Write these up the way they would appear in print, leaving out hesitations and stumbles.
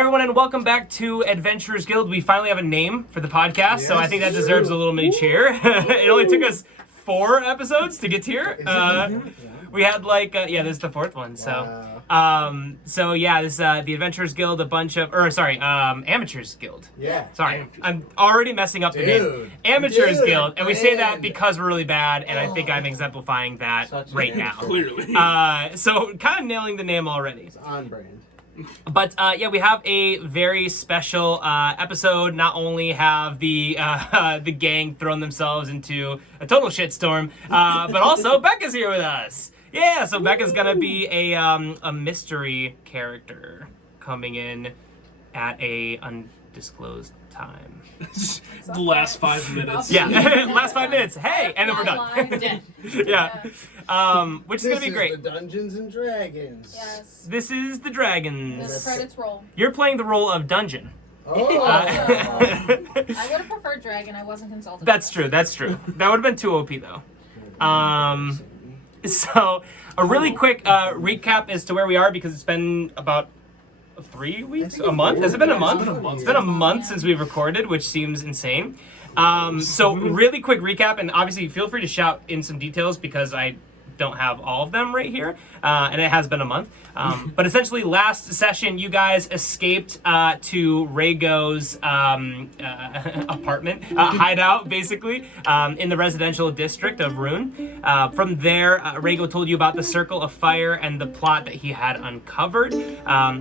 Everyone, and welcome back to Adventurers Guild. We finally have a name for the podcast, so I think that deserves a little mini cheer. It only took us 4 episodes to get here. We had this is the 4th one. So, this is the Adventurers Guild, Amateurs Guild. Yeah. Sorry, I'm already messing up the name. Amateurs Guild, and we say that because we're really bad, and I think I'm exemplifying that right now. Clearly. So kind of nailing the name already. It's on brand. But we have a very special episode. Not only have the gang thrown themselves into a total shitstorm, but also Becca's here with us. Yeah, so Becca's gonna be a mystery character coming in at a undisclosed time. The last 5 minutes. Yeah, last 5 minutes. Hey, and then we're done. Yeah. Which is gonna be great. This is the Dungeons and Dragons. Yes. This is the Dragons. The credits roll. You're playing the role of Dungeon. Oh. I would have preferred Dragon. I wasn't consulted. That's true. That would have been too OP though. So a really quick recap as to where we are, because it's been about 3 weeks, a month. Has it been a month? It's been a month since we've recorded, which seems insane. So really quick recap, and obviously feel free to shout in some details because I don't have all of them right here, and it has been a month. But essentially, last session, you guys escaped to Rhaego's apartment, hideout, basically, in the residential district of Rune. From there, Rhaego told you about the Circle of Fire and the plot that he had uncovered.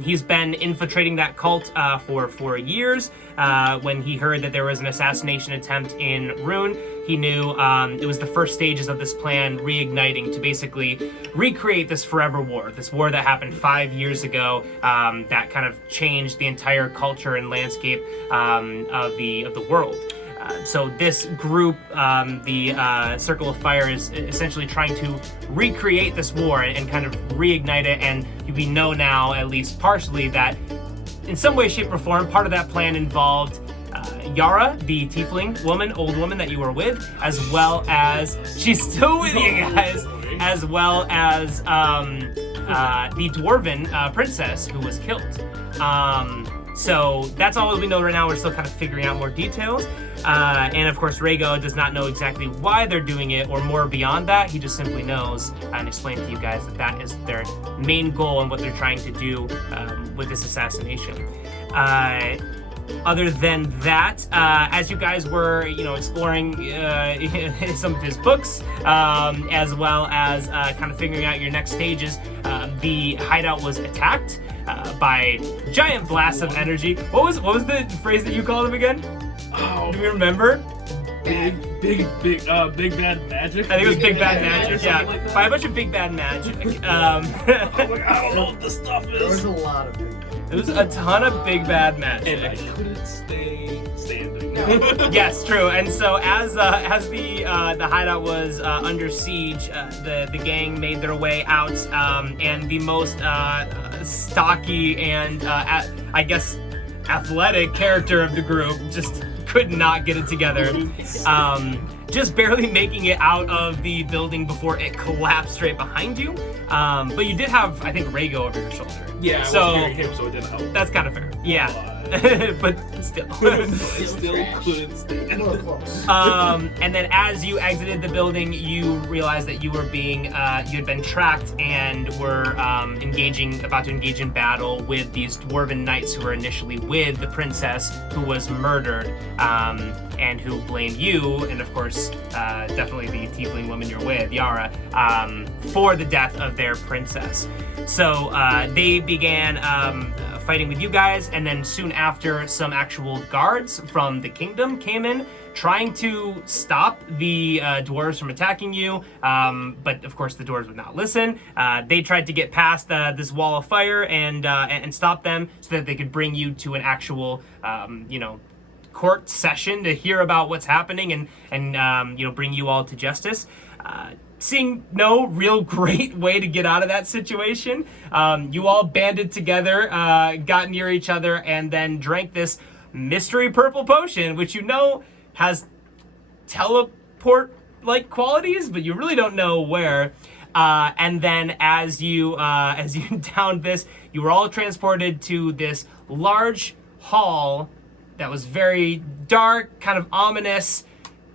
He's been infiltrating that cult for 4 years. When he heard that there was an assassination attempt in Rune, he knew it was the first stages of this plan reigniting to basically recreate this forever war, this war that happened 5 years ago, that kind of changed the entire culture and landscape of the world. So this group, the Circle of Fire, is essentially trying to recreate this war and kind of reignite it, and we know now, at least partially, that in some way, shape, or form, part of that plan involved Yara, the Tiefling old woman that you were with, as well as, she's still with you guys, as well as the Dwarven princess who was killed. So that's all we know right now. We're still kind of figuring out more details. And of course, Rhaego does not know exactly why they're doing it or more beyond that. He just simply knows and explained to you guys that that is their main goal and what they're trying to do with this assassination. Other than that, as you guys were, exploring some of his books, as well as kind of figuring out your next stages, the hideout was attacked by giant blasts of energy. What was the phrase that you called him again? Oh, Do you remember? big bad magic. I think it was big bad magic. Yeah, like by a bunch of big bad magic. I don't know what this stuff There was is. a lot of things. There was a ton of big bad magic. And I couldn't stay standing. Yes, true. And so as the hideout was under siege, the gang made their way out, and the most stocky and I guess athletic character of the group just could not get it together. Just barely making it out of the building before it collapsed straight behind you. But you did have, I think, Rhaego over your shoulder. Yeah, I so was carrying him, so it didn't help. that's kind of fair. Yeah. But still. I still couldn't stand. A little close. And then as you exited the building, you realized that you were being, you had been tracked and were about to engage in battle with these dwarven knights who were initially with the princess who was murdered, and who blamed you, and of course, definitely the tiefling woman you're with, Yara, for the death of their princess. So they began fighting with you guys, and then soon after, some actual guards from the kingdom came in, trying to stop the dwarves from attacking you, but of course the dwarves would not listen. They tried to get past this wall of fire and stop them so that they could bring you to an actual, court session to hear about what's happening and bring you all to justice. Seeing no real great way to get out of that situation, you all banded together, got near each other, and then drank this mystery purple potion, which has teleport-like qualities, but you really don't know where. And then as you downed this, you were all transported to this large hall that was very dark, kind of ominous,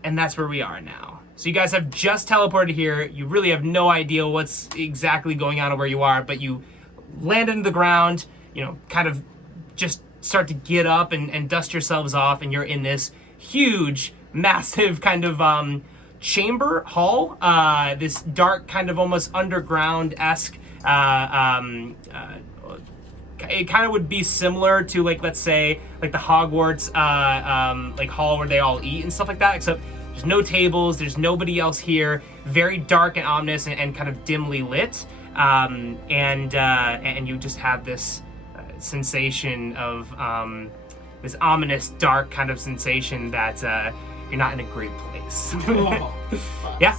and that's where we are now. So you guys have just teleported here. You really have no idea what's exactly going on or where you are, but you land into the ground, kind of just start to get up and dust yourselves off, and you're in this huge, massive kind of chamber hall, this dark kind of almost underground-esque it kind of would be similar to, like, let's say, like the Hogwarts like hall where they all eat and stuff like that, except there's no tables, there's nobody else here, very dark and ominous and kind of dimly lit, and you just have this sensation of this ominous, dark kind of sensation that you're not in a great place. Oh, Yeah.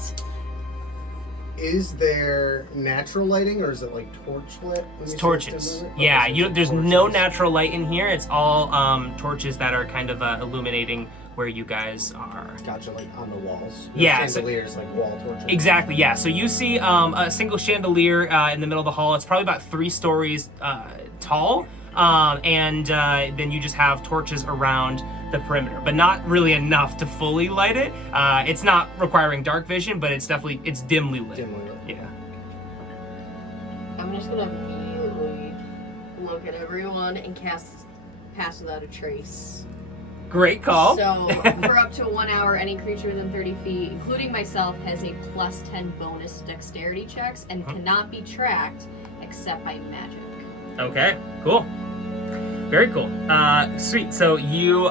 Is there natural lighting, or is it like torch lit? It's torches. Yeah, there's no natural light in here. It's all torches that are kind of illuminating where you guys are. Gotcha, like on the walls. Yeah, Chandeliers, like wall torches. Exactly, yeah. So you see a single chandelier in the middle of the hall. It's probably about 3 stories tall. And then you just have torches around the perimeter, but not really enough to fully light it. It's not requiring dark vision, but it's dimly lit. Dimly lit. Yeah. I'm just gonna immediately look at everyone and cast Pass Without a Trace. Great call. So, for up to 1 hour, any creature within 30 feet, including myself, has a plus 10 bonus dexterity checks and cannot be tracked except by magic. Okay, cool. Very cool. Sweet. So you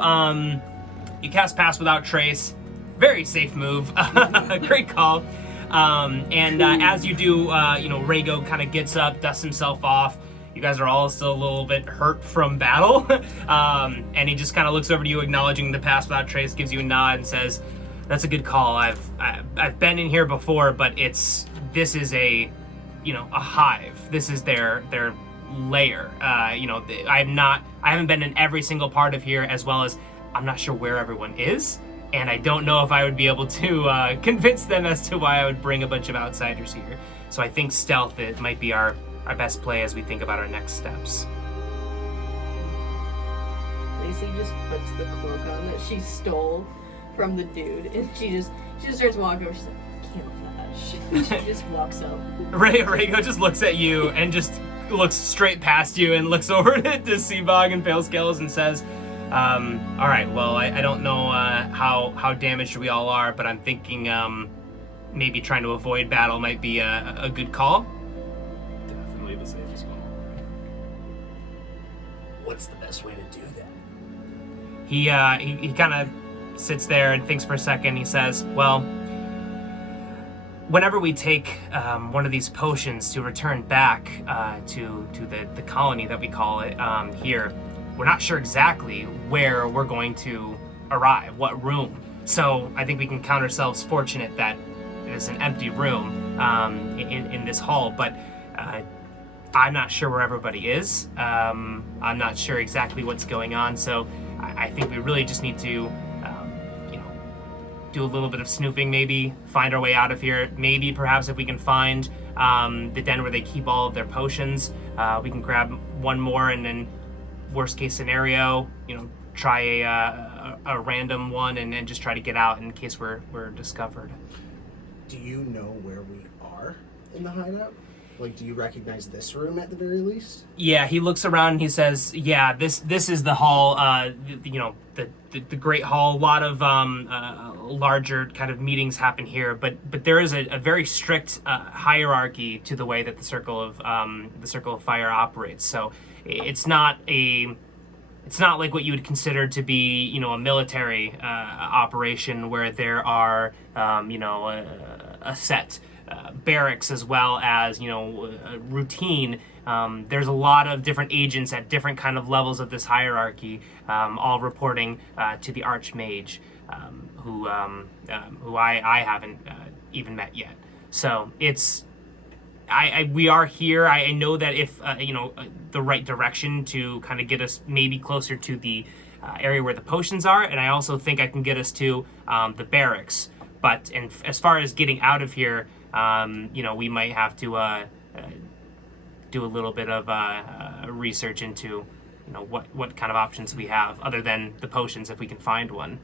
cast Pass Without Trace. Very safe move. Great call. And as you do, Rhaego kind of gets up, dusts himself off. You guys are all still a little bit hurt from battle. And he just kind of looks over to you, acknowledging the Pass Without Trace, gives you a nod and says, "That's a good call. I've been in here before, but this is a hive. This is their layer. I haven't been in every single part of here, as well as I'm not sure where everyone is, and I don't know if I would be able to convince them as to why I would bring a bunch of outsiders here. So I think stealth might be our best play as we think about our next steps." Lacey just puts the cloak on that she stole from the dude, and she just starts walking over. She's like, "Camouflage." She just walks up. Rhaego just looks at you and just looks straight past you and looks over to Seabog and Pale Scales and says, all right, well, I don't know how damaged we all are, but I'm thinking maybe trying to avoid battle might be a good call. Definitely the safest call. What's the best way to do that? He kind of sits there and thinks for a second. He says, well, whenever we take one of these potions to return back to the colony that we call it here, we're not sure exactly where we're going to arrive, what room. So I think we can count ourselves fortunate that it's an empty room in this hall, but I'm not sure where everybody is. I'm not sure exactly what's going on, so I think we really just need to do a little bit of snooping, maybe find our way out of here. Maybe perhaps if we can find the den where they keep all of their potions, we can grab one more, and then worst case scenario, try a random one and just try to get out in case we're discovered. Do you know where we are in the hideout? Like, do you recognize this room at the very least? Yeah, he looks around and he says, yeah, this is the hall, the great hall. A lot of larger kind of meetings happen here, but there is a very strict hierarchy to the way that the Circle of Fire operates. So it's not like what you would consider to be, a military operation where there are, a set barracks as well as, a routine. There's a lot of different agents at different kind of levels of this hierarchy, all reporting to the Archmage, who I haven't even met yet. So we are here. I know that if the right direction to kind of get us maybe closer to the area where the potions are, and I also think I can get us to the barracks. But as far as getting out of here, we might have to do a little bit of research into what kind of options we have other than the potions if we can find one.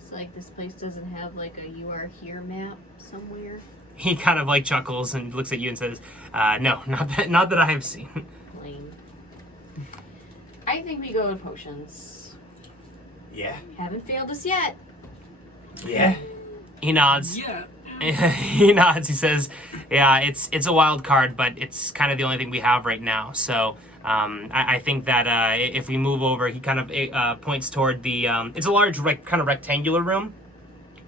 It's like this place doesn't have like a "you are here" map somewhere. He kind of like chuckles and looks at you and says, "No, not that I have seen." Lame. I think we go with potions. Yeah. Haven't failed us yet. Yeah. He nods. Yeah. He nods. He says, "Yeah, it's a wild card, but it's kind of the only thing we have right now. So I think that if we move over," he kind of points toward the. It's a large, kind of rectangular room.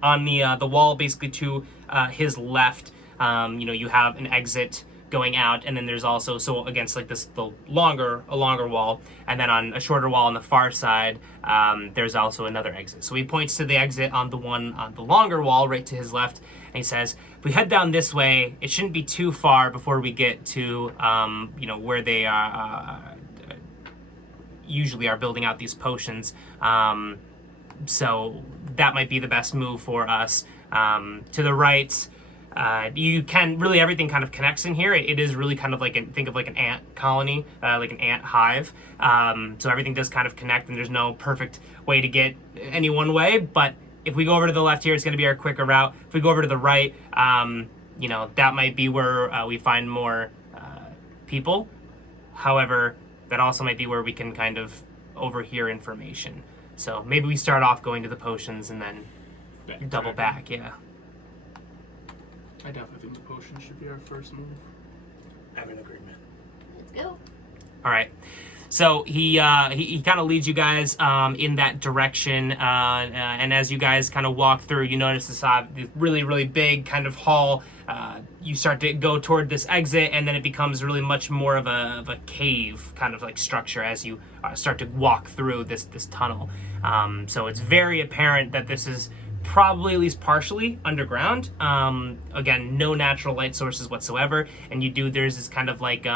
On the wall, basically to his left, you have an exit going out, and then there's also against like a longer wall, and then on a shorter wall on the far side, there's also another exit. So he points to the exit on the one on the longer wall right to his left, and he says, "If we head down this way, it shouldn't be too far before we get to where they usually are building out these potions. So that might be the best move for us. To the right." You can really, everything kind of connects in here. It is really kind of like think of like an ant colony, like an ant hive. So everything does kind of connect, and there's no perfect way to get any one way. But if we go over to the left here, it's going to be our quicker route. If we go over to the right, that might be where we find more people. However, that also might be where we can kind of overhear information. So maybe we start off going to the potions and then double back. Yeah. I definitely think the potion should be our first move. I'm in agreement. Let's go. All right. So he kind of leads you guys in that direction, and as you guys kind of walk through, you notice this really, really big kind of hall. You start to go toward this exit, and then it becomes really much more of a cave kind of like structure as you start to walk through this tunnel. So it's very apparent that this is probably at least partially underground. Again, no natural light sources whatsoever, and there's this kind of like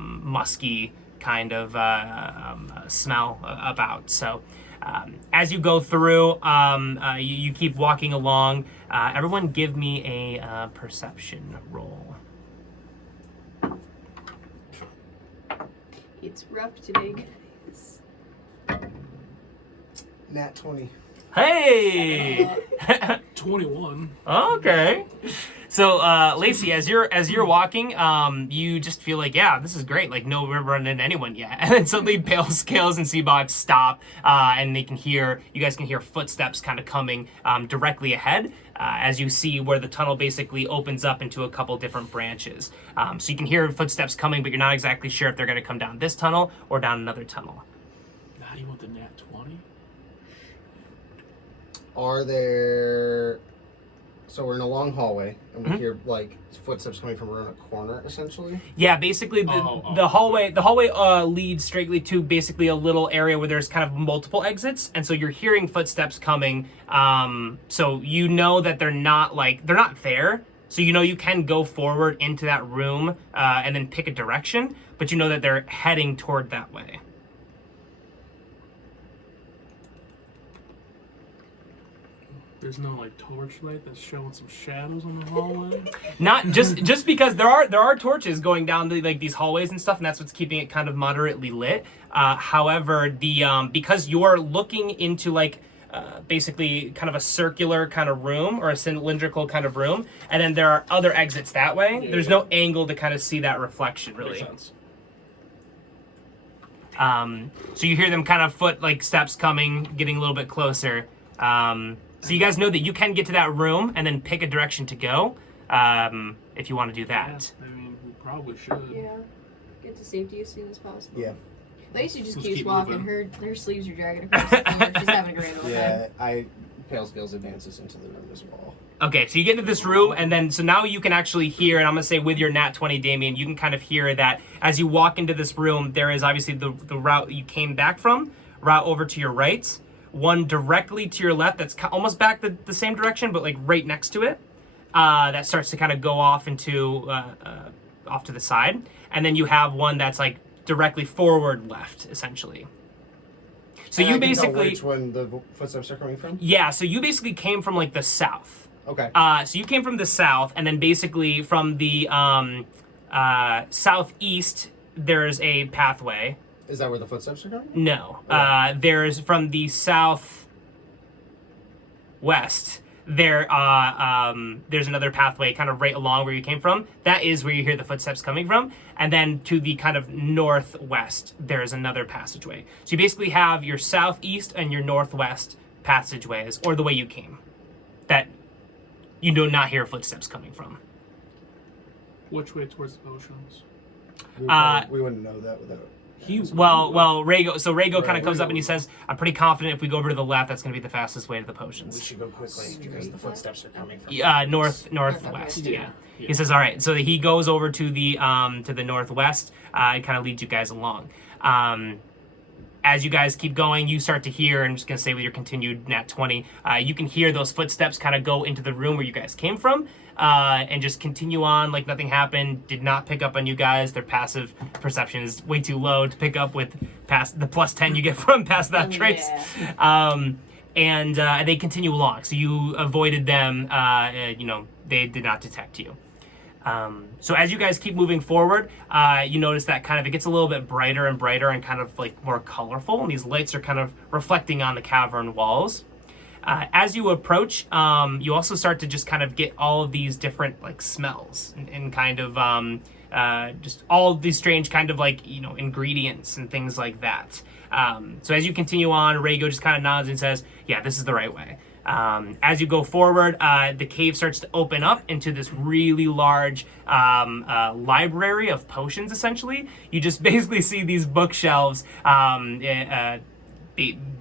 musky kind of smell about. So as you go through, you keep walking along. Everyone give me a perception roll. It's rough today, guys. Nat 20. Hey! 21. Okay. So, Lacey, as you're walking, you just feel like, yeah, this is great. Like, no, we're running into anyone yet. And then suddenly, Pale Scales and Seabog stop, and you guys can hear footsteps kind of coming directly ahead, as you see where the tunnel basically opens up into a couple different branches. So you can hear footsteps coming, but you're not exactly sure if they're going to come down this tunnel or down another tunnel. Now you want the nat 20? Are there... So we're in a long hallway, and we hear like footsteps coming from around a corner, essentially. Yeah, basically the hallway leads straightly to basically a little area where there's kind of multiple exits, and so you're hearing footsteps coming. So you know that they're not there. So you know you can go forward into that room and then pick a direction, but you know that they're heading toward that way. There's no like torchlight that's showing some shadows on the hallway. Not just because there are torches going down these hallways and stuff, and that's what's keeping it kind of moderately lit. However, because you're looking into basically kind of a circular kind of room or a cylindrical kind of room, and then there are other exits that way. Yeah, There's no angle to kind of see that reflection really. Makes sense. So you hear them kind of steps coming, getting a little bit closer. So you guys know that you can get to that room and then pick a direction to go, if you want to do that. Yeah, I mean, we probably should. Yeah. Get to safety as soon as possible. Yeah. Lacey just Let's keeps keep walking. moving. Her sleeves are dragging across the floor. She's having a great old time. Pale Scales advances into the room as well. Okay, so you get into this room, and then so now you can actually hear, and I'm gonna say with your nat 20, Damien, you can kind of hear that as you walk into this room, there is obviously the route you came back from, route over to your right, one directly to your left that's almost back the same direction, but like right next to it, that starts to kind of go off into off to the side, and then you have one that's like directly forward left, essentially. So you basically which one the footsteps are coming from? Yeah, so you basically came from like the south. Okay. So you came from the south, and then basically from the southeast, there's a pathway. Is that where the footsteps are coming? No. Okay. There's from the southwest. There's another pathway kind of right along where you came from. That is where you hear the footsteps coming from. And then to the kind of northwest, there's another passageway. So you basically have your southeast and your northwest passageways, or the way you came, that you do not hear footsteps coming from. Which way towards the potions? We wouldn't know that without. Well, Rhaego. So Rhaego kind of comes up and he says, "I'm pretty confident if we go over to the left, that's going to be the fastest way to the We potions." should go quickly because the footsteps are coming from. Northwest. Yeah. Yeah. He says, "All right." So he goes over to the northwest. And kind of leads you guys along. As you guys keep going, you start to hear, I'm just going to say with your continued nat 20, you can hear those footsteps kind of go into the room where you guys came from, and just continue on like nothing happened. Did not pick up on you guys. Their passive perception is way too low to pick up with past the plus 10 you get from past that trace. And they continue along. So you avoided them. They did not detect you. So as you guys keep moving forward, you notice that kind of it gets a little bit brighter and brighter and kind of like more colorful, and these lights are kind of reflecting on the cavern walls. As you approach, you also start to just kind of get all of these different like smells and kind of just all of these strange kind of like ingredients and things like that. So as you continue on, Rhaego just kind of nods and says, "Yeah, this is the right way." As you go forward, the cave starts to open up into this really large library of potions, essentially. You just basically see these bookshelves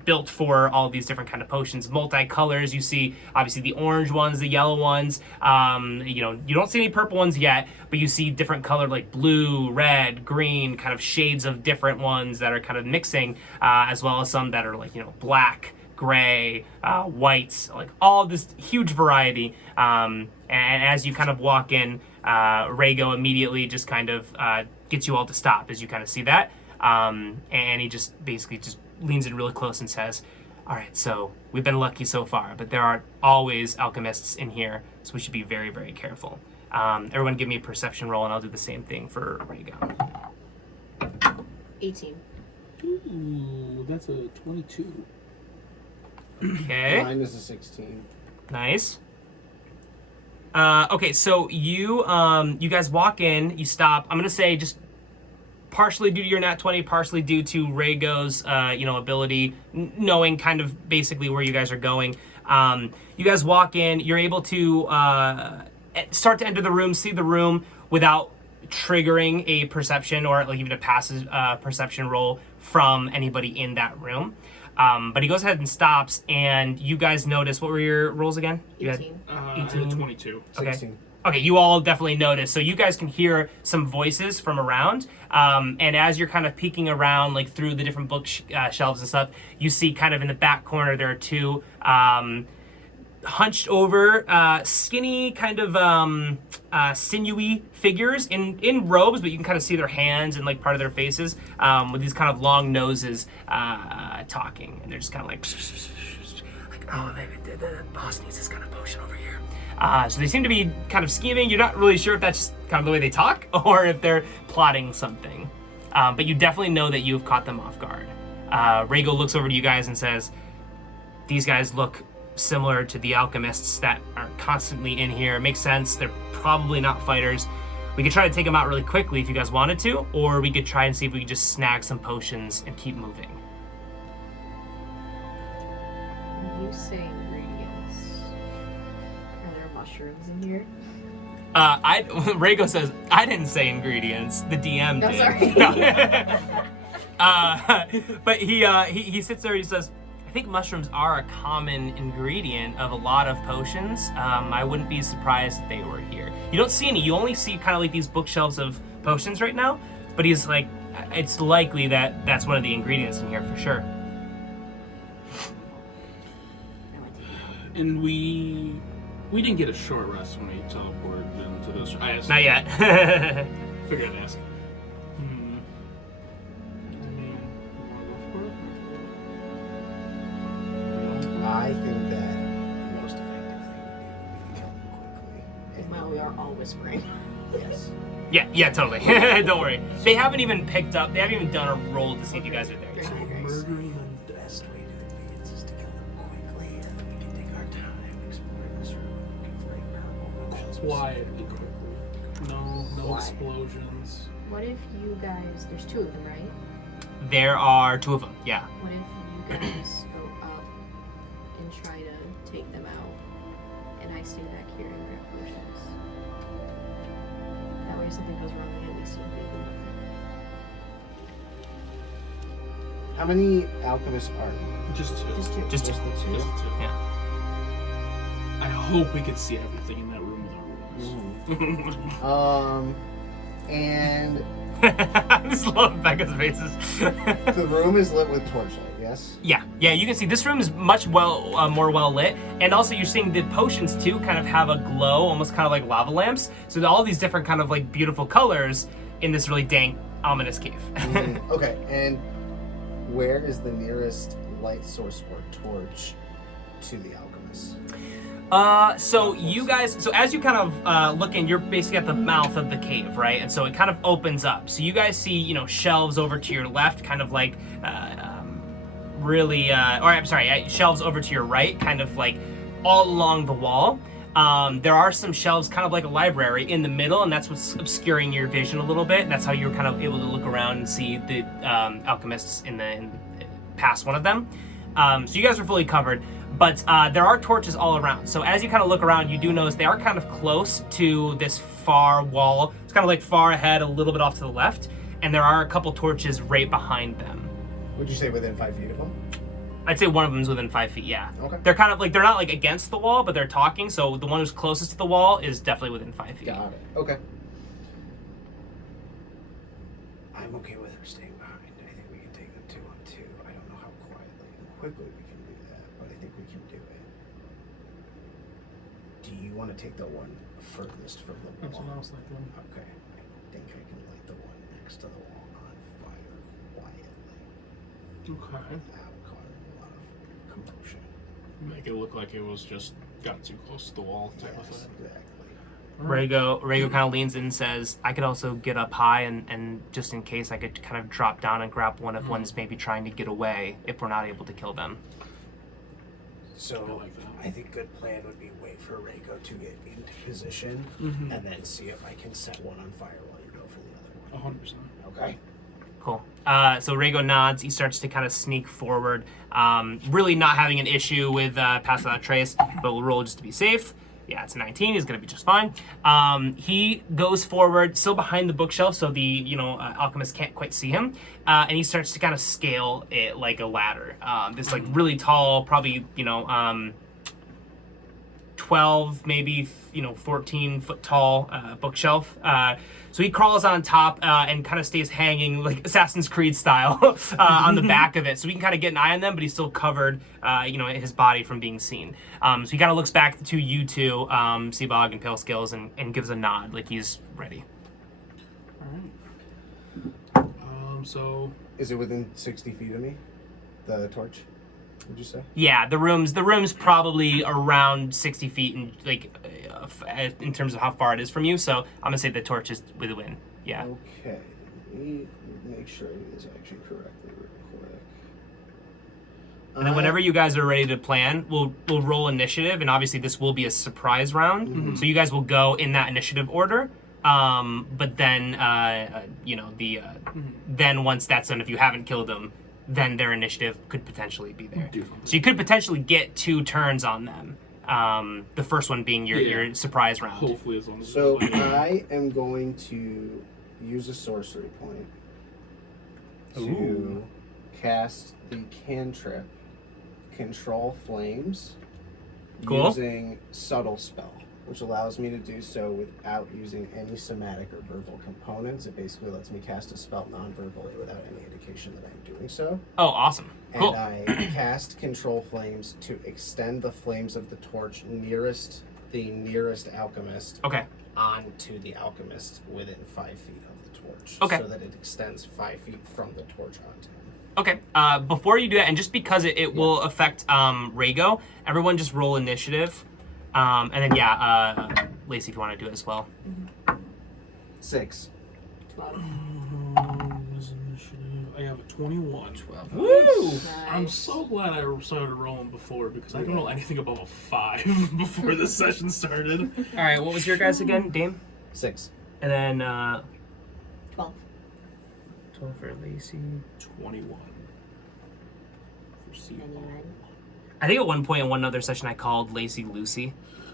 built for all these different kind of potions, multicolors. You see, obviously, the orange ones, the yellow ones. You don't see any purple ones yet, but you see different colored like blue, red, green, kind of shades of different ones that are kind of mixing, as well as some that are like, black, gray, whites, like all this huge variety. And as you kind of walk in, Rhaego immediately just kind of gets you all to stop as you kind of see that. And he just basically just leans in really close and says, "All right, so we've been lucky so far, but there are always alchemists in here, so we should be very, very careful." Everyone give me a perception roll, and I'll do the same thing for Rhaego. 18. Ooh, that's a 22. Okay. Mine is a 16. Nice. Okay, so you guys walk in, you stop. I'm gonna say just partially due to your nat 20, partially due to Rhaego's ability, knowing kind of basically where you guys are going. You guys walk in, you're able to start to enter the room, see the room without triggering a perception or like even a passive perception roll from anybody in that room. But he goes ahead and stops, and you guys notice, what were your rolls again? You 18. I had 22. Okay. 16. Okay, you all definitely notice. So you guys can hear some voices from around, and as you're kind of peeking around, like through the different bookshelves and stuff, you see kind of in the back corner there are two hunched over, skinny, kind of sinewy figures in robes, but you can kind of see their hands and like part of their faces, with these kind of long noses, talking, and they're just kind of like, "Oh, maybe the boss needs this kind of potion over here." So they seem to be kind of scheming. You're not really sure if that's just kind of the way they talk or if they're plotting something. But you definitely know that you've caught them off guard. Rhaego looks over to you guys and says, "These guys look similar to the alchemists that are constantly in here. It makes sense. They're probably not fighters. We could try to take them out really quickly if you guys wanted to, or we could try and see if we could just snag some potions and keep moving." When you say ingredients, are there mushrooms in here? Rhaego says, "I didn't say ingredients. The DM No, did." sorry. But he sits there and he says, "I think mushrooms are a common ingredient of a lot of potions. I wouldn't be surprised if they were here. You don't see any. You only see kind of like these bookshelves of potions right now. But he's like, it's likely that that's one of the ingredients in here for sure." And we didn't get a short rest when we teleported them to those. Not yet. Figured I'd ask. I mean, I think that the most effective thing to do would be to kill them quickly. Well, we are all whispering. Yes. Yeah, totally. Don't worry. They haven't even picked up. They haven't even done a roll to see if you guys are there yet. So we're murdering them. The best way to advance is to kill them quickly, and then we can take our time exploring this room, looking for a purple potions. Quietly, quickly. No Quiet. explosions. What if you guys? There's 2 of them, right? There are 2 of them. Yeah. What if you guys go up and try to take them out, and I stay back here and grab potions? That way, if something goes wrong, we at least would be able to. How many alchemists are you? Just 2. Just 2. Just Just the two? Just 2. Yeah. I hope we could see everything in that room with our rules. And I just love Becca's faces. the room is lit with torchlight, yes? Yeah, you can see this room is much more well lit, and also you're seeing the potions too kind of have a glow, almost kind of like lava lamps. So all these different kind of like beautiful colors in this really dank, ominous cave. Okay, and where is the nearest light source or torch to the alchemist? So you guys, so as you kind of look in, you're basically at the mouth of the cave, right? And so it kind of opens up. So you guys see, you know, shelves over to your left, kind of like shelves over to your right, kind of like all along the wall. There are some shelves, kind of like a library, in the middle, and that's what's obscuring your vision a little bit. And that's how you're kind of able to look around and see the alchemists in past one of them. So you guys are fully covered. But there are torches all around. So as you kind of look around, you do notice they are kind of close to this far wall. It's kind of like far ahead, a little bit off to the left. And there are a couple torches right behind them. Would you say within 5 feet of them? I'd say one of them's within 5 feet, yeah. Okay. They're kind of like, they're not like against the wall, but they're talking. So the one who's closest to the wall is definitely within 5 feet. Got it. Okay. I'm okay with her staying behind. I think we can take them 2 on 2. I don't know how quietly and quickly we can do that, but I think we can do it. Do you want to take the one furthest from the That's wall? what I was thinking. Okay. I think I can light the one next to the wall on fire quietly Okay. without causing a lot of commotion. Make it look like it was just got too close to the wall type of Yes, thing. exactly. Rhaego kind of leans in and says, I could also get up high and just in case I could kind of drop down and grab one if one's maybe trying to get away if we're not able to kill them. So I like that. I think good plan would be wait for Rhaego to get into position Mhm. and then see if I can set one on fire while you go for the other 100%. one. Okay. Cool. So Rhaego nods. He starts to kind of sneak forward, really not having an issue with pass without trace, but we'll roll just to be safe. Yeah, it's a 19. He's going to be just fine. He goes forward, still behind the bookshelf, so the alchemist can't quite see him. And he starts to kind of scale it like a ladder. This like really tall, probably 12, maybe 14 foot tall bookshelf. So he crawls on top and kind of stays hanging like Assassin's Creed style on the back of it. So we can kind of get an eye on them, but he's still covered, his body from being seen. So he kind of looks back to you two, Seabog and Pale Scales, and gives a nod like he's ready. All right. So Is it within 60 feet of me? The torch? Would you say? Yeah, the room's probably around 60 feet in terms of how far it is from you. So I'm gonna say the torch is within. Yeah. Okay. Let me make sure I do this actually correctly real quick. And then whenever you guys are ready to plan, we'll roll initiative, and obviously this will be a surprise round. So you guys will go in that initiative order. But then then once that's done, if you haven't killed them, then their initiative could potentially be there. So you could potentially get 2 turns on them. The first one being your surprise round. hopefully as long as So I am going to use a sorcery point to cast the cantrip Control Flames Cool. using Subtle Spell, which allows me to do so without using any somatic or verbal components. It basically lets me cast a spell non-verbally without any indication that I'm doing so. Oh, awesome. Cool. And I cast Control Flames to extend the flames of the torch the nearest alchemist Okay. onto the alchemist within 5 feet of the torch. Okay. So that it extends 5 feet from the torch onto him. Okay, before you do that, and just because it will affect Rhaego, everyone just roll initiative. And then, Lacey, if you want to do it as well. 6. 12. I have a 21. 12. Woo! Nice. I'm so glad I started rolling before because I didn't roll anything above a 5 before this session started. All right, what was your guys again, Dame? 6. And then 12. 12 for Lacey. 21. For C1. I think at one point in one other session I called Lacey Lucy.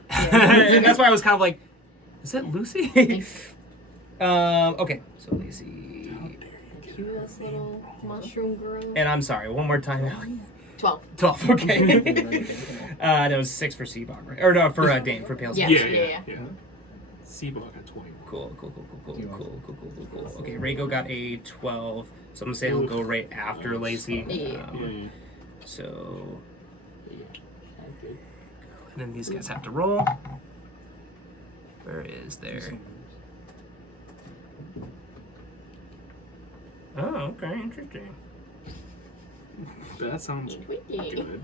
Yeah. And that's why I was kind of like, is it Lucy? Nice. Okay, so Lacey. Cutest little mushroom girl. And I'm sorry, one more time, Allie. 12. 12, okay. That was 6 for Seabog, right? Or no, for Dane, for Pale Yeah. Skin. Yeah. C-Block at 21. Cool. Okay, Rego got a 12, so I'm gonna say he'll go right after Lacey. Yeah. So, and then these guys have to roll. Where is their... Oh, okay, interesting. That sounds good.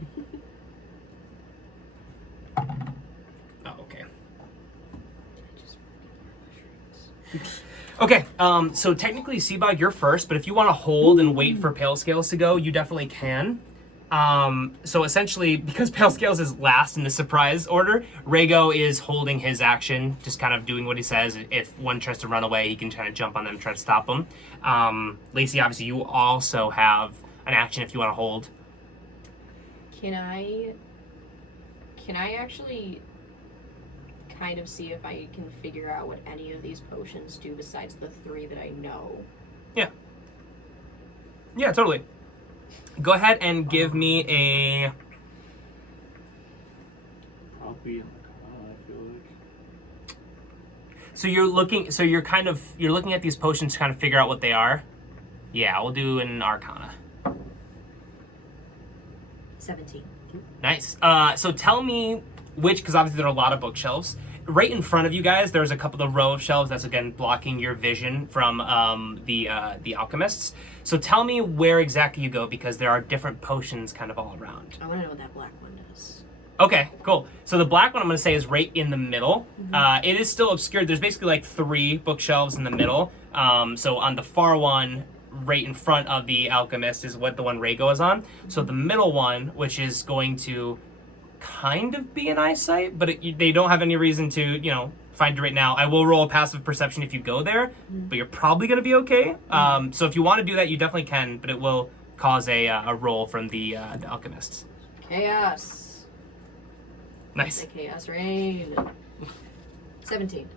Oh, okay. Okay, so technically, Seabog, you're first, but if you want to hold and wait for Pale Scales to go, you definitely can. So essentially, because Pale Scales is last in the surprise order, Rego is holding his action, just kind of doing what he says. If one tries to run away, he can try to jump on them and try to stop them. Lacey, obviously, you also have an action if you want to hold. Can I actually kind of see if I can figure out what any of these potions do besides the 3 that I know? Yeah, totally. Go ahead and give me a... Probably in I feel like. So you're looking at these potions to kind of figure out what they are. Yeah, we'll do an Arcana. 17. Nice. So tell me which, because obviously there are a lot of bookshelves. Right in front of you guys, there's a couple of row of shelves that's again blocking your vision from the alchemists. So tell me where exactly you go, because there are different potions kind of all around. I want to know what that black one does. Okay, cool. So the black one I'm going to say is right in the middle. It is still obscured. There's basically like 3 bookshelves in the middle. So on the far one, right in front of the alchemist, is what the one Rego is on. So the middle one, which is going to kind of be an eyesight, but they don't have any reason to, find you right now. I will roll a passive perception if you go there, but you're probably going to be okay. So if you want to do that, you definitely can, but it will cause a roll from the alchemists. Chaos. Nice. The chaos rain. 17.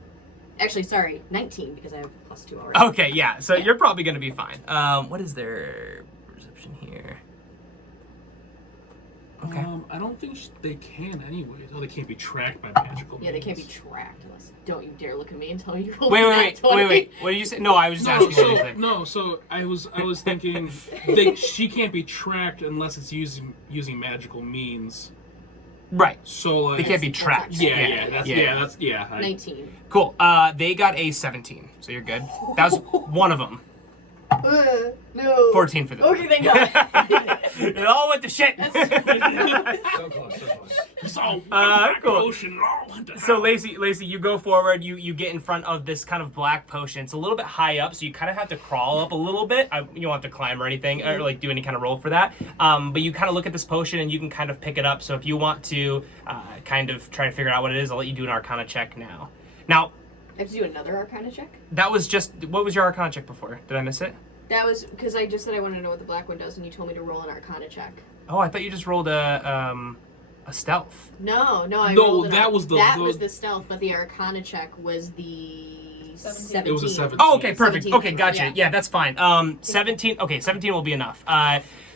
Actually, sorry, 19 because I have +2 already. Okay, yeah. So you're probably going to be fine. What is their perception here? Okay. I don't think they can anyways. Oh, they can't be tracked by magical means. Yeah, they can't be tracked unless. Don't you dare look at me and tell me you rolled Wait. that 20. What did you say? No, I was just asking what you said. So I was thinking she can't be tracked unless it's using magical means. Right. So like They can't be tracked. That's 19. Cool. They got a 17, so you're good. That was one of them. No. 14 for them. Okay, thank God. It all went to shit. So close. So cool. potion. So Lacey, you go forward. You get in front of this kind of black potion. It's a little bit high up, so you kind of have to crawl up a little bit. You don't have to climb or anything, or like do any kind of roll for that. But you kind of look at this potion and you can kind of pick it up. So if you want to kind of try to figure out what it is, I'll let you do an Arcana check now. Now, I have to do another Arcana check? that was just, what was your Arcana check before? Did I miss it? That was because I just said I wanted to know what the black one does, and you told me to roll an Arcana check. Oh, I thought you just rolled a stealth. No, that was the stealth, but the Arcana check was the 17. It was a 17. Oh, okay, perfect. 17. Okay, gotcha. Yeah, that's fine. 17. Okay, 17 will be enough.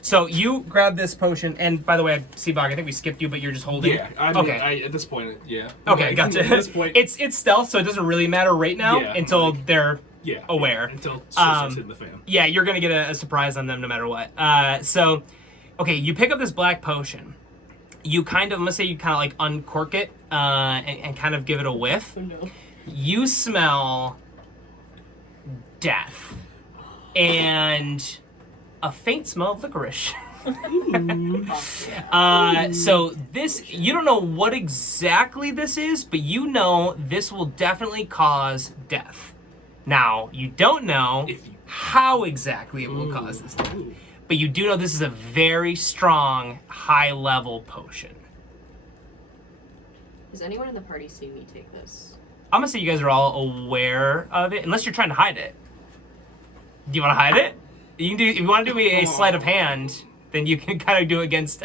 So you grab this potion, and by the way, Seabog, I think we skipped you, but you're just holding. Yeah. Okay. At this point, yeah. Okay, gotcha. At this point, it's stealth, so it doesn't really matter right now until they're aware. Until shit starts hitting the fan. Yeah, you're gonna get a surprise on them no matter what. So, okay, you pick up this black potion. You kind of, let's say you kind of like uncork it and kind of give it a whiff. Oh no. You smell death and a faint smell of licorice. So this, you don't know what exactly this is, but you know this will definitely cause death. Now, you don't know If you- how exactly it will cause this death, Ooh. but you do know this is a very strong, high-level potion. Does anyone in the party see me take this? I'm gonna say you guys are all aware of it, unless you're trying to hide it. Do you want to hide it? You can do. If you want to do me a sleight of hand, then you can kind of do it against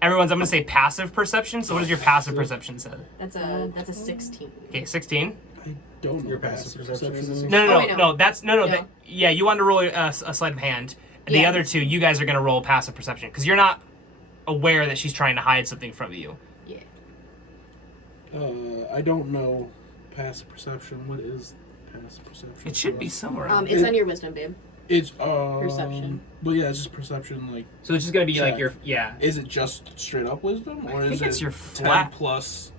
everyone's. I'm gonna say passive perception. So what does your passive perception say? That's a 16. Okay, 16. I don't know Your passive perception is a No, Oh, wait, no. no. That's no. No. Yeah, you want to roll a sleight of hand. And the Yeah. other two, you guys are gonna roll passive perception because you're not aware that she's trying to hide something from you. Yeah. I don't know passive perception. What is passive perception? It should be somewhere. It's on your wisdom, babe. It's Perception. But yeah, it's just perception. Like, So it's just gonna be like Check. your is it just straight up wisdom, or I is think it it's your 10 flat. plus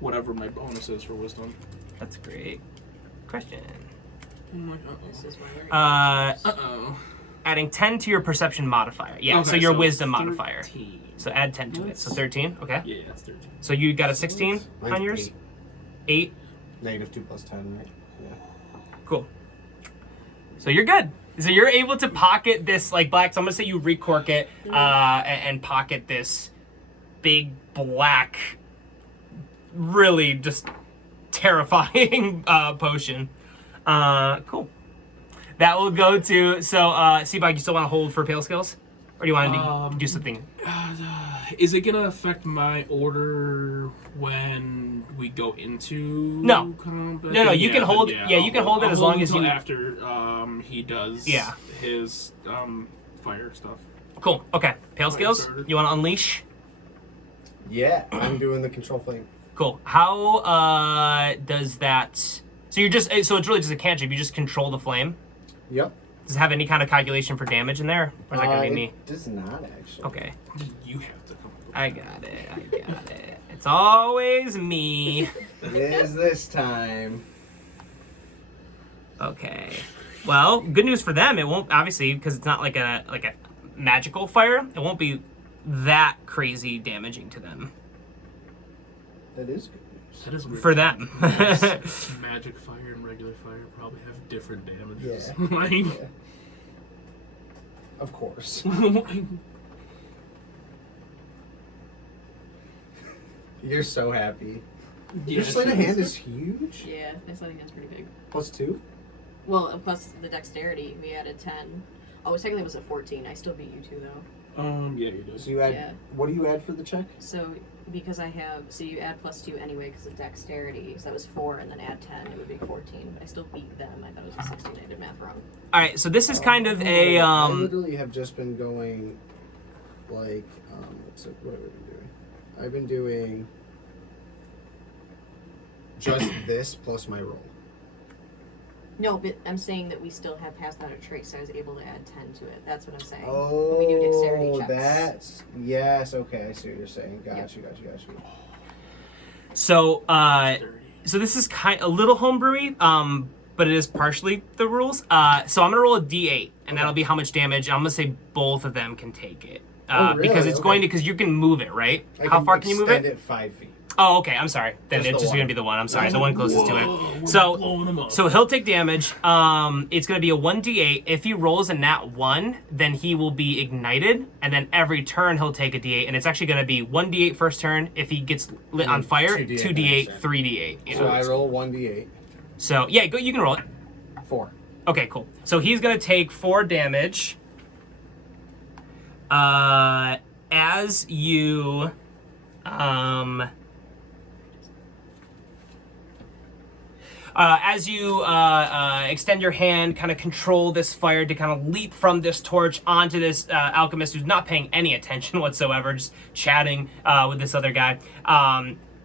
whatever my bonus is for wisdom? That's a great question. I'm like, This is my uh-oh. Adding 10 to your perception modifier. Yeah, Okay, so your wisdom modifier. 13. So add 10 to it. So 13. Okay. Yeah, that's 13. So you got a 16 Mine's on yours? 8. 8. -2 + 10, right? Yeah. Cool. So you're good. So you're able to pocket this like black. So I'm gonna say you recork it and pocket this big black, really just terrifying potion. Cool. That will go to Seabog. You still want to hold for pale skills, or do you want to do something? Is it gonna affect my order when we go into No. combat? No, you can hold- then yeah, you can hold it I'll as long as until you- after he does his fire stuff. Cool. Okay. Pale Alright, skills. started. You want to unleash? Yeah, I'm doing the control flame. Cool. How does that? So you're just so it's really just a cantrip. You just control the flame. Yep. Does it have any kind of calculation for damage in there, or is that gonna be me? It does not actually. Okay. You have to come up with I got it. It's always me. It is this time. Okay. Well, good news for them. It won't obviously because it's not like a magical fire. It won't be that crazy damaging to them. That is good news. That is weird. For them. Magic fire and regular fire probably have different damages. Yeah. Like, Yeah. Of course. You're so happy. Your sleight of hand is huge. Yeah, my sliding hand's pretty big. +2. Well, plus the dexterity, we added 10. Oh, technically it was a 14. I still beat you two though. yeah, you do. So you add. Yeah. What do you add for the check? So because I have, so you add +2 anyway because of dexterity. So that was 4, and then add 10, it would be 14. I still beat them. I thought it was a 16. I did math wrong. All right. So this is kind of a I literally have just been going, like, what have I been doing? I've been doing just this plus my roll. No, but I'm saying that we still have passed out a trace, so I was able to add 10 to it. That's what I'm saying. Oh, when we do dexterity checks. that's yes. Okay, I see what you're saying. Got Yep. you. so so this is a little homebrewy, but it is partially the rules. So I'm gonna roll a d8, and that'll be how much damage. I'm gonna say both of them can take it. Oh, really? Because it's Okay. going to, because you can move it, right? I How far can you move extend it? it 5 feet. Oh, okay. I'm sorry. Then Just it's the just one. gonna be the one. I'm sorry. The one closest to Whoa, it. we're So blowing them up. so he'll take damage. It's gonna be a 1d8. If he rolls a nat 1, then he will be ignited, and then every turn he'll take a d8, and it's actually gonna be 1d8 first turn. If he gets lit on fire, 2d8 2d8, next 3d8. You So know? I roll 1d8. So yeah, go. You can roll it. 4. Okay, cool. So he's gonna take 4 damage. As you extend your hand, kind of control this fire to kind of leap from this torch onto this alchemist who's not paying any attention whatsoever, just chatting with this other guy.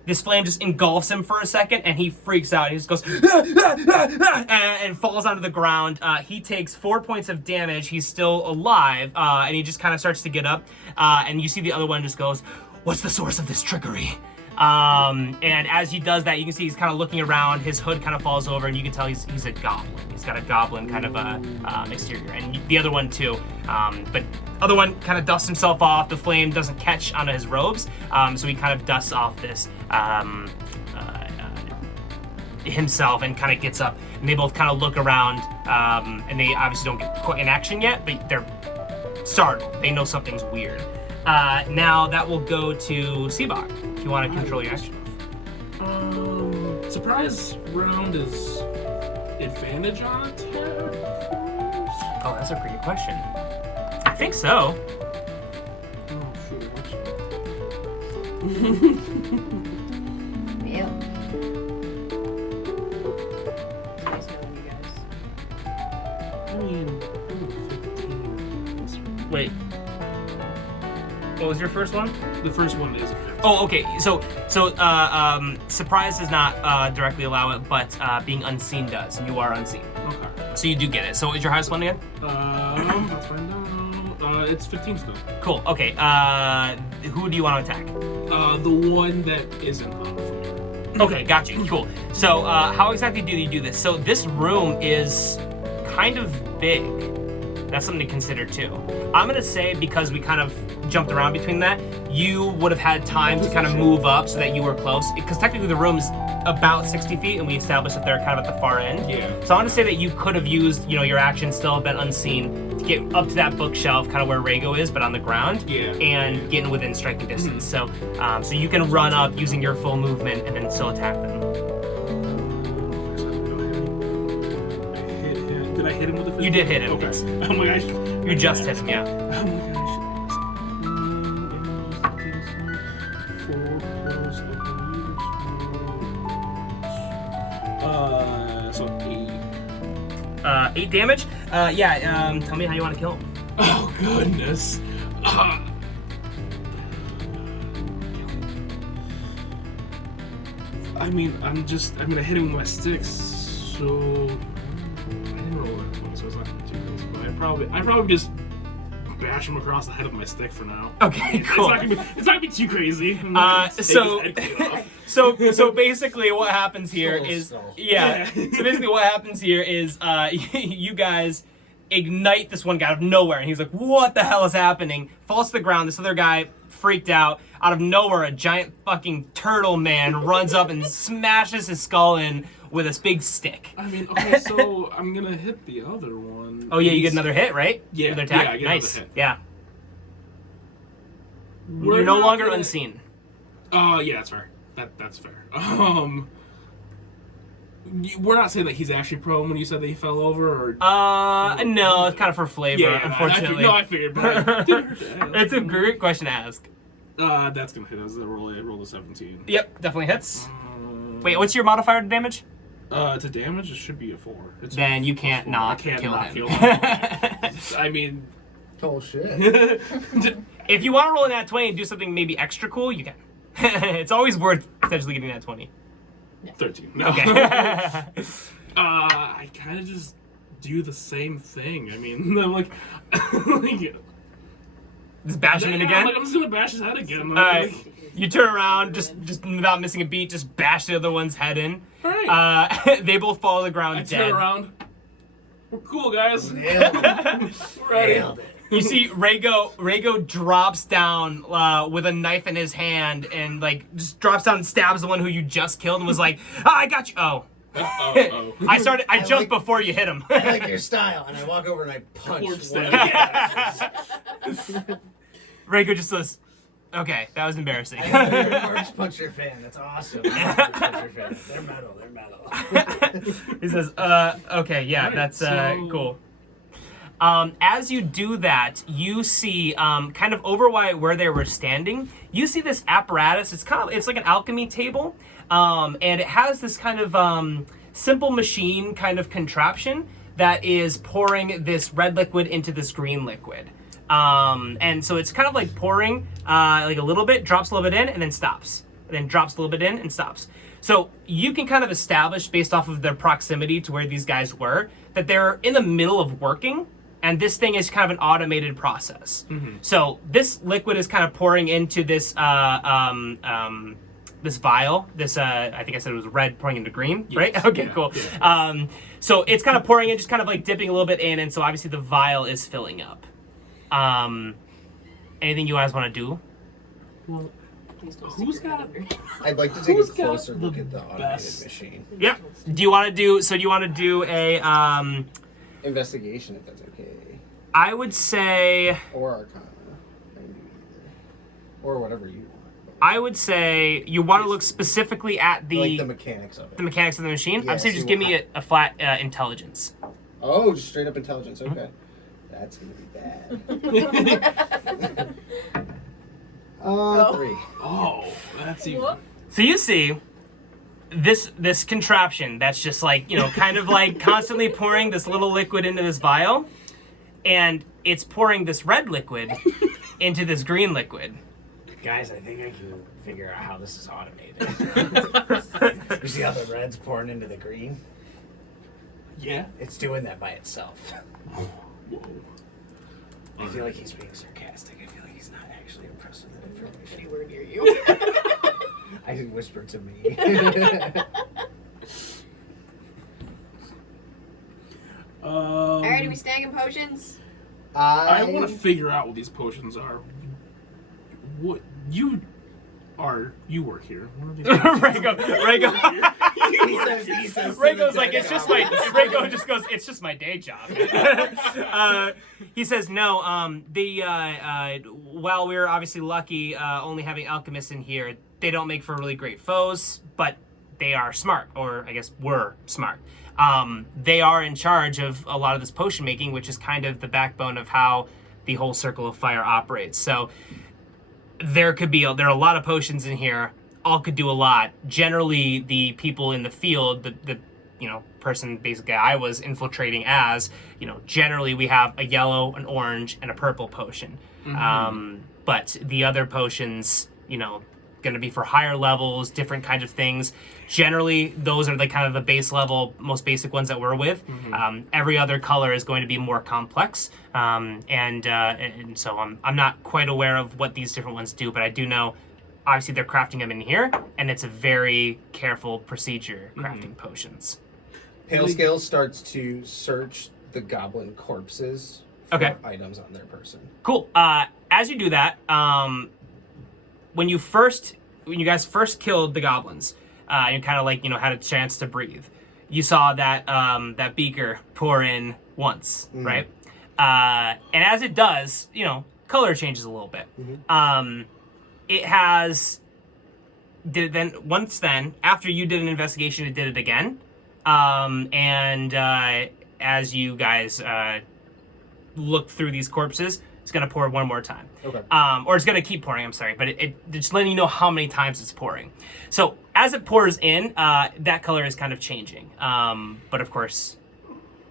This flame just engulfs him for a second, and he freaks out. He just goes and falls onto the ground. He takes 4 points of damage. He's still alive, and he just kind of starts to get up. And you see the other one just goes, "What's the source of this trickery?" And as he does that, you can see he's kind of looking around. His hood kind of falls over, and you can tell he's a goblin. He's got a goblin kind of exterior, and the other one too. But other one kind of dusts himself off. The flame doesn't catch onto his robes, so he kind of dusts off this himself and kind of gets up, and they both kind of look around, and they obviously don't get quite in action yet, but they're startled. They know something's weird. Now that will go to Seabach, if you want to control your action. Surprise round is advantage on attack? Oh, that's a pretty good question. I think so. Oh, shoot. Yeah. It's nice knowing you guys. I mean, 15. Wait. What was your first one? The first one is a 15. Oh, okay. So, surprise does not directly allow it, but being unseen does, and you are unseen. Okay. So you do get it. So is your highest one again? Let's find out. It's 15 still. Cool. Okay. Who do you want to attack? The one that isn't unfamiliar. Okay, got you. Cool. So, how exactly do you do this? So this room is kind of big. That's something to consider too. I'm gonna say, because we kind of jumped around between that, you would have had time to kind of move up so that you were close. Because technically the room is about 60 feet, and we established that they're kind of at the far end. Yeah. So I'm gonna say that you could have used, your action still have been unseen to get up to that bookshelf, kind of where Rhaego is, but on the ground. Yeah. And getting within striking distance. So you can run up using your full movement and then still attack them. Did I hit him with the 15? You did hit him. Okay. Yes. Oh my gosh. You just hit him, yeah. Oh my gosh. 4 plus so 8. 8 damage. Yeah. Tell me how you want to kill him. Oh goodness. I mean, I'm gonna hit him with my sticks. So I didn't roll that 20, so it's not gonna be too crazy. But I probably just bash him across the head with my stick for now. Okay, cool. It's not gonna be too crazy. So basically what happens here is Skull. yeah. So basically what happens here is you guys ignite this one guy out of nowhere, and he's like, "What the hell is happening?" Falls to the ground. This other guy freaked out. Out of nowhere, a giant fucking turtle man runs up and smashes his skull in with a big stick. I mean, okay, so I'm gonna hit the other one. Oh yeah, you get another hit, right? Yeah, Another attack. yeah, I get Nice. another hit. Yeah. We're You're no not longer gonna- unseen. Oh, yeah, that's fair. That's fair. We're not saying that he's actually prone when you said that he fell over, or No, it's kind of for flavor, yeah, unfortunately. I figured. But It's a great question to ask. that's gonna hit us. I rolled a 17. Yep, definitely hits. Wait, what's your modifier to damage? To damage, it should be a 4. It's Then you a can't 4. not I can't kill not him. kill him. I mean, Oh shit. If you want to roll in that 20 and do something maybe extra cool, you can. It's always worth potentially getting that 20. 13. No. Okay. I kind of just do the same thing. I mean, I'm like Just bash him in yeah, again. I'm just gonna bash his head again. All right. You turn around, just without missing a beat, just bash the other one's head in. All right. They both fall to the ground I dead. turn around. We're cool, guys. Nailed it. We're ready. Nailed it. You see Rhaego drops down with a knife in his hand and just drops down and stabs the one who you just killed and was like, "Ah, I got you." Oh. Oh. I jumped like- before you hit him. I like your style, and I walk over and I punch Lord one. stab. Rhaego just says, "Okay, that was embarrassing." I know you're a Marks Puncher fan. That's awesome. I'm a Marks Puncher fan. They're metal. He says, okay, yeah, Alright, that's so- cool. As you do that, you see, kind of over where they were standing, you see this apparatus. It's like an alchemy table, and it has this kind of simple machine kind of contraption that is pouring this red liquid into this green liquid. And so it's kind of like pouring like a little bit, drops a little bit in, and then stops. And then drops a little bit in and stops. So you can kind of establish, based off of their proximity to where these guys were, that they're in the middle of working, and this thing is kind of an automated process. Mm-hmm. So this liquid is kind of pouring into this this vial. This I think I said it was red pouring into green, right? Yes. Okay, Yeah, cool. yeah. So it's kind of pouring in, just kind of like dipping a little bit in, and so obviously the vial is filling up. Anything you guys want to do? Well, Please don't Who's stick your got- head under. I'd like to take a Who's got closer look the at the automated best- machine. Yep. Do you want to do? So do you want to do a? Investigation, if that's okay. I would say. Or Arcana. I can do either. Or whatever you want. I would say you want to look specifically at Like the mechanics of it. the mechanics of the machine. Yeah, I'd say see just what give me a flat intelligence. Oh, just straight up intelligence. Okay. That's going to be bad. 3. Oh, that's even. Whoop. So you see this contraption that's just like, kind of like constantly pouring this little liquid into this vial, and it's pouring this red liquid into this green liquid. Guys, I think I can figure out how this is automated. You see how the red's pouring into the green? Yeah. It's doing that by itself. Whoa. I feel like he's being sarcastic. I feel like he's not actually impressed with that information. Anywhere near you. I didn't whisper to me. Alright, are we stacking potions? I want to figure out what these potions are. What you work here. What are these Rego. He says Raygo's like, it's just my. Raygo just goes, it's just my day job. He says, no. While we're obviously lucky, only having alchemists in here, they don't make for really great foes, but they are smart, or I guess were smart. They are in charge of a lot of this potion making, which is kind of the backbone of how the whole Circle of Fire operates. So there are a lot of potions in here. All could do a lot. Generally, the people in the field, the person basically I was infiltrating as, generally we have a yellow, an orange, and a purple potion. But the other potions, going to be for higher levels, different kinds of things. Generally, those are the kind of the base level, most basic ones that we're with. Every other color is going to be more complex, and so I'm not quite aware of what these different ones do, but I do know, obviously, they're crafting them in here, and it's a very careful procedure crafting potions. Pale Scale starts to search the goblin corpses for items on their person. Cool. As you do that, when you guys first killed the goblins, you kind of had a chance to breathe. You saw that beaker pour in once, right? And as it does, color changes a little bit. It has after you did an investigation, it did it again. And as you guys look through these corpses, it's gonna pour one more time. Okay. Or it's gonna keep pouring, I'm sorry, but it just letting you know how many times it's pouring. So as it pours in, that color is kind of changing. But of course,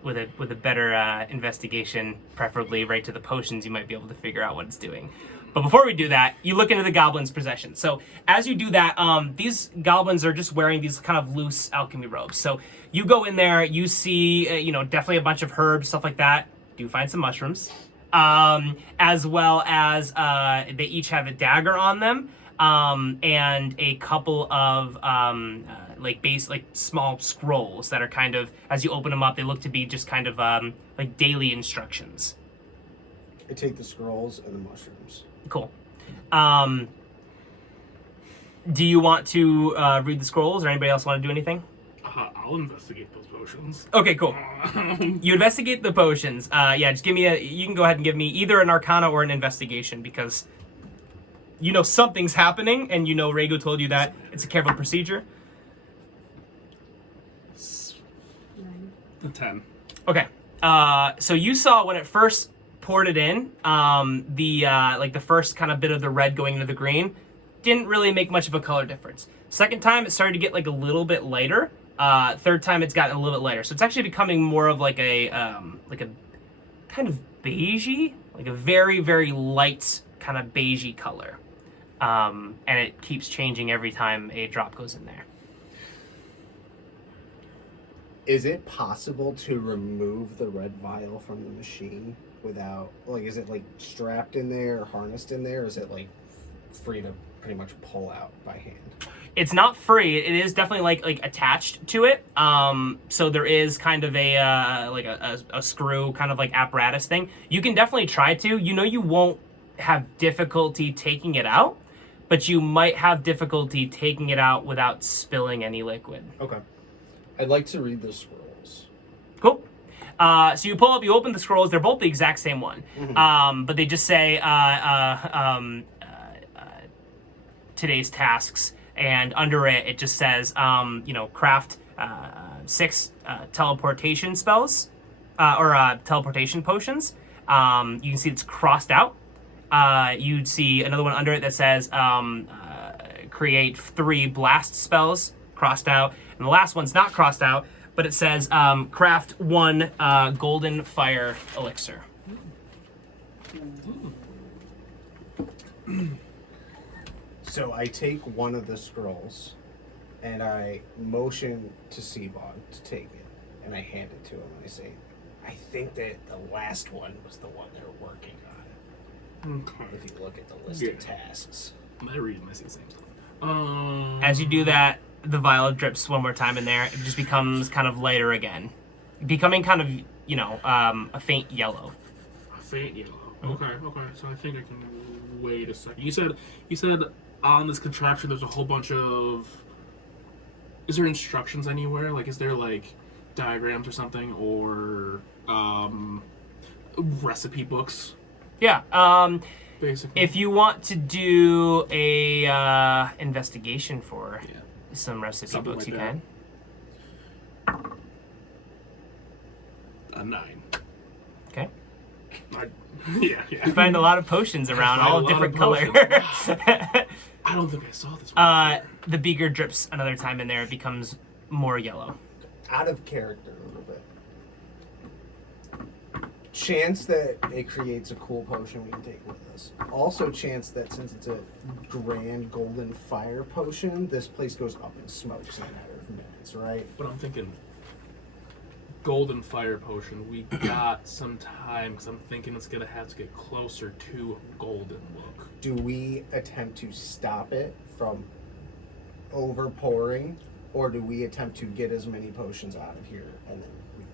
with a better investigation, preferably right to the potions, you might be able to figure out what it's doing. But before we do that, you look into the goblins' possessions. So as you do that, these goblins are just wearing these kind of loose alchemy robes. So you go in there, you see, definitely a bunch of herbs, stuff like that. Do find some mushrooms. As well as they each have a dagger on them, and a couple of small scrolls that are kind of, as you open them up, they look to be just kind of like daily instructions. I take the scrolls and the mushrooms. Cool. Do you want to read the scrolls, or anybody else want to do anything? I'll investigate those potions. Okay, cool. You investigate the potions. Just give me you can go ahead and give me either an Arcana or an investigation, because something's happening, and Rego told you that it's a careful procedure. 10. Okay. So you saw when it first poured it in, the first kind of bit of the red going into the green didn't really make much of a color difference. Second time, it started to get a little bit lighter. Third time, it's gotten a little bit lighter. So it's actually becoming more of like a kind of beigey, like a very, very light kind of beigey color. And it keeps changing every time a drop goes in there. Is it possible to remove the red vial from the machine without, is it strapped in there or harnessed in there? Or is it free to pretty much pull out by hand? It's not free. It is definitely like attached to it. So there is kind of a screw kind of apparatus thing. You can definitely try to. You won't have difficulty taking it out, but you might have difficulty taking it out without spilling any liquid. Okay. I'd like to read the scrolls. Cool. So you open the scrolls. They're both the exact same one, but they just say today's tasks, and under it, it just says, craft 6 teleportation spells or teleportation potions. You can see it's crossed out. You'd see another one under it that says create 3 blast spells, crossed out, and the last one's not crossed out, but it says craft 1 golden fire elixir. So I take one of the scrolls and I motion to Seabog to take it, and I hand it to him and I say, I think that the last one was the one they're working on. Okay. If you look at the list of tasks. I read them, I see the same stuff. As you do that, the vial drips one more time in there. It just becomes kind of lighter again, becoming kind of, a faint yellow. A faint yellow. Okay. So I think I can wait a second. You said on this contraption there's a whole bunch of. Is there instructions anywhere? Like, is there like diagrams or something, or recipe books? Yeah. Basically. If you want to do a investigation for some recipe Something books, like you that. can. A 9. Okay. Yeah. You find a lot of potions around, find all a lot different of colors. I don't think I saw this one. The beaker drips another time in there. It becomes more yellow. Out of character a little bit. Chance that it creates a cool potion we can take with us. Also chance that since it's a grand golden fire potion, this place goes up in smokes in a matter of minutes, right? But I'm thinking golden fire potion. We got some time because I'm thinking it's gonna have to get closer to golden look. Do we attempt to stop it from overpouring, or do we attempt to get as many potions out of here and then leave?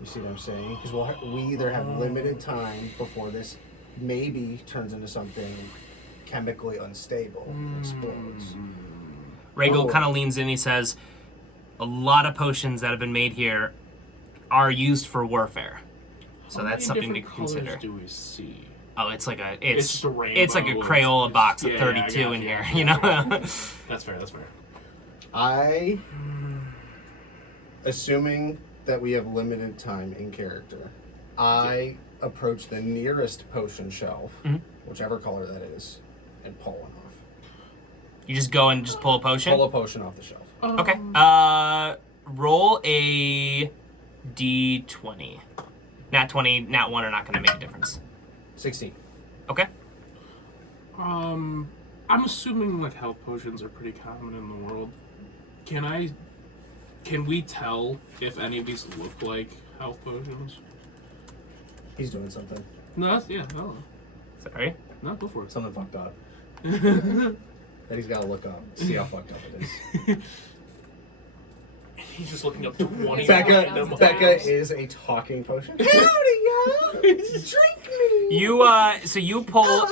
You see what I'm saying? Because we either have limited time before this maybe turns into something chemically unstable and explodes. Rhaegal Oh. kind of leans in. He says, "A lot of potions that have been made here are used for warfare, so How that's many something to different colors consider." do we see? Oh, it's like It's just a rainbow. it's like a Crayola box of Yeah, 32 I in got here, you. you know. That's fair. I, assuming that we have limited time in character, I approach the nearest potion shelf, whichever color that is, and pull one off. You just go and just pull a potion. Pull a potion off the shelf. Okay. Roll a d20. Nat 20, nat 1 are not going to make a difference. 16. Okay. I'm assuming like health potions are pretty common in the world. Can we tell if any of these look like health potions? He's doing something. No, no. Sorry. No, go for it. Something fucked up. That he's got to look up. See how fucked up it is. He's just looking up 20 Becca is a talking potion. Howdy, y'all! Drink me! You pull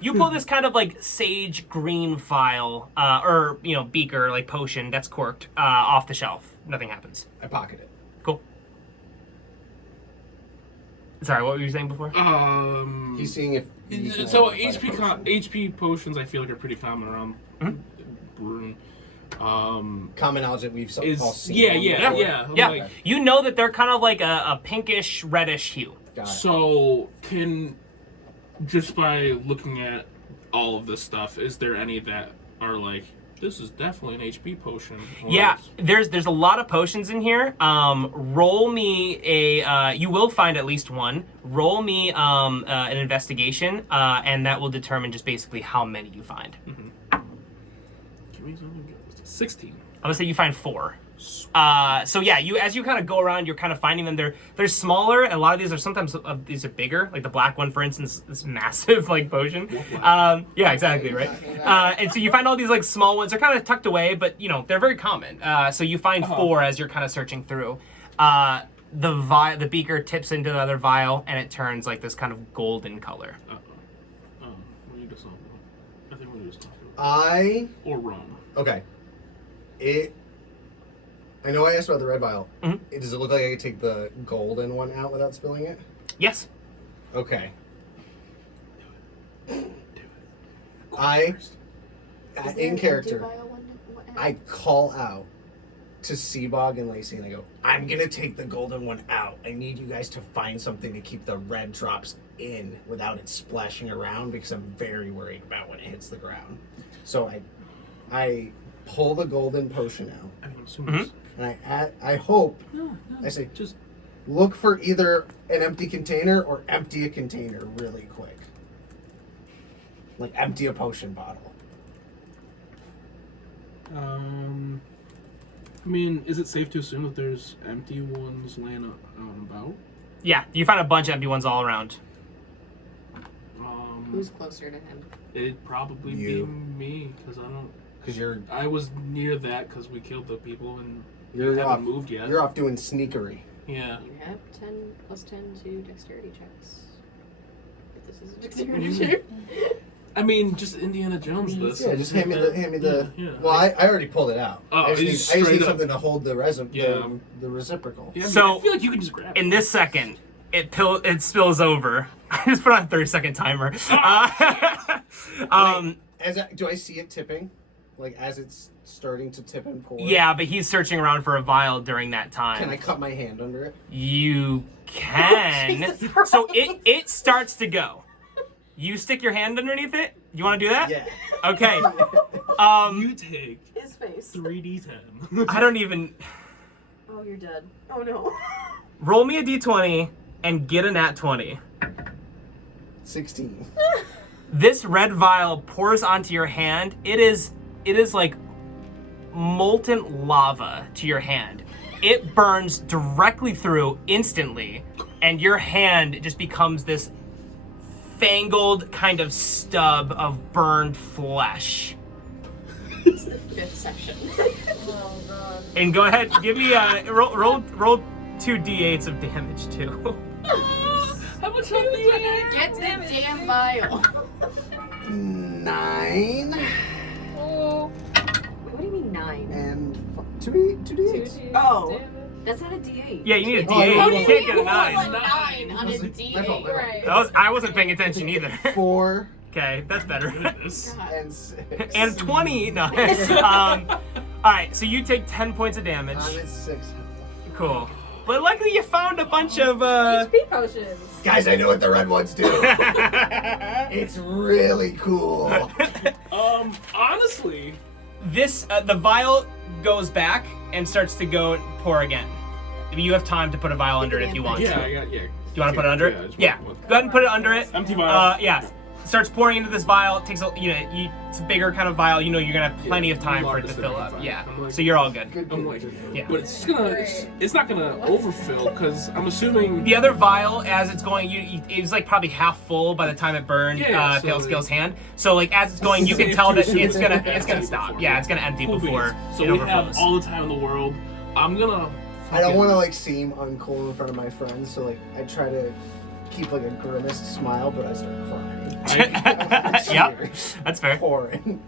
You pull this kind of like sage green vial, or beaker, like potion that's corked, off the shelf. Nothing happens. I pocket it. Cool. Sorry, what were you saying before? He's seeing if. So HP potions, I feel like are pretty common around brewing. Common knowledge that we've all seen. Yeah. Yeah, Like, you know that they're kind of like a pinkish reddish hue. Got it. so just by looking at all of this stuff, is there any that are like, this is definitely an HP potion? Or Yeah, there's a lot of potions in here. Roll me a. You will find at least one. Roll me an investigation, and that will determine just basically how many you find. Give me something. 16. I'm gonna say you find 4. So yeah, as you kind of go around, you're kind of finding them. They're smaller, and a lot of these are sometimes these are bigger. Like the black one, for instance, this massive like potion. Yeah, exactly, right. And so you find all these like small ones. They're kind of tucked away, but they're very common. So you find 4 as you're kind of searching through. The beaker tips into the other vial, and it turns like this kind of golden color. We need to solve I think we just or rum. Okay. I know I asked about the red vial. Mhm. Does it look like I could take the golden one out without spilling it? Yes. Okay. Do it. In character, I call out to Seabog and Lacey and I go, I'm gonna take the golden one out. I need you guys to find something to keep the red drops in without it splashing around because I'm very worried about when it hits the ground. So I pull the golden potion out I mean, assuming and I hope, I say, just look for either an empty container or empty a container really quick. Like empty a potion bottle. I mean, is it safe to assume that there's empty ones laying out and about? Yeah, you find a bunch of empty ones all around. Who's closer to him? It'd probably You. be me, because Because I was near that because we killed the people and you're haven't off, moved yet. You're off doing sneakery. Yeah. You have 10 plus 10 to dexterity checks. If this is a dexterity check. I mean, just Indiana Jones this. Yeah, just hand me the. Yeah. Well, I already pulled it out. Oh, I just it's need straight up. something to hold the Yeah. the reciprocal. Yeah, I mean, So, I feel like you can just grab In it. this second, it spills over. I just put on a 30-second timer. Do I see it tipping? Like as it's starting to tip and pour? Yeah, but he's searching around for a vial during that time. Can I cut my hand under it? You can. So it starts to go. You stick your hand underneath it? You want to do that? Yeah. Okay. You take His face. 3d10. I don't even... Oh, you're dead. Oh no. Roll me a d20 and get a nat 20. 16. This red vial pours onto your hand. It is like molten lava to your hand. It burns directly through instantly, and your hand just becomes this fangled kind of stub of burned flesh. It's the 5th section. Oh god. And go ahead, give me roll 2 d8s of damage too. How much health do you have? Get the damn vial. 9 Oh. What do you mean 9? and 2d8. Oh. That's not a D8. Yeah, you need a Oh, d8. how You do can't get a roll 9. a 9 on a My fault, D8? my fault. Right. I wasn't paying attention either. 4 Okay, that's better. Goodness. God. and 6. And 20. No. All right, so you take 10 points of damage. I'm at 6. Cool. But luckily you found a bunch of HP potions. Guys, I know what the red ones do. It's really cool. Honestly, this the vial goes back and starts to go pour again. You have time to put a vial under it if you want to. yeah. Do you want to put it under Yeah, I it? just Yeah. want- Go ahead and put it under it. Empty vial. Yeah. Starts pouring into this vial. It takes it's a bigger kind of vial. You know you're gonna have plenty of time for it to largest fill thing, up. fine. Yeah. I'm like- So you're all good. I'm like, Yeah. but it's not gonna overfill because I'm assuming. The other vial, as it's going, it was like probably half full by the time it burned Yeah, so Pale Skill's hand. So like as it's going, you can Safe tell to that assume it's gonna empty stop. before. Yeah, it's gonna empty Cool before beans. So it we have overflows. all the time in the world. I'm gonna. I don't want to like seem uncool in front of my friends, so like I try to keep like a grimaced smile, but I start crying. Yep, that's fair. Pouring.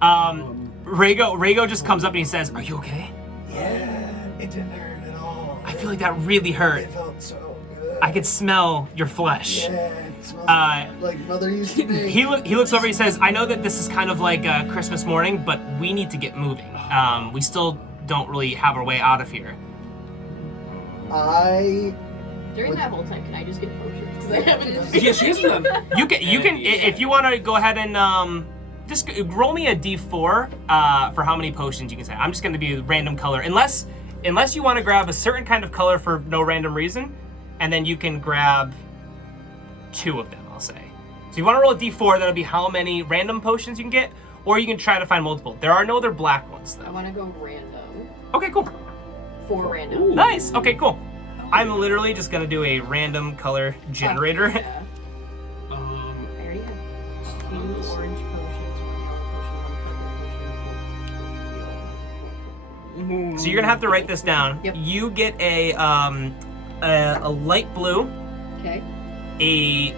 Rhaego just comes up and he says, "Are you okay? Yeah, it didn't hurt at all. I feel like that really hurt. It felt so good. I could smell your flesh." Yeah, it smells Uh, like mother used to be. He looks over. He says, "I know that this is kind of like Christmas morning, but we need to get moving. We still don't really have our way out of here." During that whole time, can I just get potions? Because I haven't. Yeah, she hasn't done. You can if you want to go ahead and just roll me a d4 for how many potions you can say. I'm just going to be a random color, unless you want to grab a certain kind of color for no random reason, and then you can grab 2 of them. I'll say. So if you want to roll a d4, that'll be how many random potions you can get, or you can try to find multiple. There are no other black ones I though. want to go random. Okay, cool. 4 random. Ooh. Nice. Okay, cool. I'm literally just gonna do a random color generator. Yeah. I already have 2 orange potions, 1 yellow potion, 1 purple potion. So you're gonna have to write this down. Yep. You get a light blue, Okay. a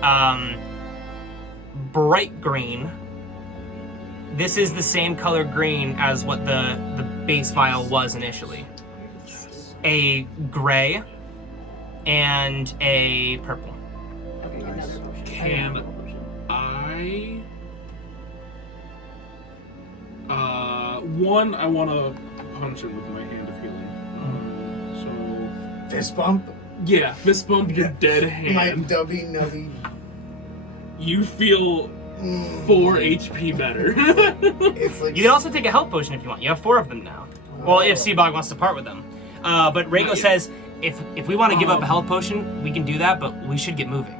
bright green, This is the same color green as what the base vial was initially. A gray and a purple. Okay, another potion. Can I? One, I want to punch it with my hand of healing. Fist bump. Yeah, fist bump your dead hand. My dubby nubby. You feel 4 HP better. It's like You can also take a health potion if you want. You have 4 of them now. Well, if Seabog wants to part with them. But Reiko says, if we want to give up a health potion, we can do that, but we should get moving.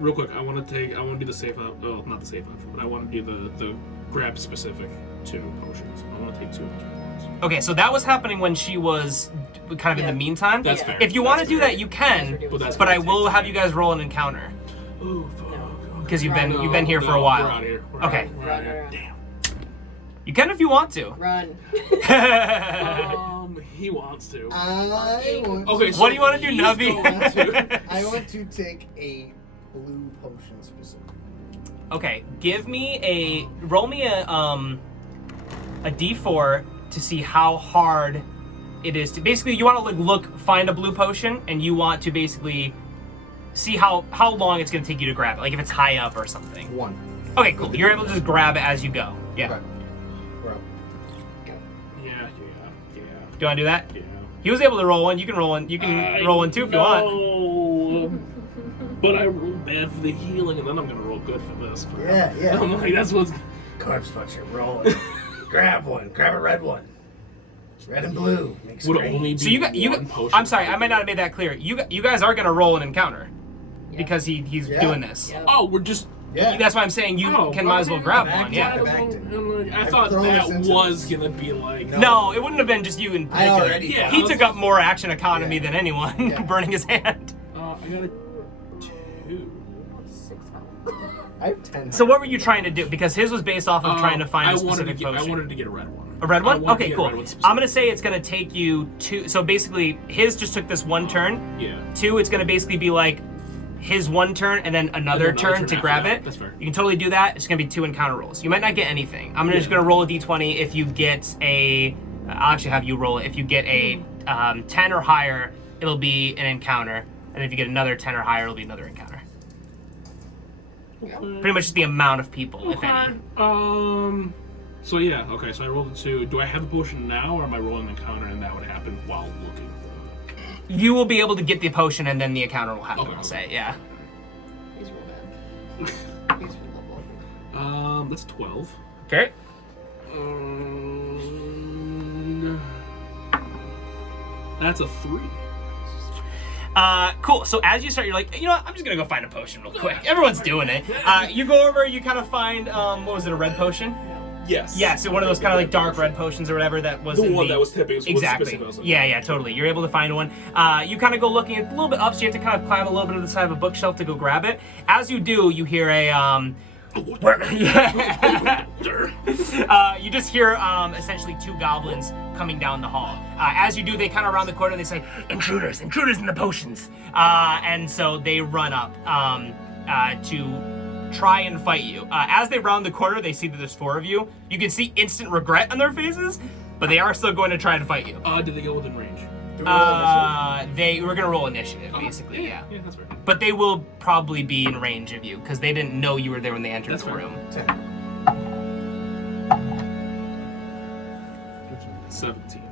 Real quick, I want to do the safe out. Well, not the safe option, but I want to do the grab specific 2 potions. I want to take 2 of those ones. Okay, so that was happening when she was kind of in the meantime. That's fair. If you want to do that, you can, but I will have you guys roll an encounter Ooh, fuck. because you've been here for a while. We're out here. Okay. We're out here. Run. You can if you want to. Run. He wants to. I want. Okay, so What do you want to do, he's Nubby? going to- I want to take a blue potion specific. Okay, roll me a D4 to see how hard it is to. Basically, you want to find a blue potion, and you want to basically see how long it's going to take you to grab it. Like if it's high up or something. 1. Okay, cool. You're able to just grab it as you go. Yeah. Okay. Bro. Yeah. Do you want to do that? Yeah. He was able to roll one. You can roll one. You can roll one too if you want. want. But I rolled bad for the healing, and then I'm gonna roll good for this. Yeah. I'm like, that's what's. Corpse puncher, roll it. Grab one. Grab a red one. Red and blue. Makes Would green. only be So you one potion. I'm sorry, I might not have made that clear. You guys are gonna roll an encounter because he's Yeah. doing this. Yep. Oh, we're just. Yeah. That's why I'm saying you might as well grab Back one. to Yeah. back. I I've thought thrown that this into was this. gonna be like. No, it wouldn't have been just you in I particular. already Yeah. He took up more action economy Yeah. than anyone, Yeah. burning his hand. I got a 2. I have 10. So what were you trying to do? Because his was based off of trying to find I a wanted specific to get, potion. I wanted to get a red one. A red I one? wanted to Okay, get a cool. red one I'm specifically. gonna say it's gonna take you 2. So basically, his just took this 1 turn. Yeah. 2, it's gonna basically be like his 1 turn and then another turn to after grab that. it. That's fair. You can totally do that. It's gonna be 2 encounter rolls. You might not get anything. I'm just gonna roll a d20. If you get I'll actually have you roll it. If you get a 10 or higher, it'll be an encounter, and if you get another 10 or higher, it'll be another encounter. Pretty much just the amount of people, if any. So yeah, okay. So I rolled a 2. Do I have the potion now, or am I rolling the encounter, and that would happen while looking for it? You will be able to get the potion, and then the encounter will happen. Okay. I'll say, yeah. He's real bad. He's real low. That's 12. Okay. That's a 3. Cool. So as you start, you're like, you know what? I'm just gonna go find a potion real quick. Everyone's doing it. You go over, you kind of find, what was it, a red potion? Yes. Yeah, so one of those kind of like dark red potions or whatever that was The in one that was tipping. Was Exactly. specific, I was like, Yeah, totally. You're able to find one. You kind of go looking a little bit up, so you have to kind of climb a little bit to the side of a bookshelf to go grab it. As you do, you hear a you just hear essentially 2 goblins coming down the hall. As you do, they kind of round the corner and they say, "Intruders! Intruders in the potions!" And so they run up to try and fight you. As they round the corner, they see that there's 4 of you. You can see instant regret on their faces, but they are still going to try to fight you. Did they go within range? They were gonna roll initiative, basically, yeah. Yeah, that's fair. But they will probably be in range of you because they didn't know you were there when they entered That's the fair. room. 17.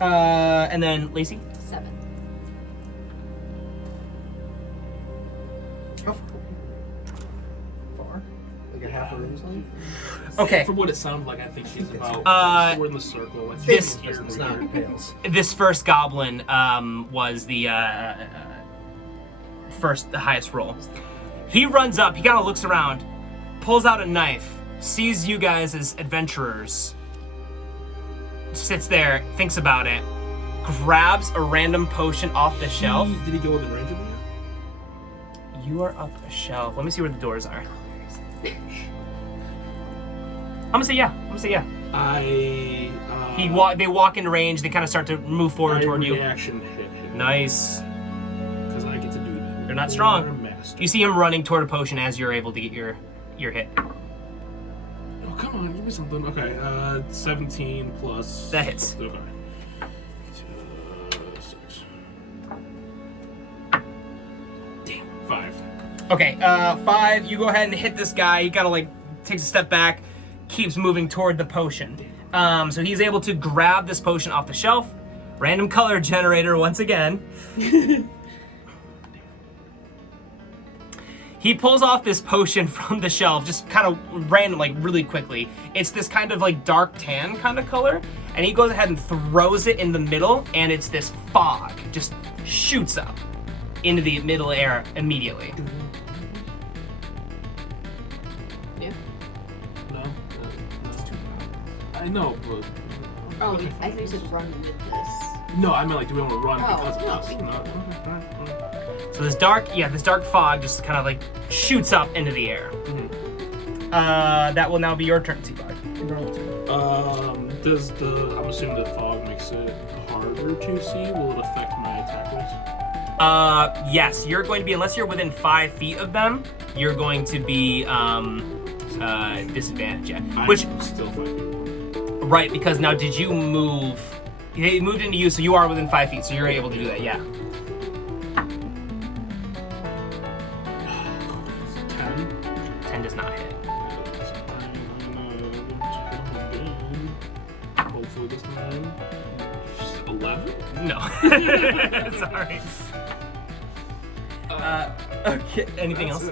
And then Lacey. 7. How far? Like a half a room's length? Okay. From what it sounded like, I think she's about. we're in the circle. I think this- it's here, It's we're not here. pales. This first goblin was the the highest roll. He runs up. He kind of looks around, pulls out a knife, sees you guys as adventurers, sits there, thinks about it, grabs a random potion off the shelf. Did he go within range of me? You are up a shelf. Let me see where the doors are. I'm gonna say yeah. I They walk in range. They kind of start to move forward toward you. Reaction hit. Nice. Because I get to do that. They're not strong. You're a master. You see him running toward a potion as you're able to get your hit. Oh, come on, give me something. Okay, 17 plus. That hits. Okay. 6. Damn. 5. Okay, 5. You go ahead and hit this guy. He kind of like takes a step back, keeps moving toward the potion. So he's able to grab this potion off the shelf. Random color generator once again. He pulls off this potion from the shelf, just kind of random, like really quickly. It's this kind of like dark tan kind of color, and he goes ahead and throws it in the middle, and it's this fog just shoots up into the middle air immediately. Yeah. No? I know, but... Oh, I thought you said run with this. No, I meant like, do we want to run Oh, because of no, us? we can- No. So this dark fog just kind of like shoots up into the air. That will now be your turn, Seabog. Does I'm assuming the fog makes it harder to see. Will it affect my attack rolls? Yes, you're going to be, unless you're within 5 feet of them, you're going to be disadvantaged. Yeah. Which I'm still 5 feet. right, because now did you move? He moved into you, so you are within 5 feet, so you're able to do that. Yeah. 10 does not hit. Hopefully this time. 11? No. Sorry. Okay. Anything else?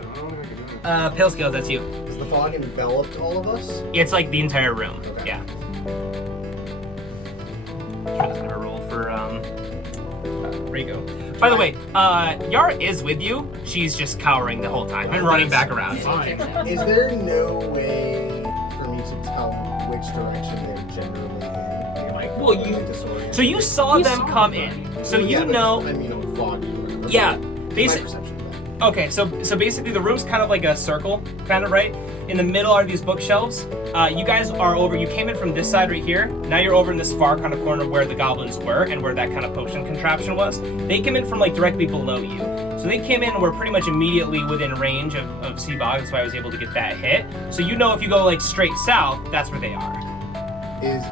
Pale Scales, that's you. Has the fog enveloped all of us? It's like the entire room. Okay. Yeah. Sure, that's gonna roll for Rigo. By the way, Yara is with you. She's just cowering the whole time and running back around. Fine. Is there no way for me to tell which direction they're generally in? Like, am I Well, completely disoriented? So you saw them come in. So Well, you yeah, but know. I mean, on foggy. Whatever. Yeah. My Basically. perception of that. Okay, so basically the room's kind of like a circle, kind of, right? In the middle are these bookshelves. You guys are over, you came in from this side right here. Now you're over in this far kind of corner where the goblins were and where that kind of potion contraption was. They came in from like directly below you. So they came in and were pretty much immediately within range of Seabog. That's why I was able to get that hit. So you know if you go like straight south, that's where they are. Is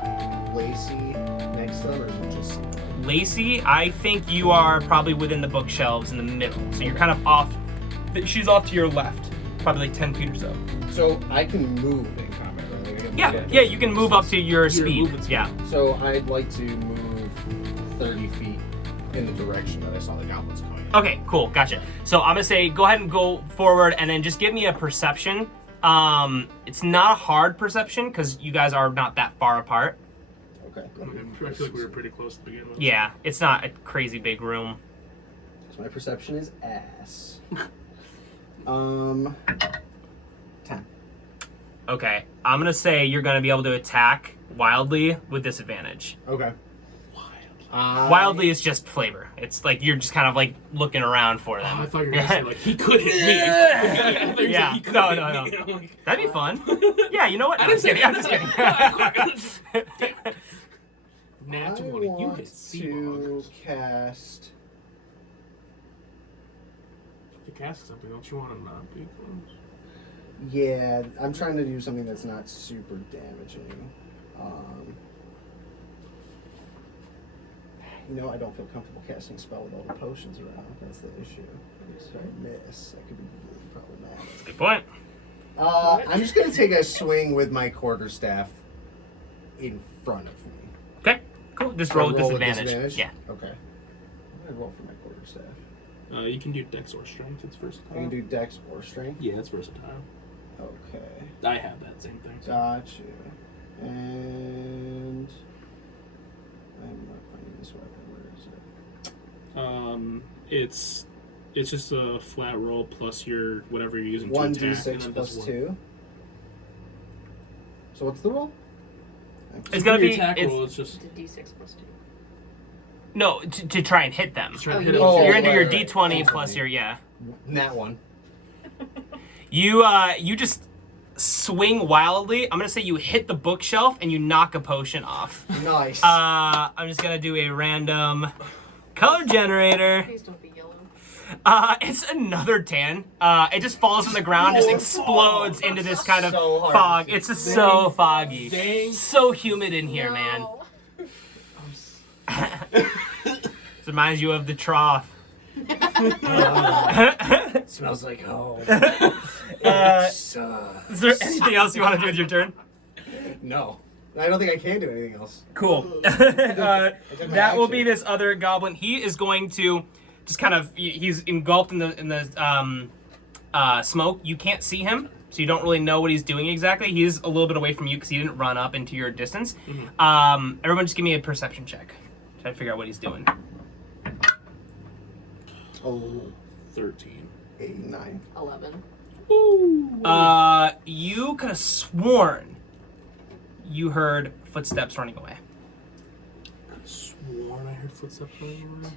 Lacey next to them, or is it just? Lacey, I think you are probably within the bookshelves in the middle. So you're kind of off, she's off to your left, probably like 10 feet or so. So I can move in combat, right? Like, I can- Yeah, you can move up to your speed. movement speed. Yeah. So I'd like to move 30 feet in the direction that I saw the goblins coming. Okay, cool, gotcha. So I'm gonna say go ahead and go forward and then just give me a perception. It's not a hard perception because you guys are not that far apart. Okay. I feel like we were pretty close to begin with. Yeah, it's not a crazy big room. So my perception is ass. 10. Okay, I'm gonna say you're gonna be able to attack wildly with disadvantage. Okay. Wildly is just flavor. It's like you're just kind of like looking around for them. Oh, I thought you were gonna say like he could hit me. I thought you Yeah. said he could No, hit no, me. no. And I'm like, That'd be fun. Yeah, you know what? I No, didn't say I'm just kidding. Nat I 20. You want hit to Seabog. cast. To cast something, don't you want to not be close? Yeah, I'm trying to do something that's not super damaging. You know, I don't feel comfortable casting a spell with all the potions around. That's the issue. So I miss. That could be really problematic. Good point. I'm just gonna take a swing with my quarterstaff in front of me. Okay, cool. Just So roll with roll with disadvantage. disadvantage? Yeah. Okay. What do I roll for my quarterstaff? You can do Dex or Strength. It's versatile. I can do Dex or Strength. Yeah, it's versatile. Okay. I have that same thing. So. Got you. And I'm not finding this weapon. Where is it? It's just a flat roll plus your whatever you're using to attack. 1d6 and then plus does one. 2. So what's the roll? It's gonna Your be attack it's, roll. It's just It's a d6 plus 2. no to try and hit them. trying to Oh, hit you it. Oh, You're into your right. d20 plus your yeah. That one. You just swing wildly. I'm gonna say you hit the bookshelf and you knock a potion off. Nice. I'm just gonna do a random color generator. Please don't be yellow. It's another tan. It just falls on the ground, just explodes into this kind of So hard. fog. It's just so foggy. Dang. So humid in here, man. This reminds you of the trough. It smells like home. Is there anything else you want to do with your turn? No. I don't think I can do anything else. Cool. That will be this other goblin. He is going to just kind of, he's engulfed in the smoke. You can't see him, so you don't really know what he's doing exactly. He's a little bit away from you because he didn't run up into your distance. Everyone just give me a perception check. Try to figure out what he's doing. Oh, 13. 8, 9. 11. You could have sworn you heard footsteps running away. I sworn I heard footsteps running away.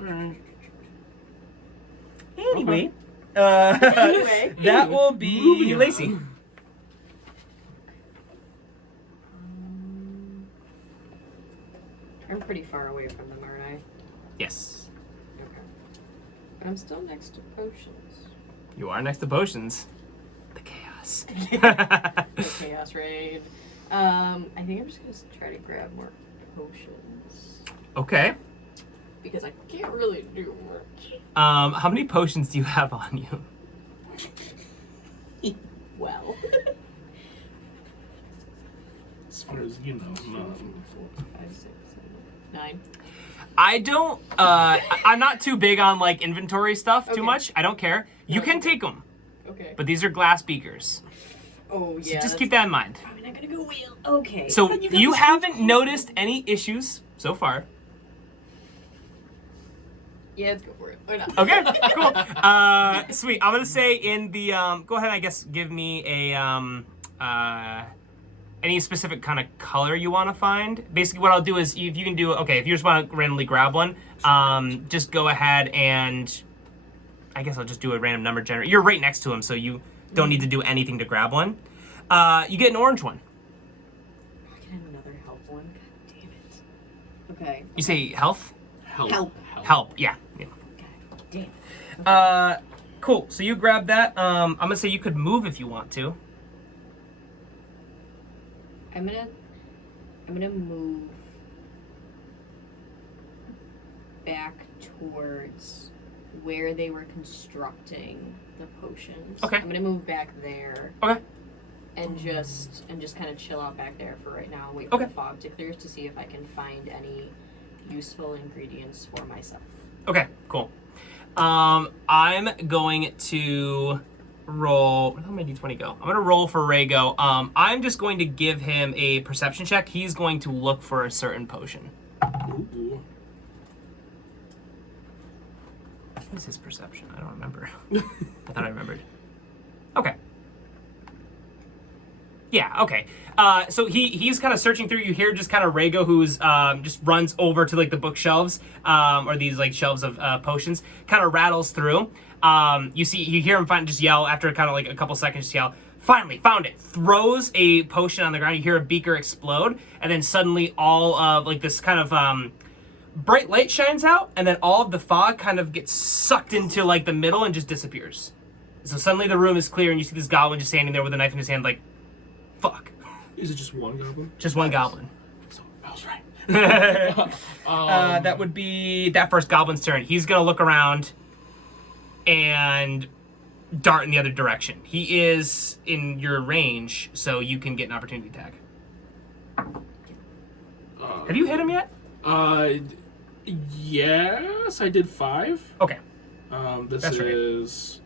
Alright. Anyway, Anyway. that will be Moving on. Lacey. I'm pretty far away from them, aren't I? Yes, Okay. But I'm still next to potions. you are next to potions. The chaos. The chaos raid. I think I'm just gonna try to grab more potions. Okay. Because I can't really do much. How many potions do you have on you? Well. As far as you know, none. 4, 5, 6, 7, 9. I don't. I'm not too big on like inventory stuff too Okay. much. I don't care. You can take them, Okay. but these are glass beakers. Oh, So yeah. just keep that in mind. Probably not gonna go well. Okay. So you haven't noticed any issues so far. Yeah, let's go for it. Why not? Okay, cool. Sweet. I'm gonna say in the go ahead. I guess give me a any specific kind of color you want to find. Basically, what I'll do is if you can do if you just want to randomly grab one, just go ahead and I guess I'll just do a random number generator. You're right next to him, so you don't need to do anything to grab one. You get an orange one. I can have another help one. God damn it. Okay. You say health? Help. Help. Yeah. God damn. Cool. So you grab that. I'm gonna say you could move if you want to. I'm gonna move back towards where they were constructing the potions. Okay. I'm gonna move back there. Okay. And just kind of chill out back there for right now. Wait for Okay. the fog to clear to see if I can find any useful ingredients for myself. Okay, cool. I'm going to roll. Where did my d20 go? I'm going to roll for Rhaego. I'm just going to give him a perception check. He's going to look for a certain potion. Ooh. What is his perception? I don't remember. I thought I remembered. Okay. Yeah, okay. So he's kind of searching through. You hear just kind of Rhaego, who's just runs over to like the bookshelves or these like shelves of potions, kind of rattles through. You hear him just yell after kind of like a couple seconds, just yell, "Finally found it!" Throws a potion on the ground. You hear a beaker explode, and then suddenly all of like this kind of bright light shines out, and then all of the fog kind of gets sucked into like the middle and just disappears. So suddenly the room is clear, and you see this goblin just standing there with a knife in his hand, like, fuck. Is it just one goblin? Just one goblin. So I was right. That would be that first goblin's turn. He's gonna look around and dart in the other direction. He is in your range, so you can get an opportunity attack. Have you hit him yet? Yes, I did 5. Okay. This That's right. is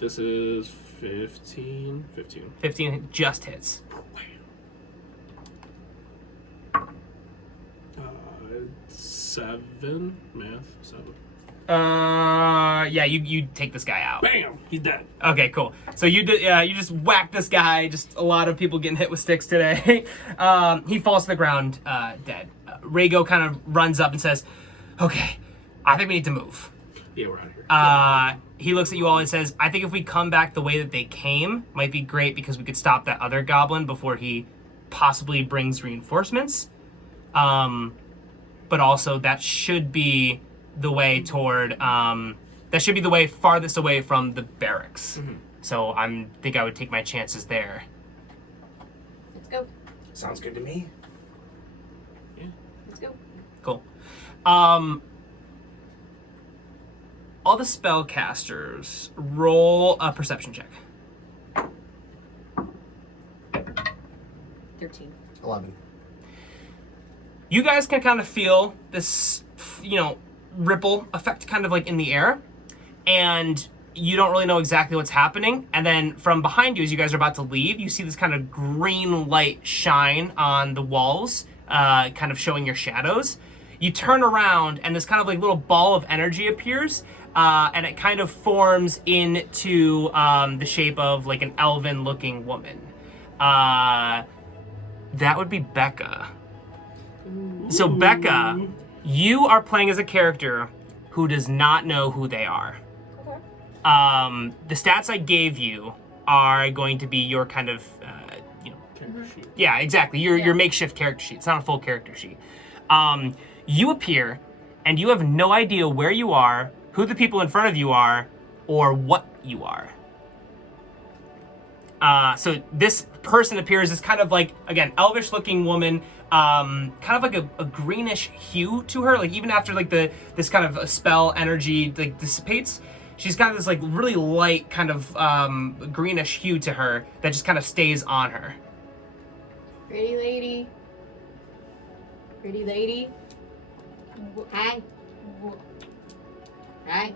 this is 15. 15 just hits. 7 math 7. Yeah, you take this guy out. Bam! He's dead. Okay, cool. So you just whack this guy. Just a lot of people getting hit with sticks today. He falls to the ground, dead. Rhaego kind of runs up and says, "Okay, I think we need to move." Yeah, we're out of here. he looks at you all and says, I think if we come back the way that they came, might be great because we could stop that other goblin before he possibly brings reinforcements. But also that should be the way toward, that should be the way farthest away from the barracks. Mhm. So I think I would take my chances there. Let's go. Sounds good to me. Let's go. Cool. All the spellcasters, roll a perception check. 13. 11. You guys can kind of feel this, ripple effect kind of like in the air. And you don't really know exactly what's happening. And then from behind you, as you guys are about to leave, you see this kind of green light shine on the walls, kind of showing your shadows. You turn around and this kind of like little ball of energy appears. And it kind of forms into the shape of like an elven looking woman. That would be Becca. So Becca, you are playing as a character who does not know who they are. Okay. The stats I gave you are going to be your kind of, Character sheet. yeah, exactly. Your makeshift character sheet. It's not a full character sheet. You appear, and you have no idea where you are, who the people in front of you are, or what you are. So this person appears as kind of like, again, elvish-looking woman, kind of like a greenish hue to her. Like even after like this kind of spell energy like dissipates, she's got this like really light kind of greenish hue to her that just kind of stays on her. Pretty lady. Pretty lady. Hi. Hi.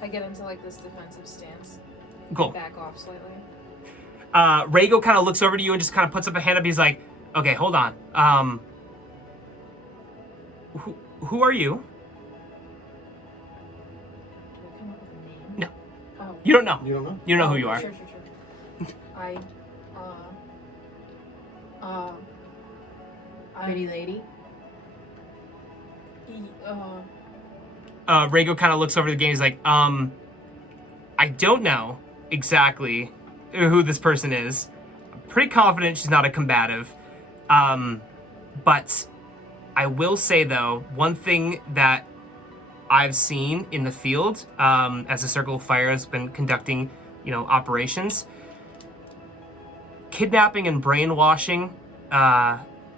I get into like this defensive stance. Cool. Back off slightly. Rhaego kind of looks over to you and just kind of puts up a hand up. He's like, okay, hold on. Who are you? Do I come up with a name? No. Oh. You don't know. You don't know? You don't know who you are. Sure. I Pretty lady. Rhaego kind of looks over the game. He's like, I don't know exactly who this person is. I'm pretty confident she's not a combative. But I will say, though, one thing that I've seen in the field as the Circle of Fire has been conducting, operations, kidnapping and brainwashing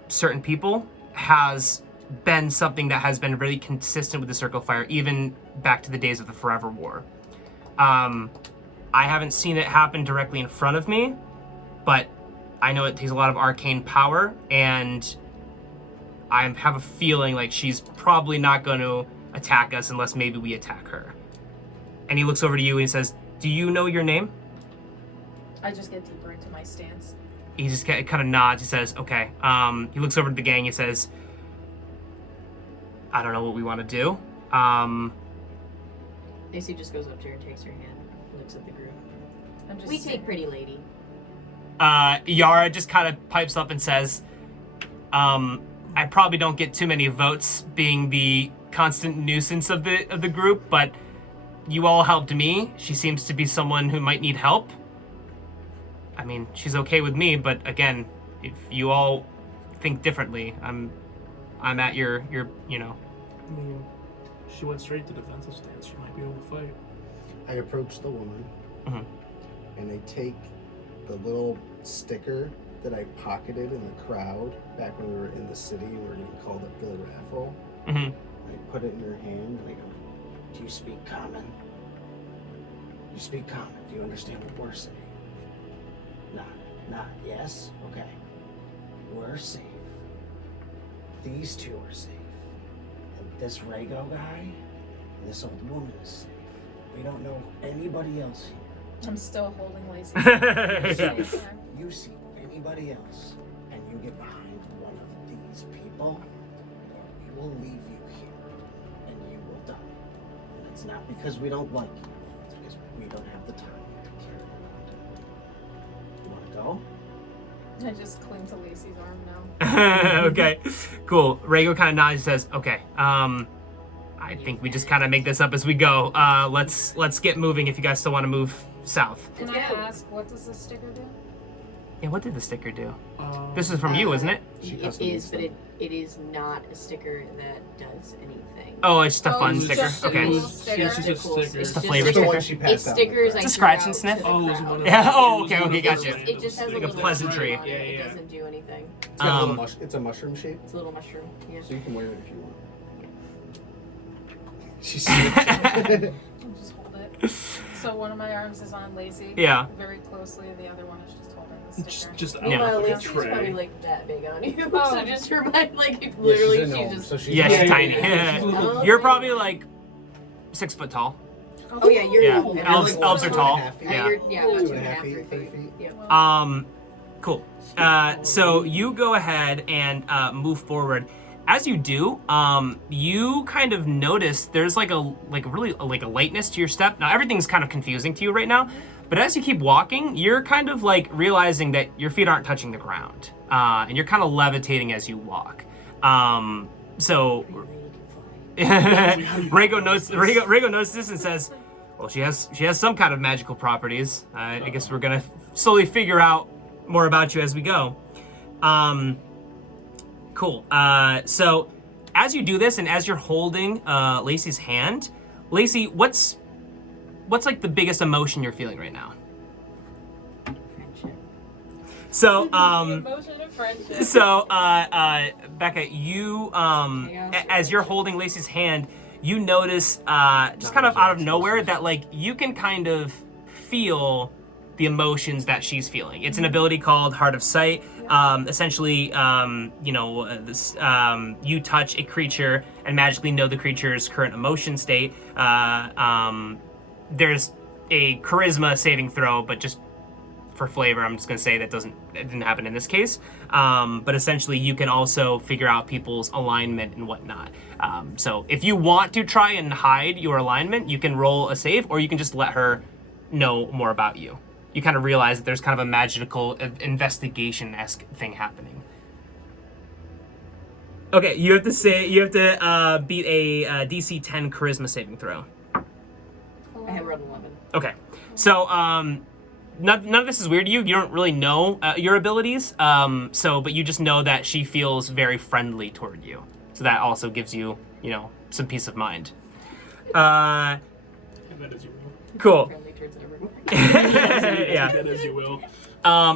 certain people has been something that has been really consistent with the Circle of Fire, even back to the days of the Forever War. I haven't seen it happen directly in front of me, but I know it takes a lot of arcane power, and I have a feeling like she's probably not going to attack us unless maybe we attack her. And he looks over to you and he says, do you know your name? I just get deeper into my stance. He just kind of nods. He says, okay. He looks over to the gang. He says, I don't know what we want to do. AC just goes up to her and takes her hand and looks at the group. I'm just We take pretty lady. Yara just kind of pipes up and says, I probably don't get too many votes being the constant nuisance of the group, but you all helped me. She seems to be someone who might need help. I mean, she's okay with me, but again, if you all think differently, I'm at your. I mean, she went straight to defensive stance. She might be able to fight. I approach the woman, Mhm. and I take the little sticker that I pocketed in the crowd back when we were in the city and we were getting called up to the raffle. Mm-hmm. I put it in her hand and I go, do you speak common? You speak common. Do you understand what we're saying? Not. Yes? Okay. We're safe. These two are safe. And this Rhaego guy and this old woman is safe. We don't know anybody else here. I'm still holding Lacey. So, you see anybody else and you get behind one of these people, we will leave you here and you will die. And it's not because we don't like you, it's because we don't have the time to carry you. You want to go? I just cling to Lacey's arm now. Okay, cool. Rhaego kind of nods and says, okay, I I think we just kind of make this up as we go. Let's get moving if you guys still want to move south. Can I ask, what does the sticker do? Yeah, what did the sticker do? This is from you, isn't it? It is, but it is not a sticker that does anything. Oh, it's just a fun it's sticker. just a okay. cool Yeah, sticker. it's just a sticker. It's the just flavor It's the sticker. one she passed It's out. stickers I It's a threw scratch out and to sniff? the Oh, it was crowd. one of Yeah, those- oh, it was okay, one of okay, those gotcha. random It just has a Like a little pleasantry. mushroom on Yeah, it. yeah. It doesn't do anything. It's got a little Um, it's a mushroom shape, It's a little mushroom. Yeah. so you can wear it if you want. She's sick. Just hold it. So one of my arms is on Lacey. Yeah. Very closely, and the other one is just holding the sticker. Just Yeah. Well, like a Lacey's probably tray. like that big on you. Oh. So just remind, like, Yeah, literally, she's a she's gnome, just. so she's Yeah, she's Yeah, tiny. yeah, yeah. Oh, You're okay. probably like 6 foot tall. Oh yeah, you're Yeah. the whole Elves- man. elves are tall. Yeah. You're, yeah, about 2.5 2.5 feet, 3 feet. Yep. Cool. So you go ahead and move forward. As you do, you kind of notice there's like a lightness to your step. Now everything's kind of confusing to you right now, but as you keep walking, you're kind of like realizing that your feet aren't touching the ground, and you're kind of levitating as you walk. So Rego notes this and says, "Well, she has some kind of magical properties. I guess we're gonna slowly figure out more about you as we go." Cool. So as you do this, and as you're holding Lacey's hand, Lacey, what's like the biggest emotion you're feeling right now? Friendship. So Emotion of friendship. So, Becca, you, as you're holding Lacey's hand, you notice, just kind of out of nowhere, that, like, you can kind of feel the emotions that she's feeling. It's an ability called Heart of Sight. Essentially, you touch a creature and magically know the creature's current emotion state. There's a charisma saving throw, but just for flavor, I'm just going to say it didn't happen in this case. But essentially, you can also figure out people's alignment and whatnot. So if you want to try and hide your alignment, you can roll a save, or you can just let her know more about you. You kind of realize that there's kind of a magical investigation-esque thing happening. Okay, you have to beat a DC 10 charisma saving throw. I have rolled 11. Okay, so none of this is weird to you. You don't really know your abilities, but you just know that she feels very friendly toward you. So that also gives you, some peace of mind. Have that as you will. Cool. Friendly towards everyone. Yeah. Have that as you will.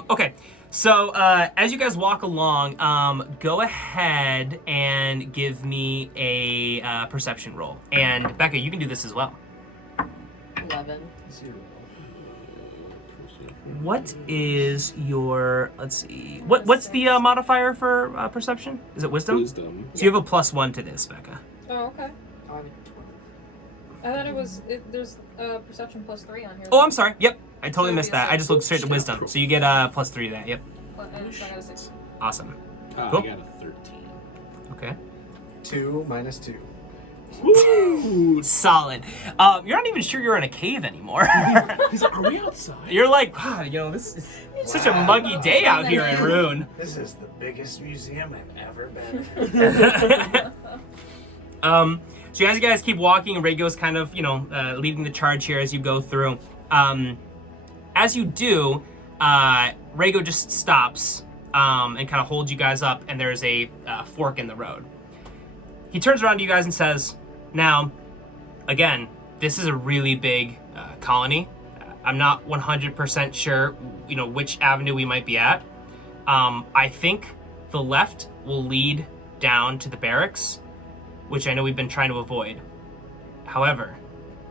Okay, so as you guys walk along, go ahead and give me a perception roll. And Becca, you can do this as well. 11. What is your, let's see, what's the modifier for perception? Is it wisdom? Wisdom. So you have a +1 to this, Becca. Oh, okay. Oh, I'm at 12. I thought it was. There's perception +3 on here. Oh, I'm sorry. Yep, I totally So missed it'd be a that. I just looked straight to wisdom. So you get +3 to that. Yep, So I got a 6. awesome. Cool. Cool. I got a 13. Okay. 2 minus 2. Woo! Solid. You're not even sure you're in a cave anymore. He's like, are we outside? You're like, wow, this is such a muggy day out here in Rune. This is the biggest museum I've ever been in. So as you guys keep walking, Rego's kind of, leading the charge here as you go through. As you do, Rego just stops and kind of holds you guys up, and there's a fork in the road. He turns around to you guys and says, now, again, this is a really big colony. I'm not 100% sure, which avenue we might be at. I think the left will lead down to the barracks, which I know we've been trying to avoid. However,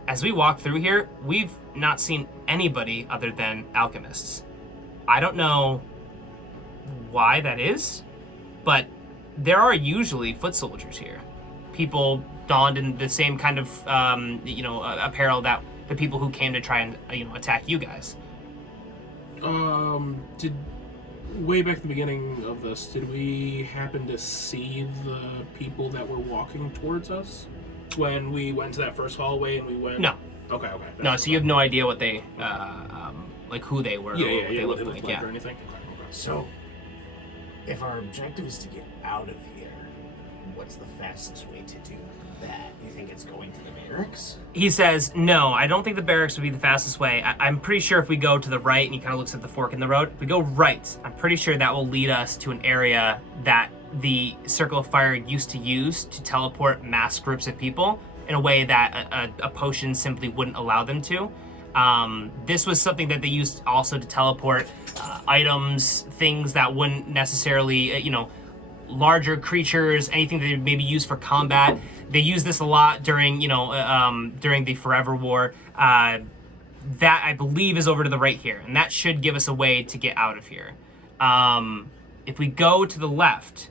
as we walk through here, we've not seen anybody other than alchemists. I don't know why that is, but there are usually foot soldiers here. People donned in the same kind of, apparel that the people who came to try and, attack you guys. Did way back at the beginning of this, did we happen to see the people that were walking towards us when we went to that first hallway and we went? No. Okay. No, so you have no idea what they, like who they were, or Yeah, what they what looked like, yeah. or anything. Okay. So, if our objective is to get out of here, what's the fastest way to do that? You think it's going to the barracks? He says, no, I don't think the barracks would be the fastest way. I'm pretty sure if we go to the right, and he kind of looks at the fork in the road, if we go right, I'm pretty sure that will lead us to an area that the Circle of Fire used to use to teleport mass groups of people in a way that a potion simply wouldn't allow them to. This was something that they used also to teleport items, things that wouldn't necessarily, larger creatures, anything that they maybe use for combat. They use this a lot during, during the Forever War. That I believe is over to the right here, and that should give us a way to get out of here. If we go to the left,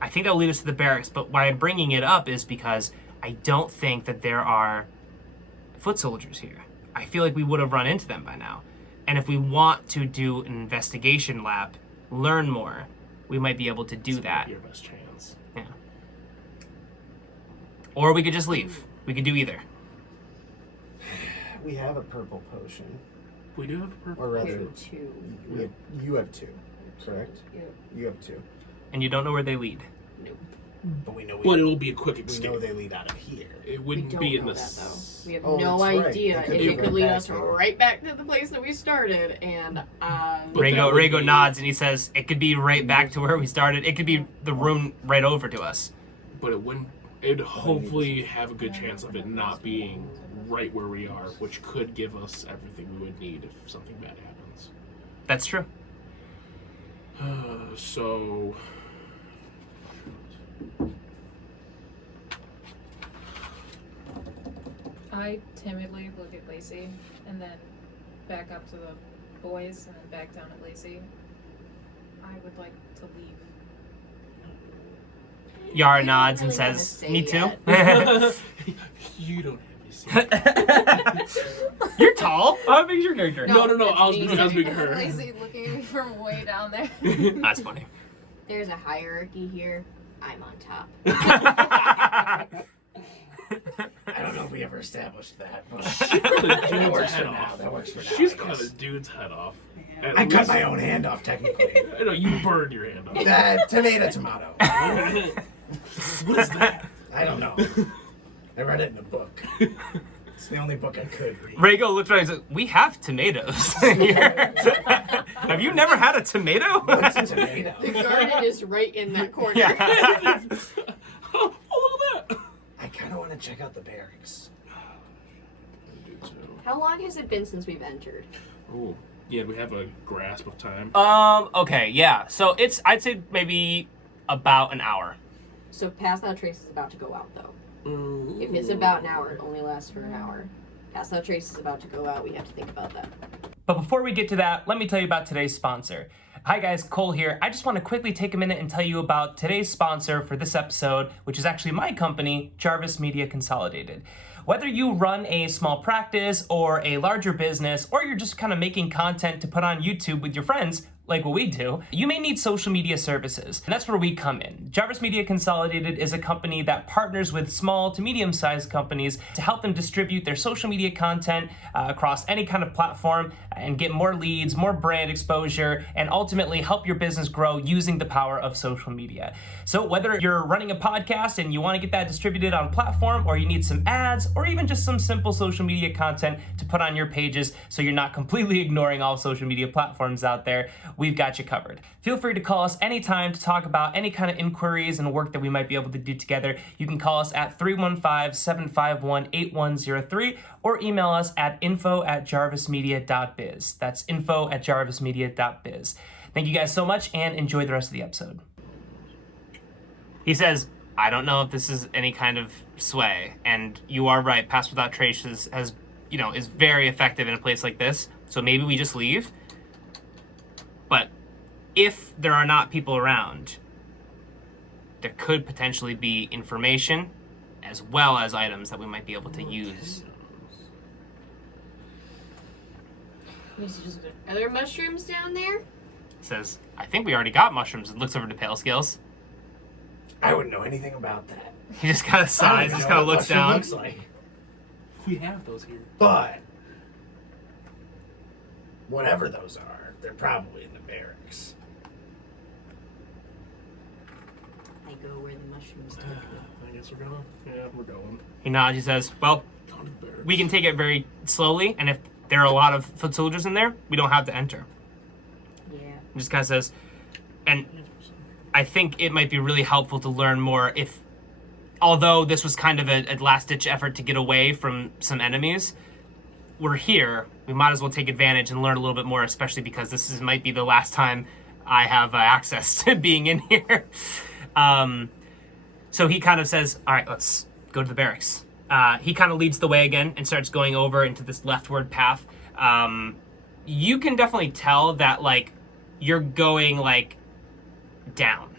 I think that'll lead us to the barracks, but why I'm bringing it up is because I don't think that there are foot soldiers here. I feel like we would have run into them by now. And if we want to do an investigation lab, learn more, we might be able to do that. Your best chance. Yeah. Or we could just leave. We could do either. We have a purple potion. We do have a purple. Or rather, Two. you have 2, correct? Yep. You have 2. And you don't know where they lead. Nope. But we know But it will be a quick we escape. know they lead out of here. It We wouldn't don't be in know the. that though. We have Oh, no that's right. idea It could if be it could right lead back us here. right back to the place that we started. And But that Rhaego would be- nods and he says, it could be right back to where we started. It could be the room right over to us. But it wouldn't. It'd hopefully have a good chance of it not being right where we are, which could give us everything we would need if something bad happens. That's true. So. I timidly look at Lacey and then back up to the boys and then back down at Lacey. I would like to leave. Yara You nods don't and really says, wanna me say too. You don't have to say. You're tall. How big is your character? No, it's I was me. being her. Lacey looking at me from way down there. That's funny. there's a hierarchy here. I'm on top. I don't know if we ever established that, but She cut a that dude's works head for now. off. That works for now. She's I cut guess. a dude's head off. I cut my own hand off, technically. I know, you burned your hand off. Tomato. What is that? I don't know. I read it in a book. It's the only book I could read. Rhaego looks around and says, we have tomatoes here. Have you never had a tomato? What's a tomato? The garden is right in that corner. Yeah. Oh, look at that! I kind of want to check out the barracks. I do too. How long has it been since we've entered? Oh, yeah, we have a grasp of time. Okay, yeah. So I'd say maybe about an hour. So Pass Without Trace is about to go out, though. If it's about an hour, it only lasts for an hour. Pass Without Trace is about to go out. We have to think about that. But before we get to that, let me tell you about today's sponsor. Hi guys, Cole here. I just want to quickly take a minute and tell you about today's sponsor for this episode, which is actually my company, Jarvis Media Consolidated. Whether you run a small practice or a larger business, or you're just kind of making content to put on YouTube with your friends, like what we do, you may need social media services. And that's where we come in. Jarvis Media Consolidated is a company that partners with small to medium-sized companies to help them distribute their social media content across any kind of platform and get more leads, more brand exposure, and ultimately help your business grow using the power of social media. So whether you're running a podcast and you want to get that distributed on a platform, or you need some ads, or even just some simple social media content to put on your pages so you're not completely ignoring all social media platforms out there, we've got you covered. Feel free to call us anytime to talk about any kind of inquiries and work that we might be able to do together. You can call us at 315-751-8103 or email us at info@jarvismedia.biz. That's info@jarvismedia.biz. Thank you guys so much and enjoy the rest of the episode. He says, I don't know if this is any kind of sway, and you are right. Pass Without Trace is very effective in a place like this. So maybe we just leave. But if there are not people around, there could potentially be information as well as items that we might be able to use. Are there mushrooms down there? He says, I think we already got mushrooms, and looks over to Pale Scales. I wouldn't know anything about that. He just kind of I don't sighs, even just know kind of what looks mushroom down. Looks like. We have those here. But whatever those are, they're probably in the barracks. I I go where the mushrooms take me. I guess we're going. Yeah, we're going. He nods. He says, well, Going to the barracks. we can take it very slowly, and if there are a lot of foot soldiers in there, we don't have to enter. Yeah. He just kind of says, and I think it might be really helpful to learn more if, although this was kind of a last-ditch effort to get away from some enemies, we're here. We might as well take advantage and learn a little bit more, especially because might be the last time I have access to being in here. So he kind of says, all right, let's go to the barracks. He kind of leads the way again and starts going over into this leftward path. You can definitely tell that, like, you're going, like, down.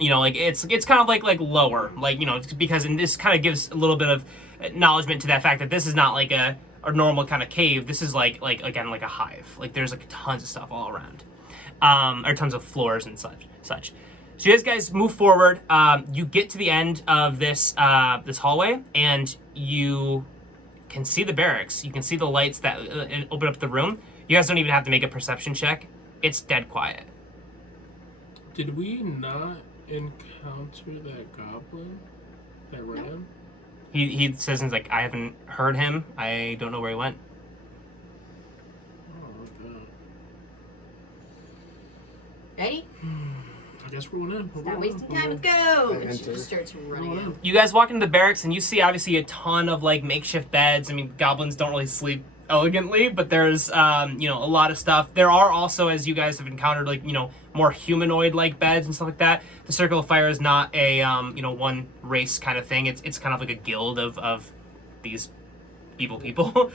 You know, like, it's kind of like lower, like, you know, because this kind of gives a little bit of acknowledgement to that fact that this is not like a normal kind of cave. This is like again, like a hive. Like, there's like tons of stuff all around, or tons of floors and such. So you guys move forward. You get to the end of this this hallway, and you can see the barracks. You can see the lights that open up the room. You guys don't even have to make a perception check. It's dead quiet. Did we not encounter that goblin that ran? He says, he's like, I haven't heard him. I don't know where he went. Oh, okay. Ready? I guess we're going in. Not wasting time. Let's go. I And she enter. just starts running out. You guys walk into the barracks, and you see obviously a ton of like makeshift beds. I mean, goblins don't really sleep elegantly, but there's you know, a lot of stuff. There are also, as you guys have encountered, like, you know, more humanoid like beds and stuff like that. The Circle of Fire is not a you know, one race kind of thing. It's kind of like a guild of these evil people.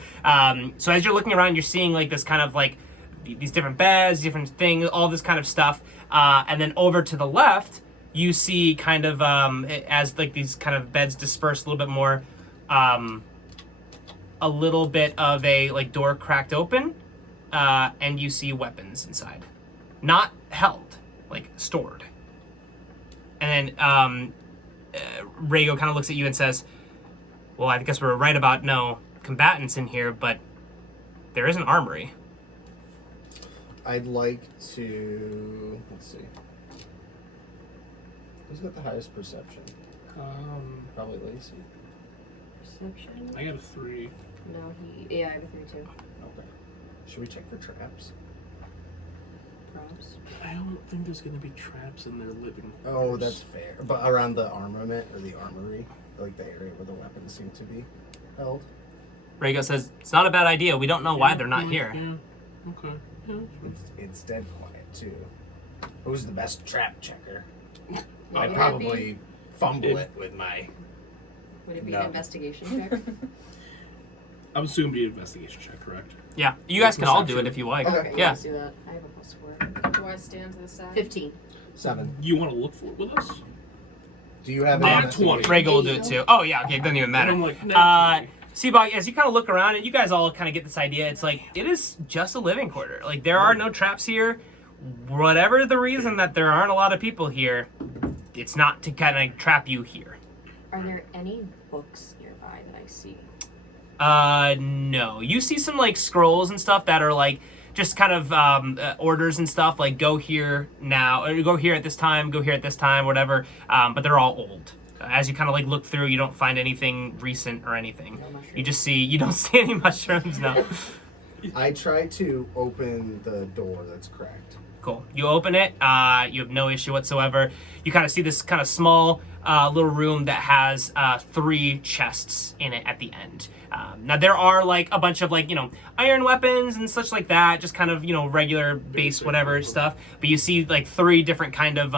So as you're looking around, you're seeing like this kind of like these different beds, different things, all this kind of stuff. And then over to the left, you see kind of as like these kind of beds disperse a little bit more, a little bit of a like door cracked open, and you see weapons inside, not held, like stored. And then Rhaego kind of looks at you and says, well, I guess we're right about no combatants in here, but there is an armory. I'd like to. Let's see. Who's got the highest perception? Probably Lacey. Perception? I got a 3. No, yeah, I have a 3 too. Okay. Should we check for traps? Props. I don't think there's gonna be traps in their living Oh, quarters. that's fair. But around the armament or the armory, like the area where the weapons seem to be held. Rhaego says, it's not a bad idea. We don't know why they're not here. Yeah. Okay. Yeah. It's dead quiet too. Who's the best trap checker? What I'd would it probably fumble it with my. Would it be No. an investigation check? I'm assuming it'd be an investigation check, correct? Yeah, you guys can all do it if you like. Okay. Yeah. Let's do that. I have a +4. Do I stand to the side? 15. 7. You want to look for it with us? Do you have Not any 20. Rhaego will do it too. Oh yeah, okay, it doesn't even matter. And I'm like, nah, 20. Seabog, as you kind of look around, and you guys all kind of get this idea, it's like, it is just a living quarter. Like, there are no traps here. Whatever the reason that there aren't a lot of people here, it's not to kind of trap you here. Are there any books nearby that I see? No. You see some, like, scrolls and stuff that are, like, just kind of orders and stuff, like, go here now, or go here at this time, go here at this time, whatever, but they're all old. As you kind of like look through, you don't find anything recent or anything. No mushrooms. You don't see any mushrooms, no. I try to open the door that's cracked. Cool. You open it, you have no issue whatsoever. You kind of see this kind of small little room that has 3 chests in it at the end. Now there are like a bunch of like, you know, iron weapons and such like that, just kind of, you know, regular base whatever stuff. But you see like 3 different kind of,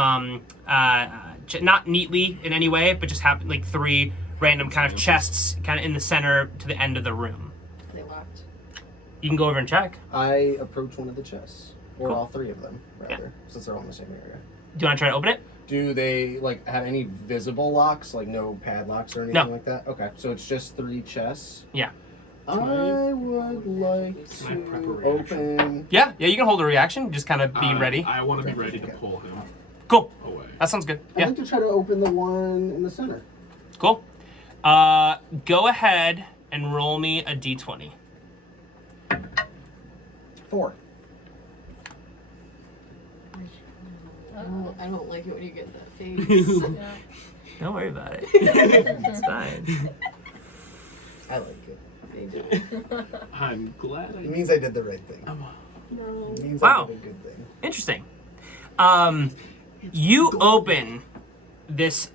not neatly in any way, but just have like 3 random kind of chests kind of in the center to the end of the room. Are they locked? You can go over and check. I approach one of the chests, or Cool. all 3 of them, rather, Yeah. since they're all in the same area. Do you want to try to open it? Do they like have any visible locks, like no padlocks or anything like that? Okay, so it's just 3 chests. Yeah. I would like Can I prep a to reaction? open. Yeah, you can hold a reaction. Just kind of be ready. I want to be ready to pull him Cool. away. That sounds good. I'd Yeah. like to try to open the one in the center. Cool. Go ahead and roll me a d20. 4. I don't like it when you get that face. Yeah. Don't worry about it. It's fine. I like it. I'm glad It means I did the right thing. No. It means Wow. I did a good thing. Interesting. You open this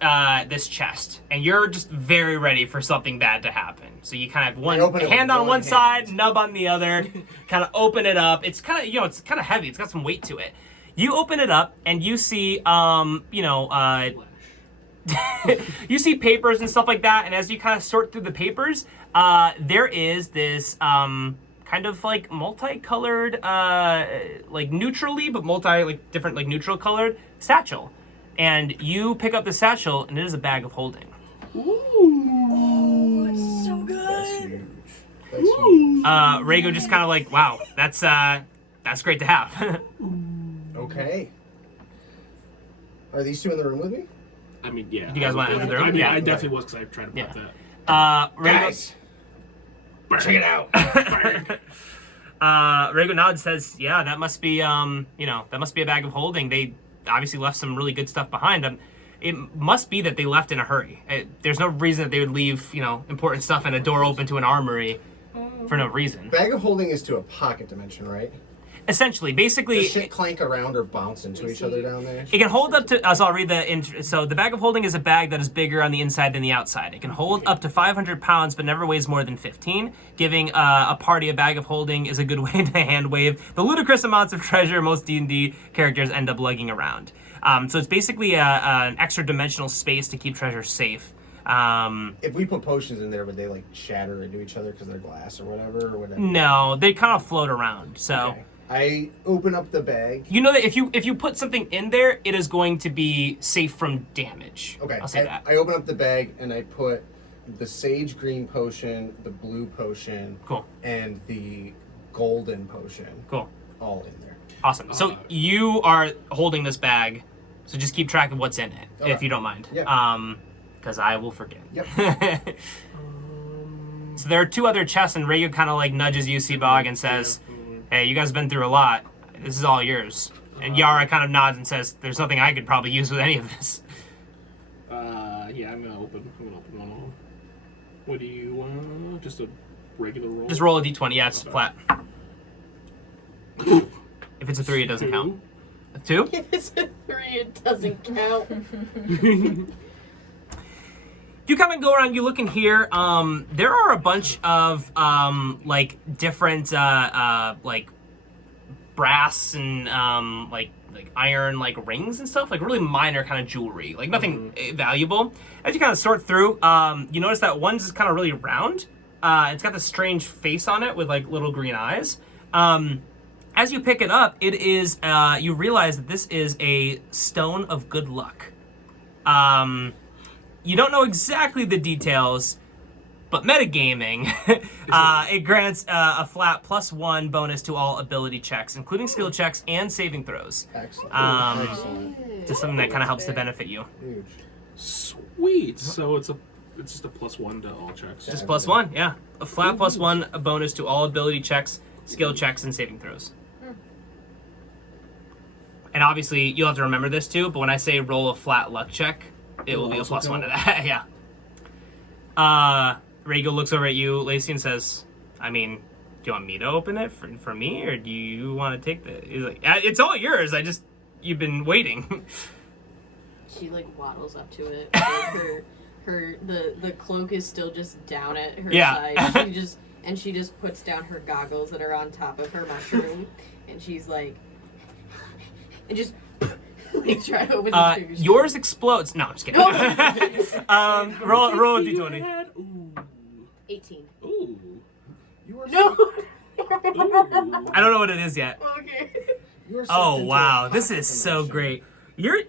this chest, and you're just very ready for something bad to happen. So you kind of have one open it with hand on one one hand. side, nub on the other. Kind of open it up. It's kind of it's kind of heavy. It's got some weight to it. You open it up, and you see you see papers and stuff like that. And as you kind of sort through the papers, there is this kind of like multicolored, like neutrally, but different like neutral colored satchel. And you pick up the satchel, and it is a bag of holding. Ooh, it's so good. That's huge. That's huge. Rhaego just kind of like, wow, that's great to have. Okay. Are these two in the room with me? I mean, yeah. You guys wanna enter the room? I mean, Yeah. I definitely was because I tried to Yeah. put that. Rhaego, Guys, check it out. Rhaego nods and says, yeah, that must be that must be a bag of holding. They obviously left some really good stuff behind. It must be that they left in a hurry. There's no reason that they would leave, important stuff and a door open to an armory for no reason. Bag of holding is to a pocket dimension, right? Essentially, basically, Does shit clank around or bounce into each other down there? it can hold up to, so I'll read so the bag of holding is a bag that is bigger on the inside than the outside. It can hold up to 500 pounds, but never weighs more than 15. Giving a party a bag of holding is a good way to hand wave the ludicrous amounts of treasure most D&D characters end up lugging around. So it's basically an extra dimensional space to keep treasure safe. If we put potions in there, would they like shatter into each other because they're glass or whatever? Or whatever? No, they kind of float around. So Okay. I open up the bag. you know that if you put something in there, it is going to be safe from damage. Okay. I'll say that. I open up the bag and I put the sage green potion, the blue potion, Cool. and the golden potion Cool. all in there. Awesome. So you are holding this bag, so just keep track of what's in it, Okay. if you don't mind. Yeah. Because I will forget. Yep. So there are two other chests, and Rhaego kind of like nudges you, Seabog, and says, hey, you guys have been through a lot. This is all yours. And Yara kind of nods and says, there's nothing I could probably use with any of this. Yeah, I'm gonna open one of them. What do you want? Just a regular roll? Just roll a d20. Yeah, it's Okay. flat. If it's a 3, it doesn't count. A 2? If it's a 3, it doesn't count. You come and go around, you look in here, there are a bunch of, like, different, like, brass and, like iron, like, rings and stuff, like, really minor kind of jewelry, like, nothing valuable. As you kind of sort through, you notice that one's is kind of really round. It's got this strange face on it with, like, little green eyes. As you pick it up, it is, you realize that this is a stone of good luck. You don't know exactly the details, but metagaming, it grants a flat +1 bonus to all ability checks, including skill checks and saving throws. Excellent. Excellent. Just something that kind of helps to benefit you. Huge. Sweet. So it's just a +1 to all checks. Just +1, yeah. A flat +1, a bonus to all ability checks, skill checks, and saving throws. And obviously, you'll have to remember this too, but when I say roll a flat luck check, it will be a also +1 to count? that, yeah. Rhaego looks over at you, Lacey, and says, I mean, do you want me to open it for me, or do you want to take the... He's like, it's all yours, you've been waiting. She like waddles up to it. Like the cloak is still just down at her side. She just puts down her goggles that are on top of her mushroom, and she's like, and just like try to open the fingers. Yours explodes. No, I'm just kidding. roll a d20. Ooh. 18. Ooh. You are No. Ooh. I don't know what it is yet. Okay. You are Oh sucked into wow, a this pocket is so dimension. great. You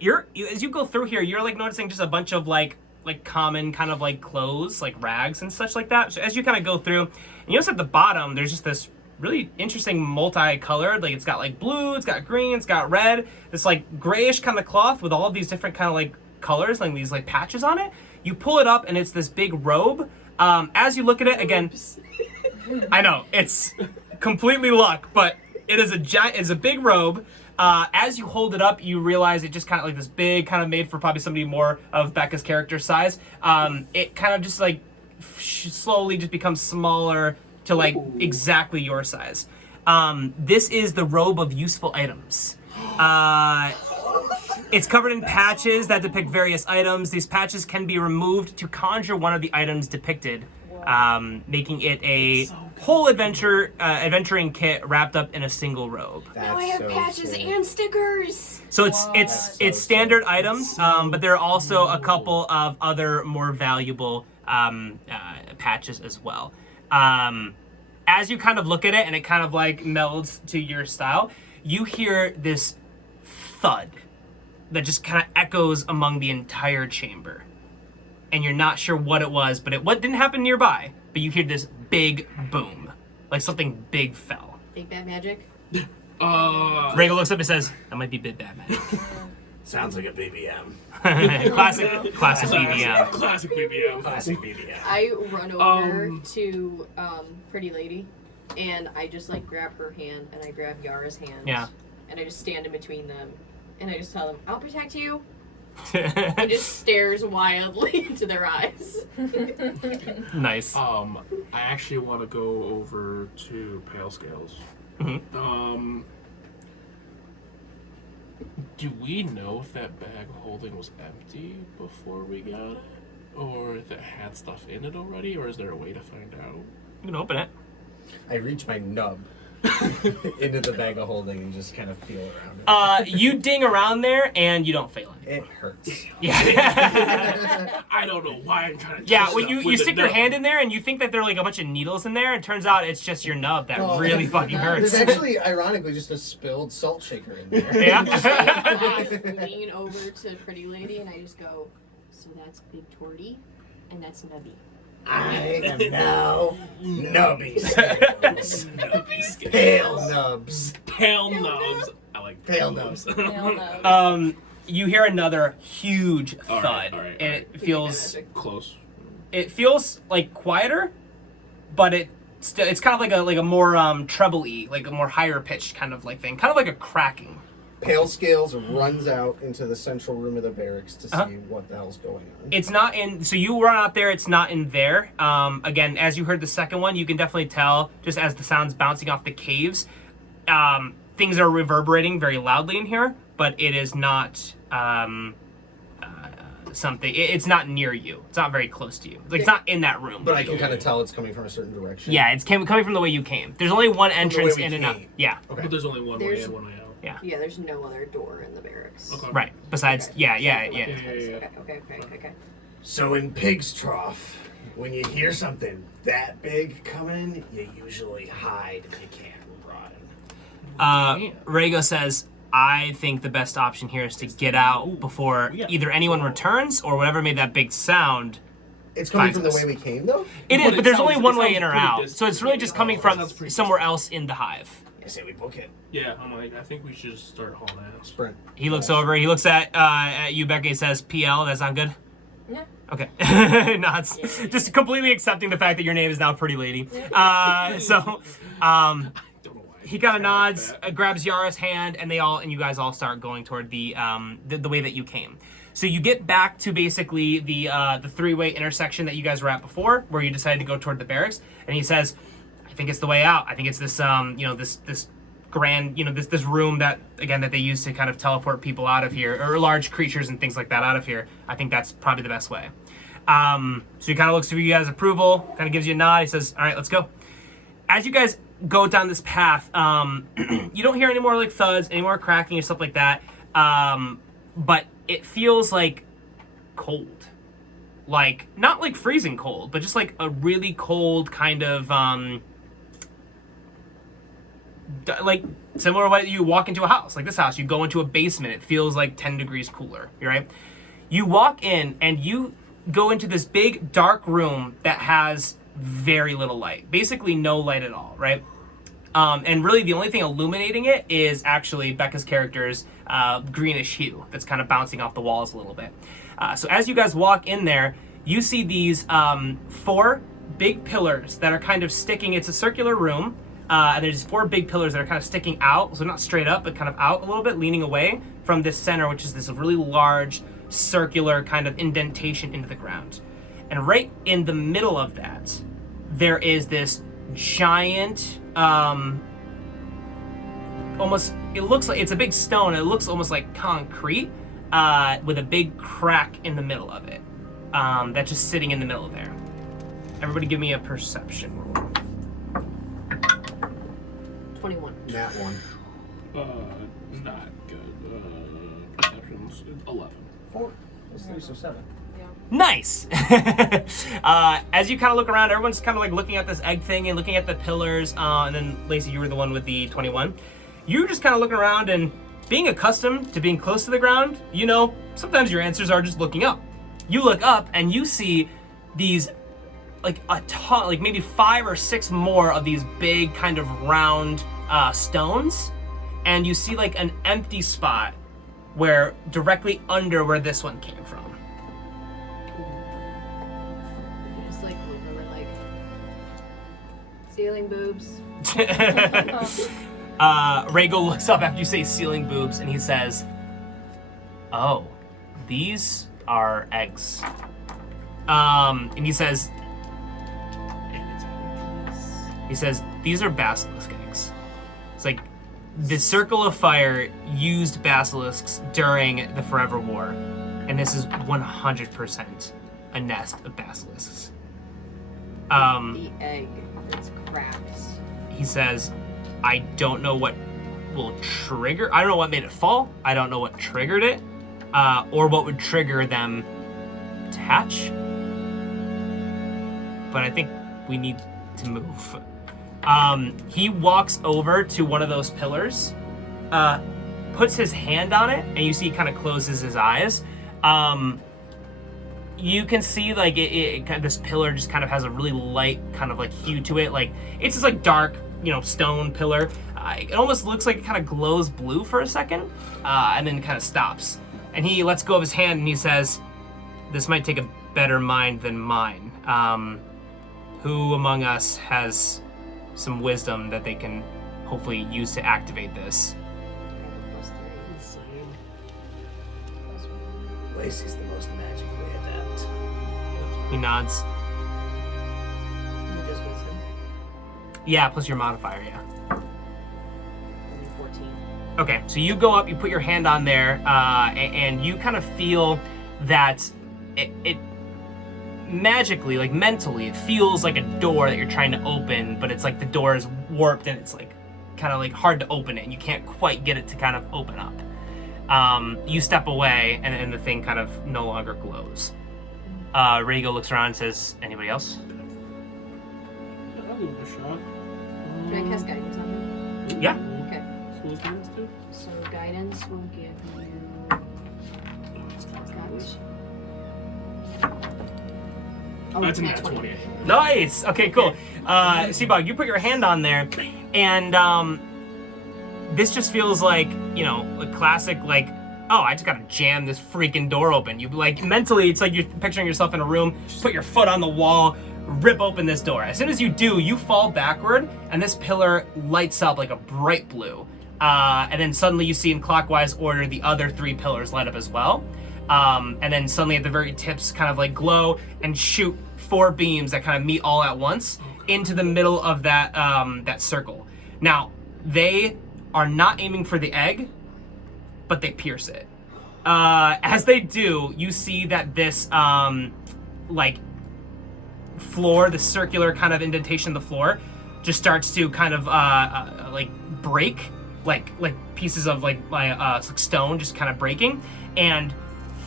as you go through here, you're like noticing just a bunch of like common kind of like clothes, like rags and such like that. So as you kind of go through, and you notice at the bottom there's just this really interesting multicolored, like it's got like blue, it's got green, it's got red, this like grayish kind of cloth with all of these different kind of like colors, like these like patches on it. You pull it up and it's this big robe. As you look at it again, I know it's completely luck, but it is a big robe. As you hold it up, you realize it just kind of like this big, kind of made for probably somebody more of Becca's character size. It kind of just like slowly just becomes smaller to like exactly your size. This is the robe of useful items. It's covered in patches that depict various items. These patches can be removed to conjure one of the items depicted, making it a whole adventuring kit wrapped up in a single robe. Now I have so patches cool. and stickers. So it's standard items, but there are also a couple of other more valuable patches as well. As you kind of look at it and it kind of like melds to your style, you hear this thud that just kind of echoes among the entire chamber. And you're not sure what it was, but what didn't happen nearby, but you hear this big boom. Like something big fell. Big bad magic. Rhaegal looks up and says, that might be Big Bad Magic. Sounds like a BBM. Classic BBM. Classic BBM. Classic BBM. I run over to Pretty Lady, and I just like grab her hand, and I grab Yara's hand. Yeah. And I just stand in between them, and I just tell them, "I'll protect you." He just stares wildly into their eyes. Nice. I actually want to go over to Pale Scales. Mm-hmm. Do we know if that bag of holding was empty before we got it? Or if it had stuff in it already? Or is there a way to find out? You can open it. I reach my nub into the bag of holding and just kind of feel around it. You ding around there and you don't fail it. It hurts. Yeah. I don't know why I'm trying to Yeah, touch when stuff you with stick a your nub. hand in there and you think that there are like a bunch of needles in there, it turns out it's just your nub that Oh, really fucking hurts. There's actually, ironically, just a spilled salt shaker in there. Yeah. I lean over to Pretty Lady, and I just go, "So that's Big Torty, and that's Nubby." I am now nubby scales. Nubby scales. Pale nubs. Pale nubs. I like Pale nubs. Hell no. You hear another huge All thud. right, all right, and all right. it feels Close. like quieter, but it's kind of like a more treble-y, like a more higher pitched kind of like thing, kind of like a cracking. Pale Scales runs out into the central room of the barracks to see Uh-huh. what the hell's going on. It's not in, so you run out there, it's not in there. Again, as you heard the second one, you can definitely tell, just as the sound's bouncing off the caves, things are reverberating very loudly in here, but it is not something, it's not near you. It's not very close to you. Like, it's not in that room. But I can kind of tell it's coming from a certain direction. Yeah, it's coming from the way you came. There's only one entrance we in and out. came. Yeah, Okay. But there's only one way There's- in, one way out. Yeah, there's no other door in the barracks. Okay. right. Besides, Okay. yeah. Okay. So in Pig's Trough, when you hear something that big coming, you usually hide if you can't run. Rhaegal says, I think the best option here is to get out before either anyone returns or whatever made that big sound. It's coming finds from the us. way we came, though? It is, But but it there's sounds- only one it way sounds in or pretty out. distant. So it's really just coming It from sounds pretty somewhere else in the hive. I say we book it. Yeah, I'm like, I think we should just start hauling ass. Sprint. He looks over, he looks at you, Becca, he says, PL, that sound good? Yeah. Okay. Nods. Just completely accepting the fact that your name is now Pretty Lady. So, Don't know why. he kind of nods, grabs Yara's hand, and you guys all start going toward the way that you came. So you get back to basically the three-way intersection that you guys were at before, where you decided to go toward the barracks. And he says, "I think it's the way out. I think it's this this grand this room that they use to kind of teleport people out of here, or large creatures and things like that out of here. I think that's probably the best way." So he kind of looks for you guys' approval, kind of gives you a nod. He says, "All right, let's go." As you guys go down this path, you don't hear any more like thuds, any more cracking or stuff like that. But it feels like cold, like not like freezing cold, but just like a really cold kind of like similar to what you walk into a house, like this house. You go into a basement, it feels like 10 degrees cooler. Right? You walk in and you go into this big dark room that has very little light, basically no light at all, right? And really the only thing illuminating it is actually Becca's character's greenish hue that's kind of bouncing off the walls a little bit. So as you guys walk in there, you see these 4 big pillars that are kind of sticking. It's a circular room. And there's 4 big pillars that are kind of sticking out, so not straight up, but kind of out a little bit, leaning away from this center, which is this really large, circular kind of indentation into the ground. And right in the middle of that, there is this giant, almost, it looks like, it's a big stone, it looks almost like concrete, with a big crack in the middle of it, that's just sitting in the middle there. Everybody give me a perception roll. 21. That one. Not good. Perception's 11. 4 plus 3, so 7. Nice! As you kind of look around, everyone's kind of like looking at this egg thing and looking at the pillars, and then Lacey, you were the one with the 21. You're just kind of looking around, and being accustomed to being close to the ground, you know, sometimes your answers are just looking up. You look up and you see these, like a ton, like maybe 5 or 6 more of these big kind of round stones, and you see like an empty spot where directly under where this one came from. Just like look over, like ceiling boobs. Rhaegal looks up after you say ceiling boobs, and he says, "Oh, these are eggs." And he says, "These are basilisk eggs." It's like the Circle of Fire used basilisks during the Forever War, and this is 100% a nest of basilisks. The egg that's cracked. He says, "I don't know what will trigger. I don't know what made it fall. I don't know what triggered it, or what would trigger them to hatch. But I think we need to move." He walks over to one of those pillars, puts his hand on it, and you see he kind of closes his eyes. You can see like it kind of, this pillar just kind of has a really light kind of like hue to it. Like it's just like dark, you know, stone pillar. It almost looks like it kind of glows blue for a second, and then kind of stops. And he lets go of his hand and he says, "This might take a better mind than mine. Who among us has some wisdom that they can hopefully use to activate this?" Lacey's the most magically adept. He nods. Just wisdom. Yeah, plus your modifier, yeah. Only 14. Okay, so you go up, you put your hand on there, and you kind of feel that it magically, like mentally, it feels like a door that you're trying to open, but it's like the door is warped and it's like kind of like hard to open it, and you can't quite get it to kind of open up. You step away, and the thing kind of no longer glows. Rhaegal looks around and says, "Anybody else?" I'll give it a shot. Do I cast guidance on him? Yeah. Okay. So what's guidance do? So guidance will give you. Oh, That's a nat nat 20. Nice. Okay, cool. Seabog, you put your hand on there, and this just feels like, you know, a classic, like, oh, I just gotta jam this freaking door open. You like mentally, it's like you're picturing yourself in a room, put your foot on the wall, rip open this door. As soon as you do, you fall backward, and this pillar lights up like a bright blue. And then suddenly you see in clockwise order the other 3 pillars light up as well. And then suddenly at the very tips kind of like glow and shoot 4 beams that kind of meet all at once into the middle of that that circle. Now, they are not aiming for the egg, but they pierce it. As they do, you see that this like floor, the circular kind of indentation in the floor, just starts to kind of like break, like pieces of like stone just kind of breaking, and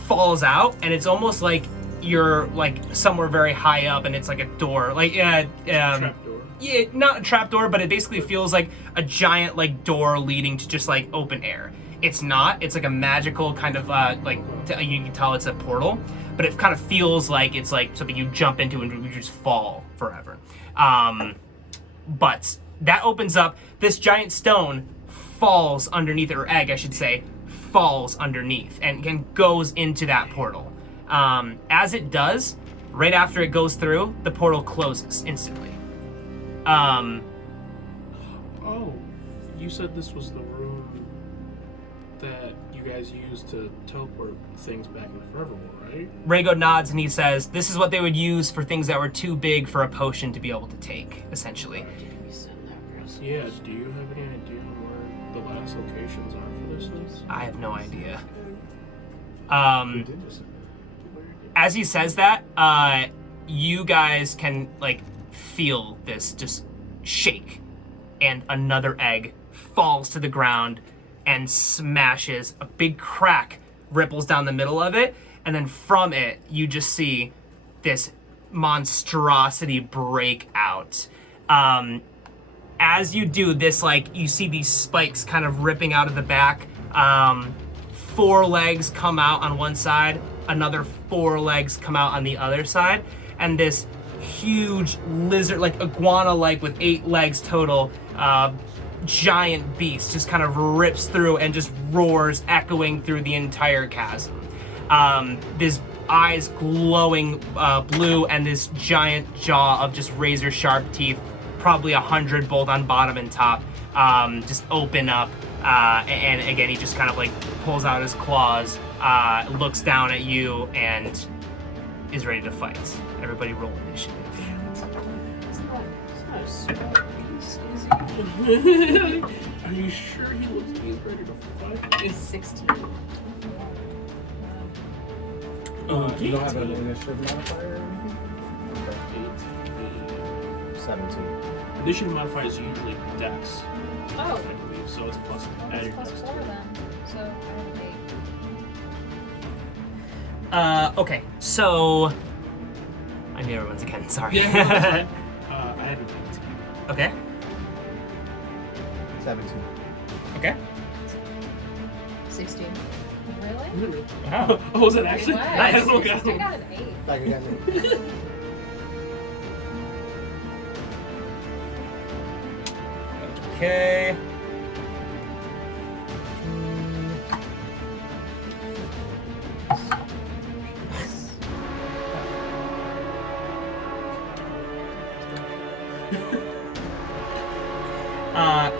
falls out, and it's almost like you're like somewhere very high up, and it's like a door, like Trapdoor. yeah, not a trapdoor, but it basically feels like a giant like door leading to just like open air. It's not. It's like a magical kind of you can tell it's a portal, but it kind of feels like it's like something you jump into and you just fall forever. But that opens up. This giant stone falls underneath it, or egg, I should say, falls underneath and goes into that portal. As it does, right after it goes through, the portal closes instantly. Oh, you said this was the room that you guys used to teleport things back in the Forevermore, right? Rhaego nods and he says, this is what they would use for things that were too big for a potion to be able to take, essentially. Yeah, do you have any idea where the last locations are for this list? I have no idea. We did just. As he says that, you guys can, like, feel this just shake. And another egg falls to the ground and smashes. A big crack ripples down the middle of it. And then from it, you just see this monstrosity break out. As you do this, like, you see these spikes kind of ripping out of the back. 4 legs come out on one side, another 4 legs come out on the other side, and this huge lizard, like iguana-like with 8 legs total, giant beast just kind of rips through and just roars, echoing through the entire chasm. This eyes glowing blue and this giant jaw of just razor-sharp teeth, probably 100 both on bottom and top, just open up. And again, he just kind of like pulls out his claws, looks down at you, and is ready to fight. Everybody roll initiative. It's not a smart beast, is he? Are you sure he looks like he's ready to fight? It's 16. You don't have an initiative modifier or anything? Okay. 17. Initiative modifier is usually dex, I Oh, believe, so it's plus. that's add your plus dex. 4 then. So, I would take. Okay, so I need everyone's again. Sorry. Yeah, no, that's fine. I had an 18. Okay. 17. Okay. 16. Really? Wow. Oh, was it actually? Wow. I had no I guess. got an 8. Like you got me. Okay.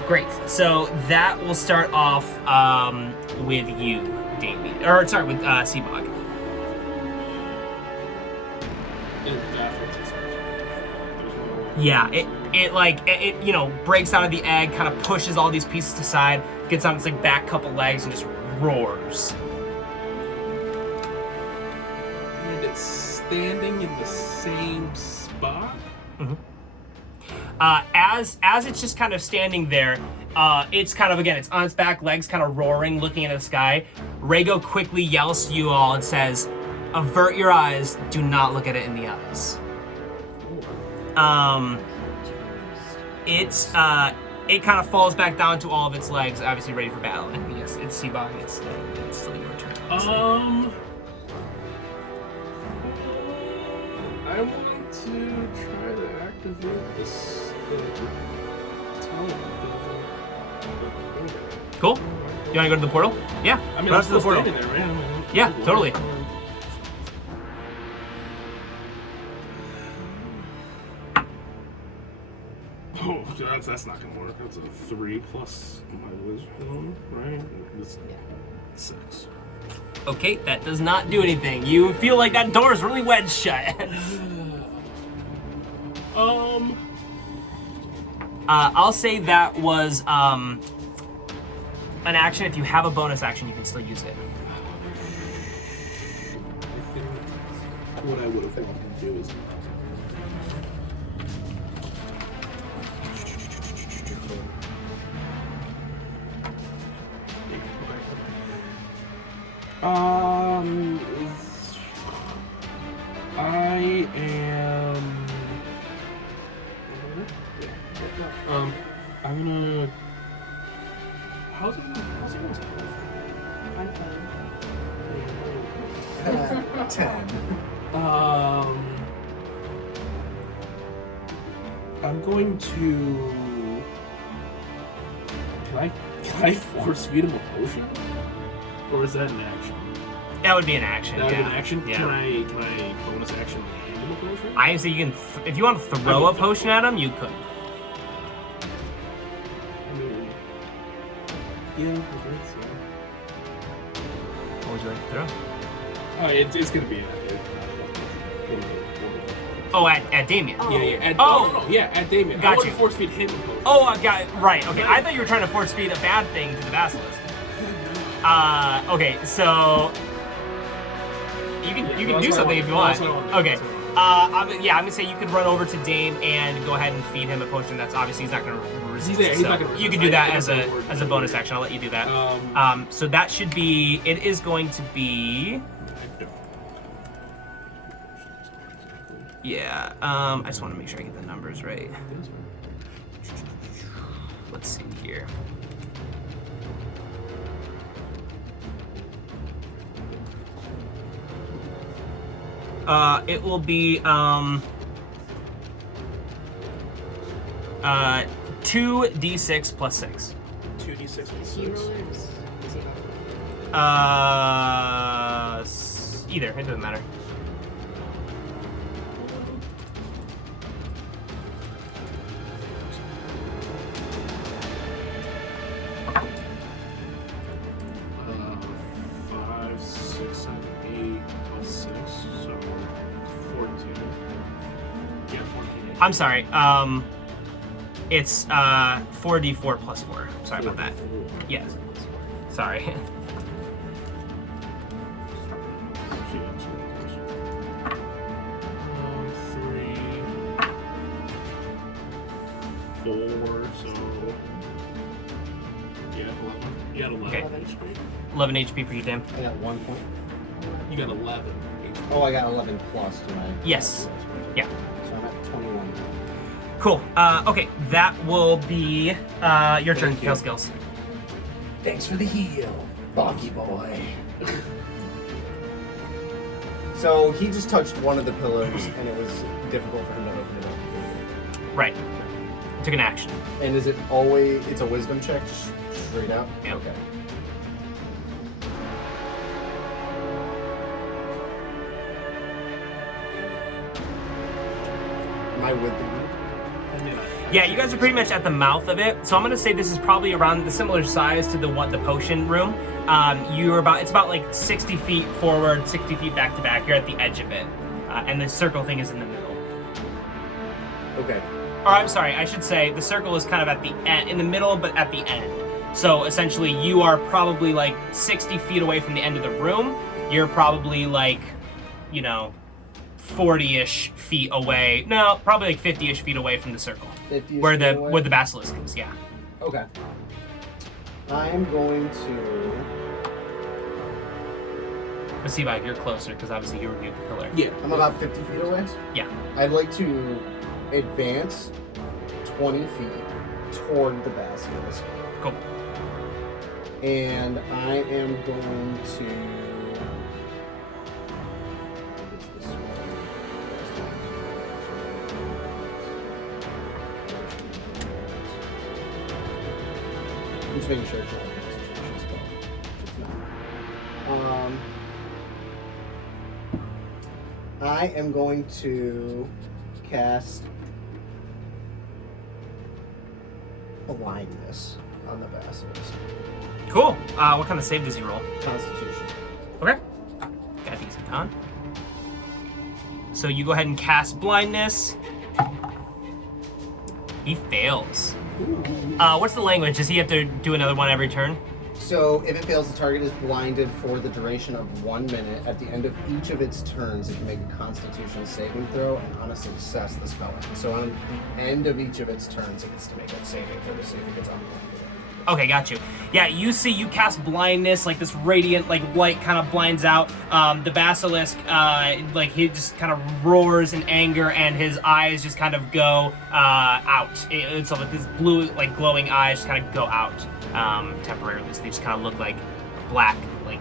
Great. So that will start off with you, Damien. Or sorry, with Seabog. Yeah, it you know, breaks out of the egg, kind of pushes all these pieces aside, gets on its like back couple legs and just roars. And it's standing in the same spot? As it's just kind of standing there, it's kind of, again, it's on its back legs, kind of roaring, looking into the sky. Rhaego quickly yells to you all and says, avert your eyes, do not look at it in the eyes. It kind of falls back down to all of its legs, obviously ready for battle. And yes, it's Seabog, it's still your turn. I want to try to activate this. Cool? You want to go to the portal? Yeah. I mean, run I'm up to the still portal. standing there, right? I mean, Yeah, totally. Oh, that's not gonna work. That's a 3 plus my wisdom, right? It's 6. Okay, that does not do anything. You feel like that door is really wedged shut. I'll say that was an action. If you have a bonus action, you can still use it. I think what I would have wanted to do is. I am. I'm gonna. How's it going? 10. I'm going to. Can I force feed him a potion? Or is that an action? That would be an action. That would yeah. be an action? Yeah. Can I bonus action hand him a potion? I say you can, if you want to throw a potion at him, you could. Yeah, I guess, yeah. What would you like to throw? Oh, it's gonna be Oh, at Damien. Yeah. Oh! At Damien. Got I want you. to force feed him. Oh, I got it. Right. Okay. I thought you were trying to force feed a bad thing to the basilisk. Okay. So you can do something if you want. Okay. I'm gonna say you could run over to Dame and go ahead and feed him a potion. That's obviously he's not gonna resist. He's not gonna You resist. can do that I as a bonus action. I'll let you do that. So that should be. It is going to be. Yeah. I just want to make sure I get the numbers right. Let's see here. It will be 2d6 plus 6. 2d6 plus He 6. rolls. Either. It doesn't matter. Five, 6, 7, 8 plus 6, so 14. Yeah, 14. I'm sorry. It's 4d4 plus 4. Sorry about that. Yes. Sorry. 3, 4, so yeah, 11. You got 11 Okay. HP. 11 HP for you, Dan. I got 1 point. You got 11 HP. Oh, I got 11 plus to my. Yes. Yeah. So I'm at 21. Cool. Okay, that will be your turn, Thank you. Kill Skills. Thanks for the heal, Boggy boy. So he just touched one of the pillars, and it was difficult for him to open it up. Right. Took an action. And is it always? It's a wisdom check, just straight out. Yeah. Okay. Am I with the? Yeah, you guys are pretty much at the mouth of it. So I'm gonna say this is probably around the similar size to the potion room. It's about like 60 feet forward, 60 feet back to back. You're at the edge of it, and the circle thing is in the middle. Okay. Or I'm sorry, I should say the circle is kind of at the end, in the middle, but at the end. So essentially, you are probably like 60 feet away from the end of the room. You're probably like, 40-ish feet away. No, probably like 50-ish feet away from the circle. 50-ish Where feet away? the basilisk is, yeah. Okay. I'm going to. Let's see, Mike, you're closer because obviously you reviewed the pillar. Yeah. I'm about 50 feet away. Yeah. I'd like to advance 20 feet toward the basilisk. Cool. And I am going to. I'm just making sure it's not a concentration spell. It's not. I am going to cast blindness on the basilisk. Cool. What kind of save does he roll? Constitution. Okay. Got a decent con. So you go ahead and cast blindness. He fails. What's the language? Does he have to do another one every turn? So, if it fails, the target is blinded for the duration of 1 minute. At the end of each of its turns, it can make a Constitution saving throw, and on a success, the spell ends. So, on the end of each of its turns, it gets to make a saving throw to see if it gets unblinded. Okay, got you. Yeah, you see, you cast blindness, like this radiant, like light kind of blinds out. The basilisk, like he just kind of roars in anger, and his eyes just kind of go out. So like this blue, like glowing eyes just kind of go out temporarily. So they just kind of look like black, like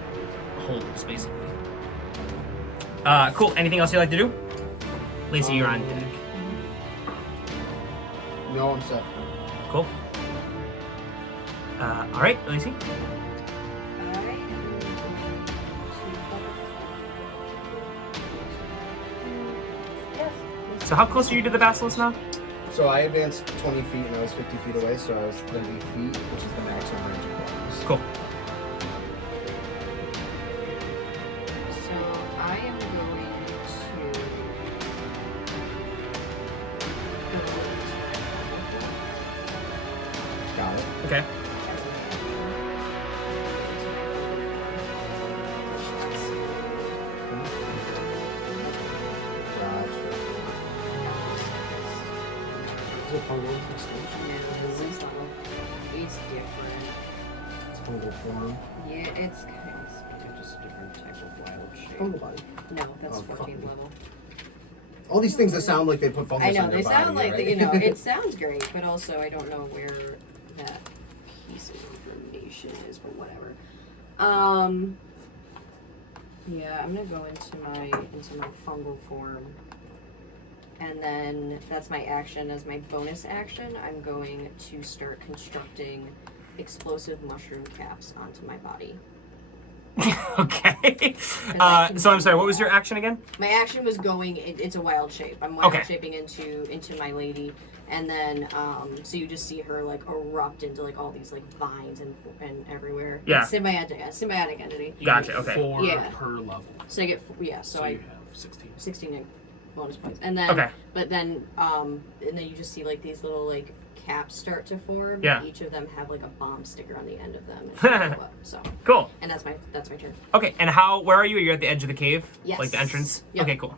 holes, basically. Cool. Anything else you'd like to do? Lacey, you're on deck. No, I'm set. Cool. All right, Lacey. So how close are you to the basilisk now? So, I advanced 20 feet and I was 50 feet away, so I was 30 feet, which is the maximum range of blindness. Cool. the fungal infestation? No, it's not. It's different. It's fungal form. Yeah, it's kind of just a different type of wild shape. Fungal body. No, that's Oh, 14 fuck. level. All these things that sound like they put fungus I know, in their they body, sound like, right? you know, it sounds great, but also I don't know where that piece of information is, but whatever. Yeah, I'm gonna go into my fungal form. And then that's my action. As my bonus action, I'm going to start constructing explosive mushroom caps onto my body. Okay. I can So I'm do sorry. What was that. your action again? My action was going. It's a wild shape. I'm wild Okay. shaping into my lady, and then so you just see her like erupt into like all these like vines and everywhere. Yeah. It's symbiotic entity. Gotcha, You get okay. 4 Yeah. per level. So I get so I you have 16. 16 bonus points, and then Okay. but then and then you just see like these little like caps start to form. Yeah. Each of them have like a bomb sticker on the end of them. And they go up, so Cool. and that's my turn. Okay. And where are you? You're at the edge of the cave. Yes. Like the entrance. Yep. Okay. Cool. All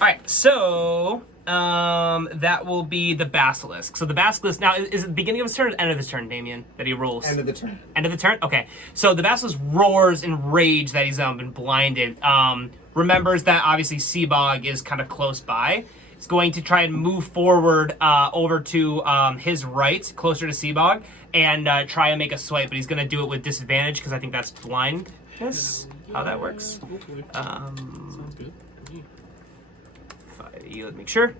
right. So that will be the basilisk. So the basilisk now is it the beginning of his turn or the end of his turn, Damien? That he rolls. End of the turn. End of the turn? Okay. So the basilisk roars in rage that he's been blinded. Remembers that obviously Seabog is kind of close by. He's going to try and move forward over to his right, closer to Seabog, and try and make a swipe, but he's going to do it with disadvantage because I think that's blindness. How that works. Okay. Um, Sounds good to me. let's make sure.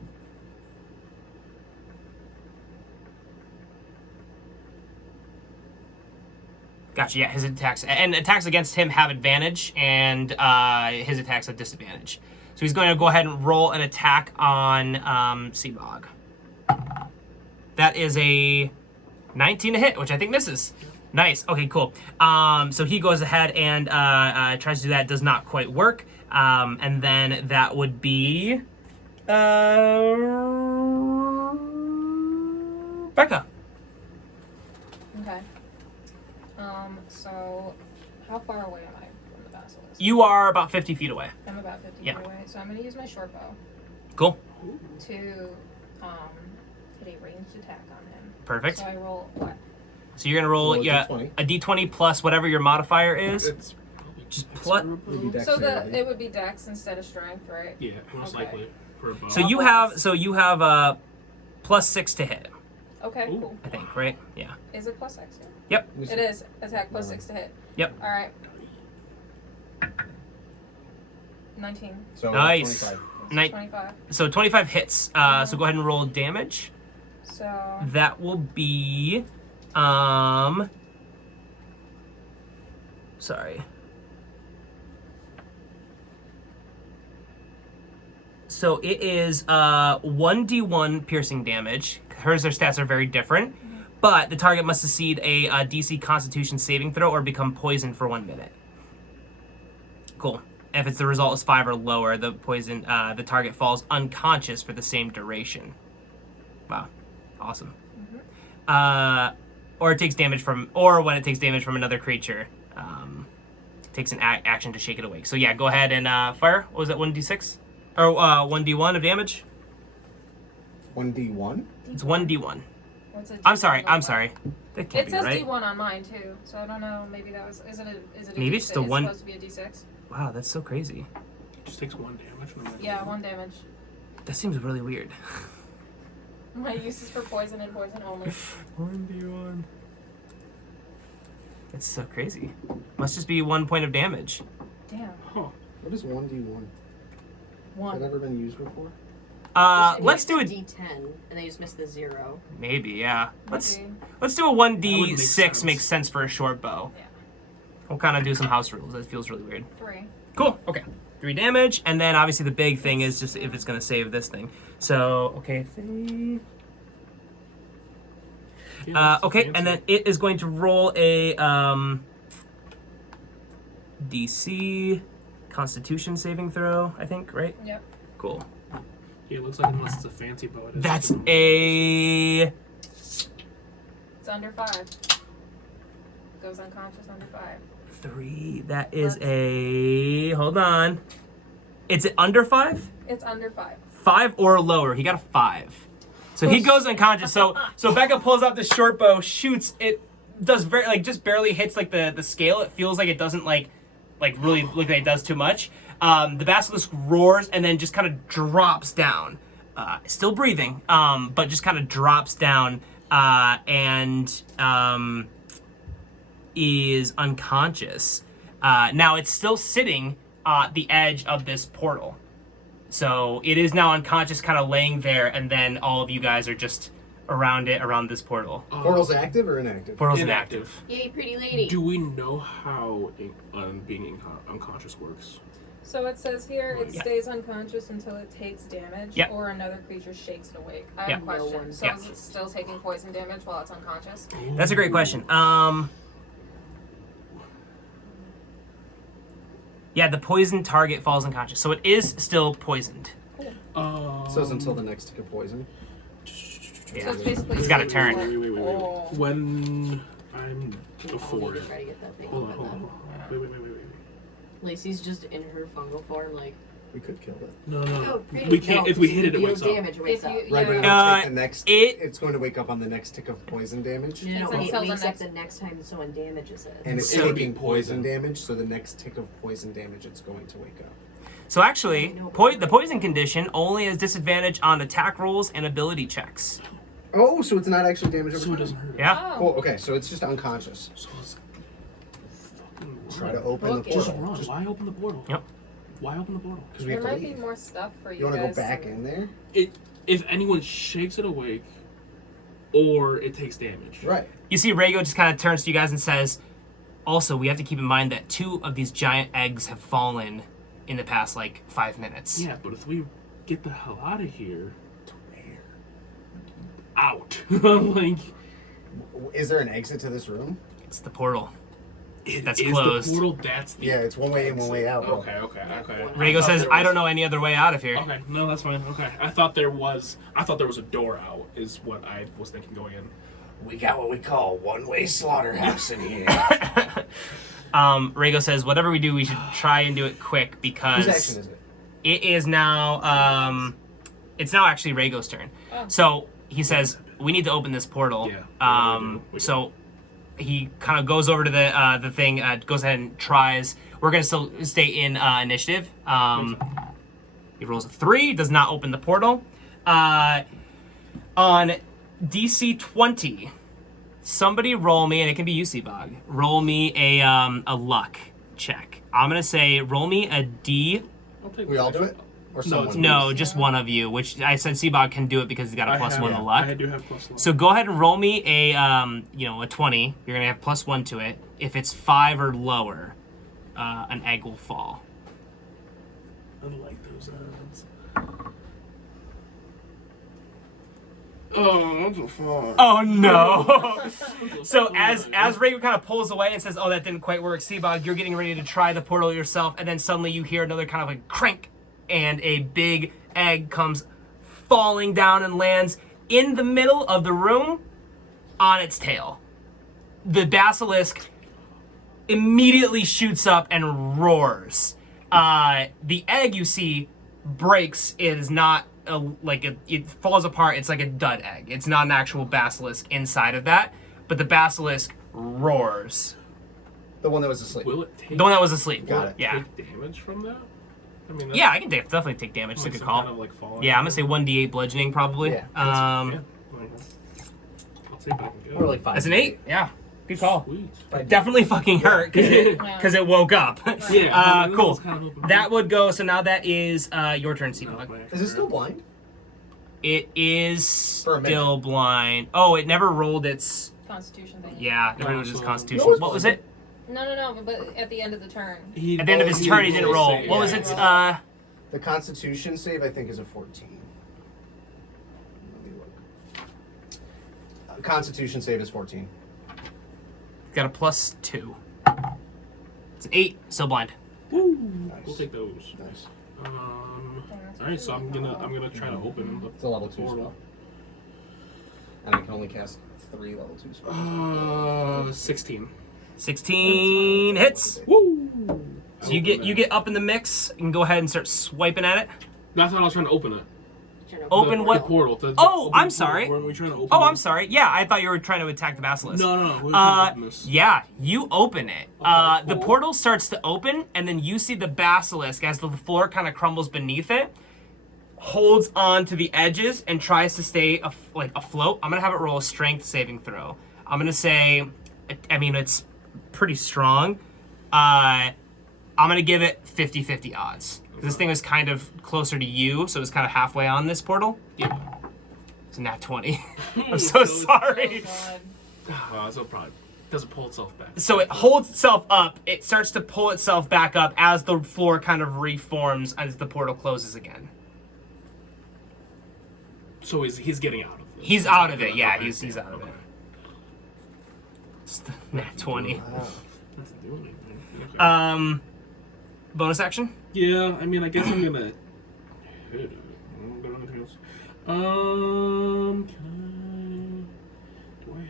Gotcha, yeah, his attacks against him have advantage, and his attacks have disadvantage. So he's going to go ahead and roll an attack on Seabog. That is a 19 to hit, which I think misses. Nice, okay, cool. So he goes ahead and tries to do that, does not quite work. And then that would be... Becca. Okay. So how far away am I from the basilisk? You are about 50 feet away. I'm about 50 Yeah. feet away, so I'm gonna use my short bow Cool. to hit a ranged attack on him. Perfect. So I roll what? So you're gonna roll Roll a yeah, D20. a d20 plus whatever your modifier is. It's probably Just dex plut- for a bow. Maybe So dexterity. it would be dex instead of strength, right? Yeah, most Okay. likely for a bow. So you have +6 to hit, Okay, Ooh. cool. I think, right? Yeah. Is it +6? Yeah? Yep. Let me see. It is. Attack plus 6 to hit. Yep. Alright. 19. So Nice. 25. Ni- 25. So 25 hits. So go ahead and roll damage. So That will be sorry. So it is 1d1 piercing damage. Their stats are very different. But the target must succeed a DC Constitution saving throw or become poisoned for 1 minute. Cool. If it's the result is 5 or lower, the target falls unconscious for the same duration. Wow, awesome. Or it takes damage when it takes damage from another creature, takes an action to shake it awake. So yeah, go ahead and fire. What was that? 1d6 or 1d1 of damage? 1d1? It's 1d1. what's it? I'm sorry. That can't It be says right. D1 on mine too, so I don't know. Maybe that was. Is it a Maybe D6? it's the one- supposed to be a D6. Wow, that's so crazy. It just takes 1 damage. No matter Yeah, what. 1 damage. That seems really weird. My use is for poison and poison only. 1d1. That's so crazy. Must just be 1 point of damage. Damn. Huh. What is 1d1? Has that 1. ever been used before? Let's do a D10, and they just missed the 0. maybe. Yeah. Let's Maybe. do a That would make 1d6. sense. Makes sense for a short bow. Yeah. We'll kind of do some house rules. That feels really weird. 3. Cool. Okay. 3 damage, and then obviously the big thing is just if it's gonna save this thing. So okay. Yeah, that's Okay, fancy. and then it is going to roll a DC Constitution saving throw. I think, right? Yep. Cool. Yeah, it looks like unless it's a fancy bow, it is. That's a It's under 5. Goes unconscious under 5. 3. That is a. Hold on. It's under 5. It's under 5. 5 or lower. He got a 5. So he goes unconscious. So Becca pulls out the short bow, shoots. It does very like just barely hits like the scale. It feels like it doesn't like really look like it does too much. The basilisk roars and then just kind of drops down. Still breathing, but just kind of drops down and is unconscious. Now it's still sitting at the edge of this portal. So it is now unconscious, kind of laying there, and then all of you guys are just around this portal. Portal's active or inactive? Portal's inactive. Yay, pretty lady. Do we know how being unconscious works? So it says here it Yeah. stays unconscious until it takes damage Yep. or another creature shakes it awake. I have Yep. a question. No So Yeah. is it still taking poison damage while it's unconscious? That's a great question. Yeah, the poisoned target falls unconscious, so it is still poisoned. So it's until the next tick of poison. Yeah. So it's basically It's got a like- turn. Wait. Oh. When I'm I'll before need it. to try to get that thing Hold on, open hold on. then. Wait. Lacey's just in her fungal form, like. We could kill it. No. Oh, pretty. We can't. No, If we hit it, it deals wakes up. damage, it wakes If up. you- Right, but Yeah. it'll take the next. it- It's going to wake up on the next tick of poison damage. No, It's it until the wakes up next- the next time someone damages it. And it's It would be taking poison poison. damage, so the next tick of poison damage, it's going to wake up. So actually, the poison condition only has disadvantage on attack rolls and ability checks. Oh, so it's not actually damage over So it time. doesn't hurt. Yeah. Oh. Cool. Okay, so it's just unconscious. So it's fucking Try to run. open Look, the Just portal. run. Why open the portal? Yep. Why open the portal? Because we There have to might be leave. more stuff for you, You want to go guys back in there? If anyone shakes it awake, or it takes damage. Right. You see Rhaego just kind of turns to you guys and says, also, we have to keep in mind that 2 of these giant eggs have fallen in the past, 5 minutes. Yeah, but if we get the hell out of here, To where? out. Like, Is there an exit to this room? It's the portal. it That's is closed. the portal. That's the Yeah, it's one way in, one way out. Bro. Okay. Rhaego says, I don't know any other way out of here. Okay, no, that's fine. Okay, I thought there was a door out. Is what I was thinking going in. We got what we call one-way slaughterhouse in here. Rhaego says, whatever we do, we should try and do it quick because Whose action is it? it is now, it's now actually Rhaego's turn. Oh. So he says, we need to open this portal. Yeah. So he kind of goes over to the thing, goes ahead and tries. We're going to still stay in initiative. He rolls a 3, does not open the portal. On DC 20, somebody roll me, and it can be you, Seabog. Roll me a luck check. I'm going to say roll me a D. I'll take We that all do extra. it? Or No, someone? it's No, just one of you, which I said Seabog can do it because he's got a +1 to luck. I do have plus luck. So go ahead and roll me a 20. You're gonna have +1 to it. If it's 5 or lower, an egg will fall. I like those odds. Oh, that's a fun. Oh no! So as Rhaego kind of pulls away and says, "Oh, that didn't quite work," Seabog, you're getting ready to try the portal yourself, and then suddenly you hear another kind of like crank, and a big egg comes falling down and lands in the middle of the room on its tail. The basilisk immediately shoots up and roars. The egg you see breaks. It is not it falls apart. It's like a dud egg. It's not an actual basilisk inside of that, but the basilisk roars. The one that was asleep. Will it take? The one that was asleep. Got it. Yeah. Take damage from that? I mean, Yeah, I can definitely take damage. It's a like good some call. kind of, like, falling Yeah, I'm gonna say 1d8 bludgeoning probably. Yeah, Yeah. I'll see if I can get Or it. like 5. That's an 8. Yeah, good call. Sweet. Definitely fucking hurt because it woke up. Yeah, I was Cool. kind of hoping- That would go. So now that is your turn, Not Seabog. my Is it still blind? It is For a minute. still blind. Oh, it never rolled its. Constitution thing. Yeah, never rolled its so- constitution. No, it's What was blind. it? No, but at the end of the turn. At the end of his turn, he didn't roll. What was its? The Constitution save, I think, is a 14. Let me look. Constitution save is 14. Got a +2. It's an 8. Still blind. Woo! Nice. We'll take those. Nice. All right, so I'm gonna try to open the It's a level 2 portal. spell. And I can only cast 3 level 2 spells. 16. 16 hits. Woo! So you get up in the mix. You can go ahead and start swiping at it. That's how I was trying to open it. Trying to Open the what? portal. Oh, I'm sorry. Weren't we trying to open Oh, it? I'm sorry. Yeah, I thought you were trying to attack the basilisk. No. We're trying to open this. Yeah, you open it. Okay, The cool. portal starts to open, and then you see the basilisk as the floor kind of crumbles beneath it, holds on to the edges and tries to stay afloat. I'm gonna have it roll a strength saving throw. I'm gonna say, I mean, it's pretty strong. I'm gonna give it 50-50 odds. This thing was kind of closer to you, so it was kind of halfway on this portal. Yeah. It's a nat 20. I'm so sorry. Oh, God. So probably doesn't pull itself back. So it holds itself up. It starts to pull itself back up as the floor kind of reforms as the portal closes again. So he's getting out of this. He's out of it. Yeah, Okay. he's out of it. It's the nat 20. Wow. Doesn't do anything. Okay. Bonus action? Yeah, I mean, I guess I'm gonna hit it. I don't got anything else. Can I? Do I have?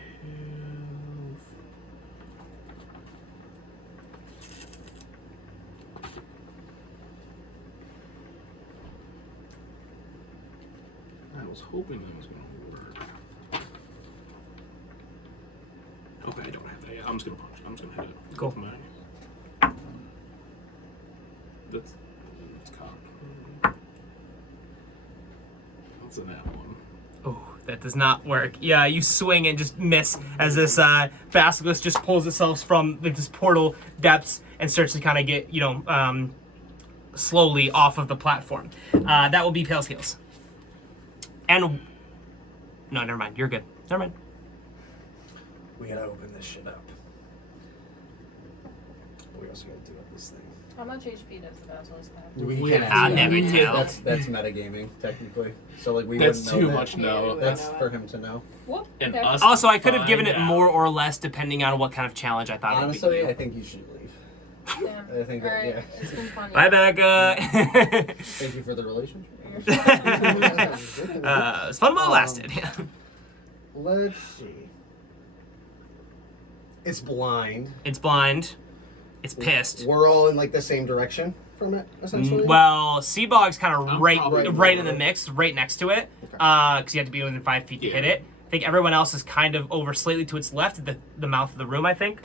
I was hoping that was gonna work. Okay, I don't have that. Yeah, I'm just gonna punch. I'm just gonna hit it. Cool. With my- That's cocked. That's an that one. Oh, that does not work. Yeah, you swing and just miss as this basilisk just pulls itself from this portal depths and starts to kind of get, slowly off of the platform. That will be Pale's heels. And no, never mind. You're good. Never mind. We gotta open this shit up. We also gotta do up this thing. How much HP does the basilisk have? We We can't have I'll ask never that. tell. That's metagaming, technically. So like we That's wouldn't know too that. much no. That's for him to know. Whoop. And okay. us- Also, I could have given it Find out. more or less depending on what kind of challenge I thought Honestly, it I would think you should leave. Damn. I think that, Alright, yeah. It's been fun. be. Bye, Becca. Thank you for the relationship. It's fun while it lasted. Let's see. It's blind. It's blind. It's pissed. We're all in like the same direction from it, essentially. Well, Seabog's kind of I'm right probably- in the mix, right next to it, Okay. because you have to be within 5 feet to Yeah. hit it. I think everyone else is kind of over slightly to its left, at the mouth of the room. I think.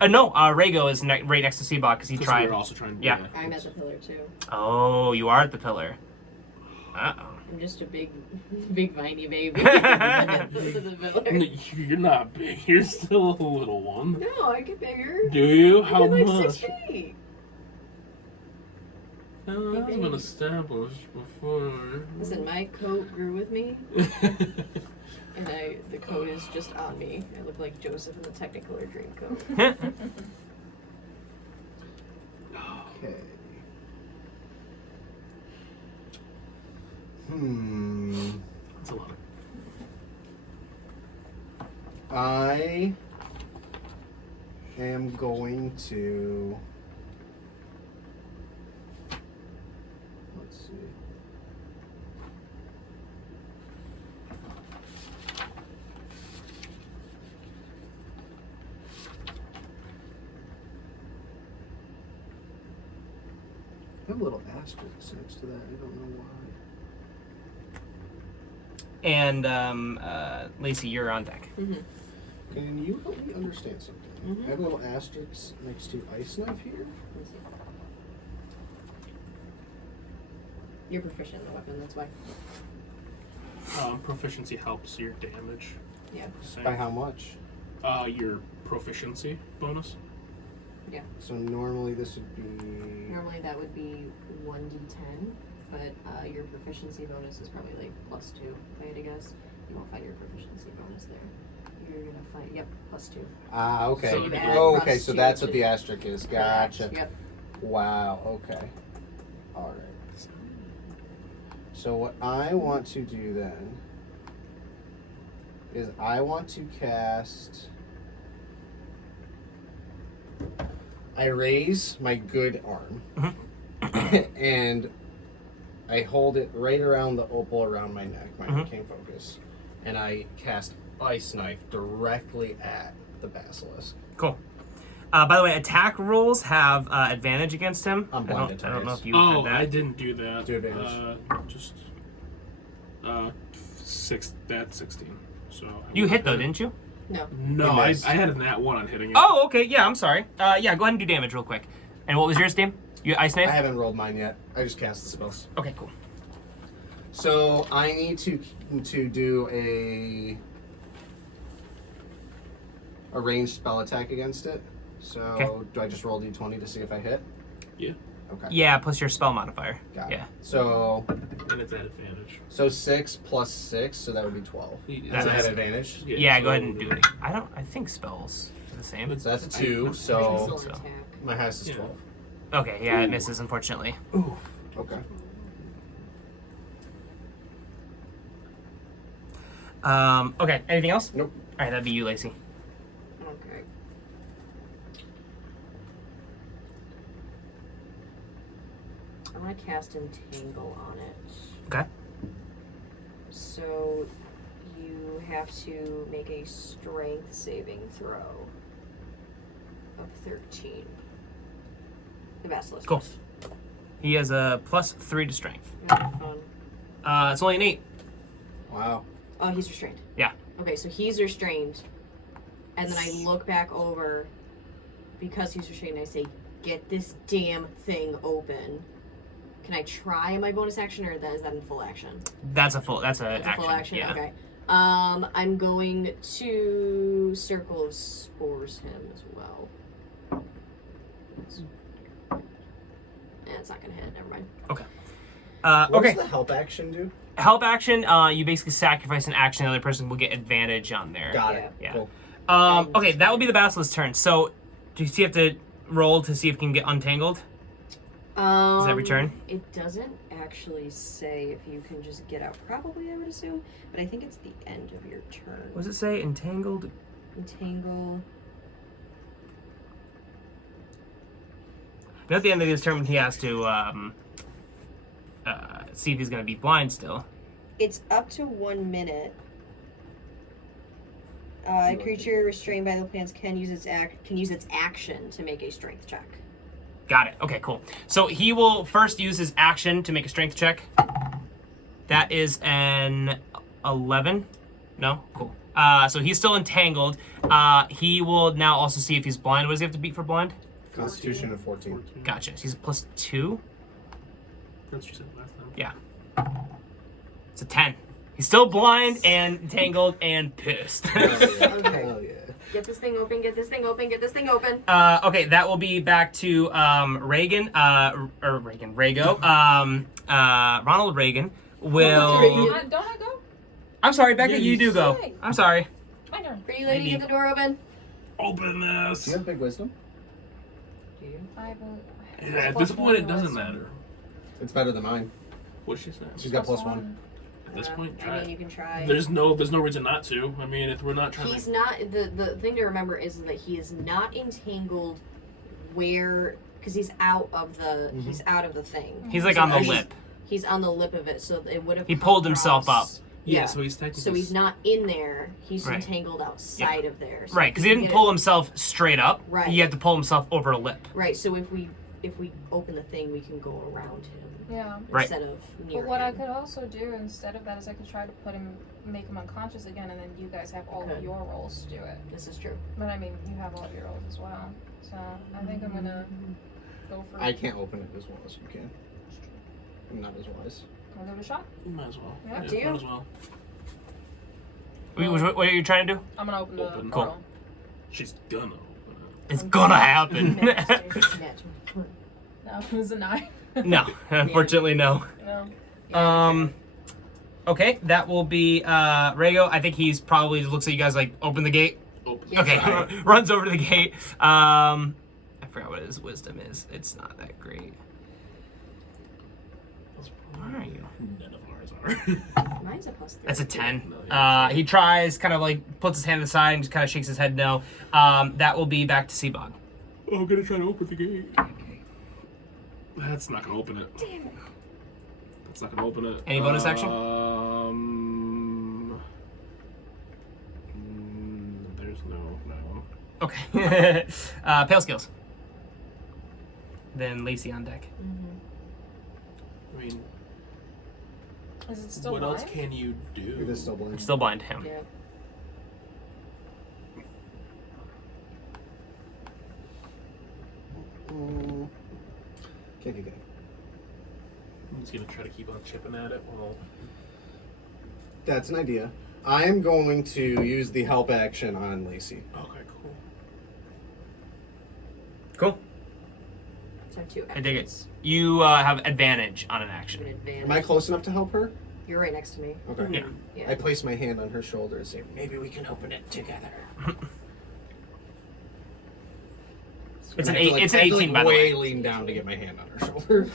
No, Rhaego is right next to Seabog because he Because tried. we're also trying to Yeah. I'm at the pillar too. Oh, you are at the pillar. Uh-oh. I'm just a big viney baby. No, The pillar. you're not big. You're still a little one. No, I get bigger. Do you? I How get like much? 6 feet. Oh, that's been established before. Listen, my coat grew with me, and the coat is just on me. I look like Joseph in the Technicolor Dreamcoat. Okay. That's a lot. I am going to. Let's see. I have a little asterisk next to that. I don't know why. And Lacey, you're on deck. Can you help me understand something? Mhm. I have a little asterisk next to ice knife here. You're proficient in the weapon, that's why. Proficiency helps your damage. Yeah. Same. By how much? Your proficiency bonus. Yeah. So normally this would be. Normally that would be 1d10, but your proficiency bonus is probably like +2, if I had to guess. You won't find your proficiency bonus there. You're gonna find, yep, +2. Ah, okay. So you add Oh, okay, plus so two that's to- what the asterisk is. Gotcha. Correct, Yep. Wow, okay. Alright. So what I want to do then is I want to cast. I raise my good arm and I hold it right around the opal around my neck, my arcane focus, and I cast Ice Knife directly at the basilisk. Cool. By the way, attack rules have advantage against him. I'm I blinded don't know targets. if you Oh, had that. I didn't do that. Do advantage. Just That's 16. So You hit though, didn't you? No. No, You I missed. had a nat 1 on hitting it. Oh, okay. Yeah, I'm sorry. Yeah, go ahead and do damage real quick. And what was yours, Steam? You ice knife? I haven't rolled mine yet. I just cast the spells. Okay, cool. So I need to do a ranged spell attack against it. So Okay. do I just roll d20 to see if I hit? Yeah. Okay. Yeah, plus your spell modifier. Got Yeah. it. So And it's at advantage. 6 plus 6, so that would be 12. That's Does it have nice. advantage? Yeah, so go ahead and do it. I think spells are the same. So that's a 2. Missile So so. attack. my highest is Yeah. 12. Okay, yeah, it misses, unfortunately. Ooh. Okay. Okay, anything else? Nope. Alright, that'd be you, Lacey. Okay. I'm gonna cast Entangle on it. Okay. So you have to make a strength saving throw of 13. The basilisk. Cool. He has a +3 to strength. Yeah, fun. It's only an 8. Wow. Oh, he's restrained. Yeah. Okay, so he's restrained. And then I look back over because he's restrained. I say, "Get this damn thing open." Can I try my bonus action, or is that in full action? That's a full That's action. a full action. Yeah. Okay. I'm going to Circle of Spores him as well. It's not gonna hit. Never mind. What Okay. does the help action do? Help action, you basically sacrifice an action, the other person will get advantage on there. Got it. Yeah. Cool. Okay, that will be the basilisk's turn. So, do you have to roll to see if you can get untangled? Is that every turn? It doesn't actually say if you can just get out. Probably, I would assume, but I think it's the end of your turn. What does it say? Entangled? Entangle. And at the end of his turn, he has to see if he's going to be blind still. It's up to 1 minute. A creature restrained by the plants can use its action to make a strength check. Got it. Okay, cool. So he will first use his action to make a strength check. That is an 11. No? Cool. So he's still entangled. He will now also see if he's blind. What does he have to beat for blind? Constitution of 14. Gotcha. So he's +2. That's what you said last time. Yeah. It's a 10. He's still blind and entangled and pissed. Hell yeah. Okay. Hell yeah. Get this thing open, get this thing open, get this thing open. Okay, that will be back to Rago. Ronald Reagan will. Reagan. Don't I go? I'm sorry, Becca, Yeah, you do go. Yay. I'm sorry. My turn. Pretty lady, Maybe. get the door open. Open this. Do you have big wisdom? Do you? I will. Yeah, at this point, it doesn't matter. It's better than mine. What'd she say? She's got +1. At this point, I try mean, it. you can try. There's no reason not to. I mean, if we're not trying He's to. not. The thing to remember is that he is not entangled where, because he's out of the thing. He's like So on the he's- lip. He's on the lip of it, so it would have. He come pulled himself across- up. Yeah, so he's technically. So he's not in there. He's Right. entangled outside of there. So Right, because he can didn't get pull it- himself straight up. Right. He had to pull himself over a lip. Right. So if we open the thing, we can go around him Yeah. Right. instead of near But what I him. could also do instead of that is I could try to make him unconscious again, and then you guys have all of Okay. your rolls to do it. This is true. But I mean, you have all of your rolls as well. So I think I'm gonna go for. I can't open it as well as you can. I'm not as wise. I'll give it a shot. Might as well. Yeah. Up to you. Might as well. What are you trying to do? I'm gonna open Open. the Cool. portal. She's gonna open It's gonna happen. Match. No, it was a 9. No, unfortunately, no. No. Okay, that will be Rago. I think he's probably looks at you guys like open the gate. it. Open. Yeah. Okay, runs over to the gate. I forgot what his wisdom is. It's not that great. Where are you? None of ours are. Mine's a +3. That's a 10. No, yeah. He tries, kind of like puts his hand aside and just kind of shakes his head no. That will be back to Seabog. Oh, I'm gonna try to open the gate. That's not gonna open it. Damn it. That's not gonna open it. Any bonus action? There's no. Okay. Pale skills. Then Lacey on deck. Mm-hmm. I mean, Is it still What else blind? can you do? It is still blind. It's still blind to him. Yeah. Kick again. I'm just gonna try to keep on chipping at it while. That's an idea. I am going to use the help action on Lacey. Okay, cool. Cool. So 2 actions. I dig it. You have advantage on an action. An advantage. Am I close enough to help her? You're right next to me. Okay. Yeah. Yeah. I place my hand on her shoulder and say, maybe we can open it together. It's an And I have to, eight. It's I have to, 18 by the way way. lean down to get my hand on her shoulder.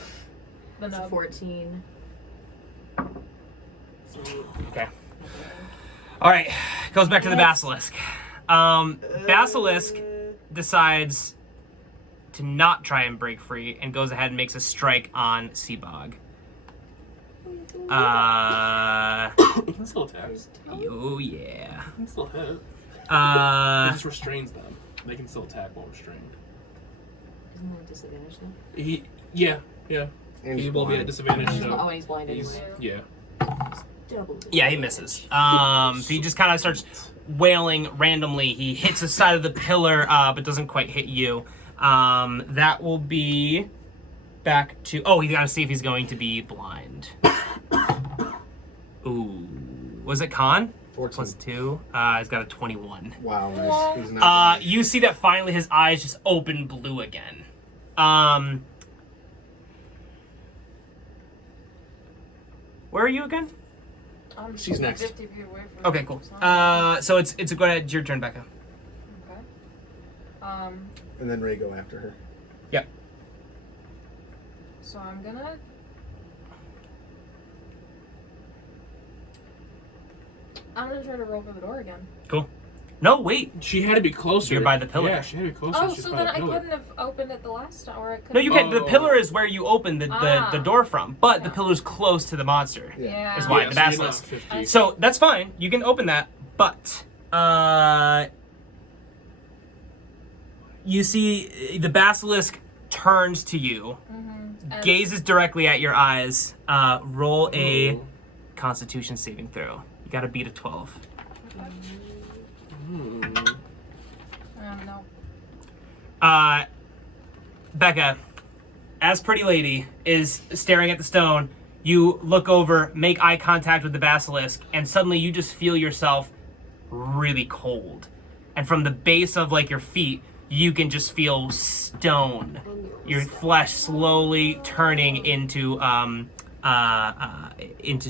The It's a nub. 14. So, Okay. All right. Goes back to the basilisk. Basilisk decides to not try and break free and goes ahead and makes a strike on Seabog. You can still attack. Oh yeah. You can still hit. It just restrains them. They can still attack while restrained. isn't that a disadvantage then? Yeah. And He he's will be at blind. disadvantage. Oh, So and he's blind he's anyway. yeah. Double. Yeah, he misses. So he just kind of starts wailing randomly. He hits the side of the pillar, but doesn't quite hit you. That will be back to. Oh, he's got to see if he's going to be blind. Ooh, was it con? 14. Plus 2. He's got a 21. Wow, nice. He's not You see that finally his eyes just open blue again. Where are you again? She's next. 50 feet away from Okay, me, cool. so- So it's go ahead. It's your turn, Becca. Okay. And then Ray go after her. Yep. So I'm gonna. I'm gonna try to roll for the door again. Cool. No, wait. She had to be closer. You're by the pillar. Yeah, she had to be closer. Oh, She's so by then the I pillar. couldn't have opened it the last time, or I could. No, you can. The Oh. pillar is where you open the door from, but the Yeah. pillar's close to the monster. Yeah. Is why Yeah, the so you're not basilisk. 50. So that's fine. You can open that, but you see the basilisk turns to you, And gazes directly at your eyes. Roll a Ooh. Constitution saving throw. You got to beat a 12. No. Becca, as Pretty Lady is staring at the stone, you look over, make eye contact with the basilisk, and suddenly you just feel yourself really cold. And from the base of like your feet, you can just feel stone. Your flesh slowly turning into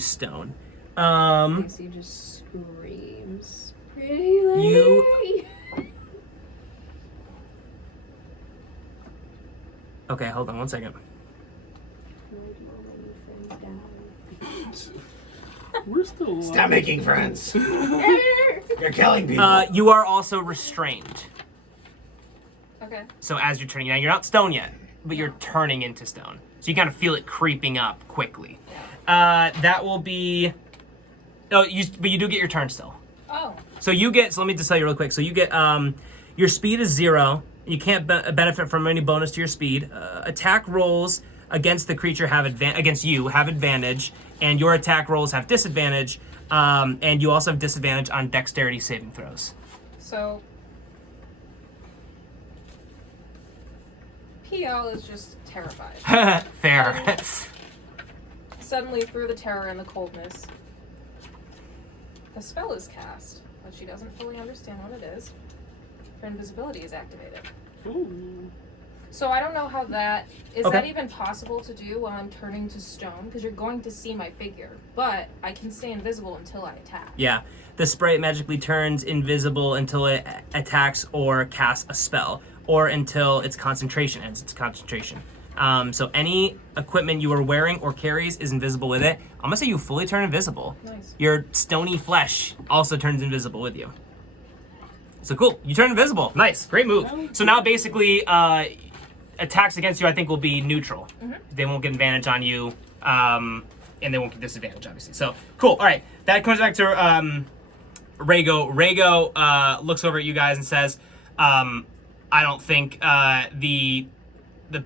stone. Lacey just screams. Pretty lady. You- Okay, hold on one second. We're still. Stop making friends. You're killing people. You are also restrained. Okay. So as you're turning, now you're not stone yet, but you're turning into stone. So you kind of feel it creeping up quickly. That will be. Oh, but you do get your turn still. Oh. So you get. So let me just tell you real quick. So you get. Your speed is 0. You can't benefit from any bonus to your speed. Attack rolls against the creature against you have advantage, and your attack rolls have disadvantage. And you also have disadvantage on dexterity saving throws. So. PL is just terrified. Fair. Suddenly, through the terror and the coldness, the spell is cast, but she doesn't fully understand what it is. Her invisibility is activated. Ooh. So I don't know how that is. Okay. That even possible to do while I'm turning to stone? Because you're going to see my figure, but I can stay invisible until I attack. Yeah, the sprite magically turns invisible until it attacks or casts a spell, or until its concentration ends its concentration. So any equipment you are wearing or carries is invisible with it. I'm gonna say you fully turn invisible. Nice. Your stony flesh also turns invisible with you. So cool, you turn invisible. Nice, great move. So now basically, attacks against you I think will be neutral. They won't get advantage on you, and they won't get disadvantage obviously. So cool, all right. That comes back to Rhaego. Rhaego looks over at you guys and says, I don't think the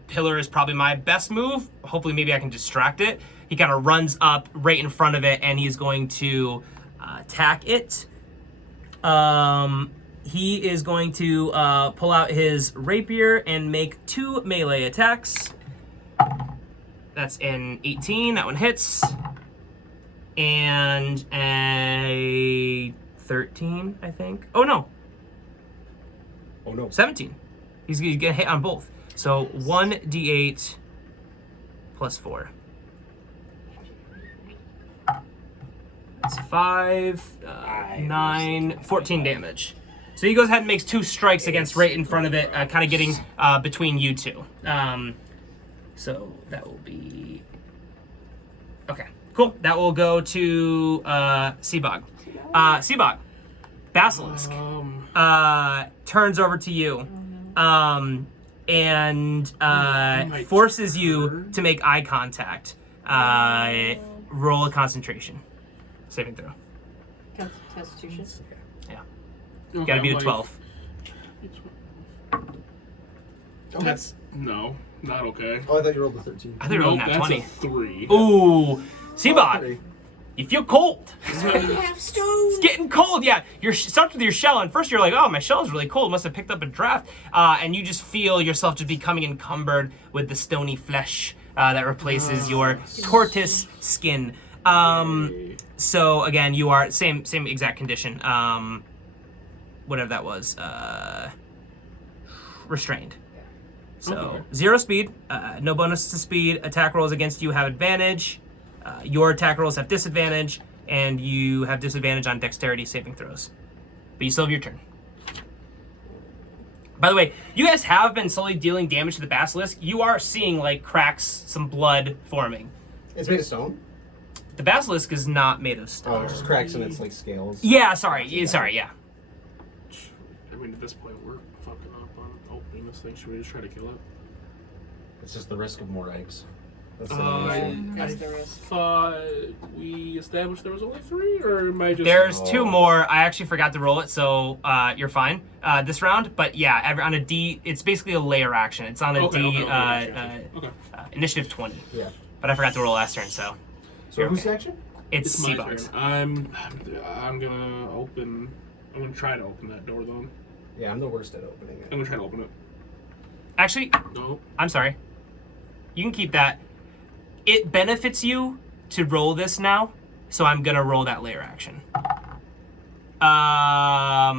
pillar is probably my best move. Hopefully maybe I can distract it. He kind of runs up right in front of it, and he's going to attack it. He is going to pull out his rapier and make 2 melee attacks. That's an 18. That one hits. And a 13, I think. Oh, no. Oh no. 17. He's going to hit on both. So 1d8 plus 4. That's 5, 9, 14 damage. So he goes ahead and makes 2 strikes against right in front of it, kind of getting between you two. So that will be... Okay, cool. That will go to Seabog. Seabog, Basilisk, turns over to you and forces you to make eye contact. Roll a concentration. Saving throw. Constitution. Yeah. Okay, Gotta be I'm a like- 12. That's no, not okay. Oh, I thought you rolled a 13. I think you're rolling Nope, that that's 20. a 3. Ooh, Seabog, Three. you feel cold. It's getting cold, yeah. You're stuck with your shell, and first you're like, oh, my shell is really cold. Must have picked up a draft. And you just feel yourself just becoming encumbered with the stony flesh that replaces your tortoise skin. So again, you are same exact condition. Whatever that was, restrained. So Okay. 0 speed, no bonus to speed. Attack rolls against you have advantage. Your attack rolls have disadvantage, and you have disadvantage on dexterity saving throws. But you still have your turn. By the way, you guys have been slowly dealing damage to the basilisk. You are seeing like cracks, some blood forming. It's made of stone? The basilisk is not made of Oh, stone. it just cracks in its like scales. Yeah, sorry, yeah. I mean, at this point, we're fucking up on opening this thing. Should we just try to kill it? It's just the risk of more eggs. That's the I only issue. That's the risk. thought we established there was only 3, or am I just... There's Oh. 2 more. I actually forgot to roll it, so you're fine this round. But yeah, on a D, it's basically a layer action. It's on a Okay, D, okay, okay. initiative 20. Yeah. But I forgot to roll last turn, so So You're who's okay. action? it's It's my Seabog's. turn. I'm gonna open... I'm gonna try to open that door, though. Yeah, I'm the worst at opening I'm it. gonna try to open it. Actually, No. I'm sorry. You can keep that. It benefits you to roll this now, so I'm gonna roll that layer action. I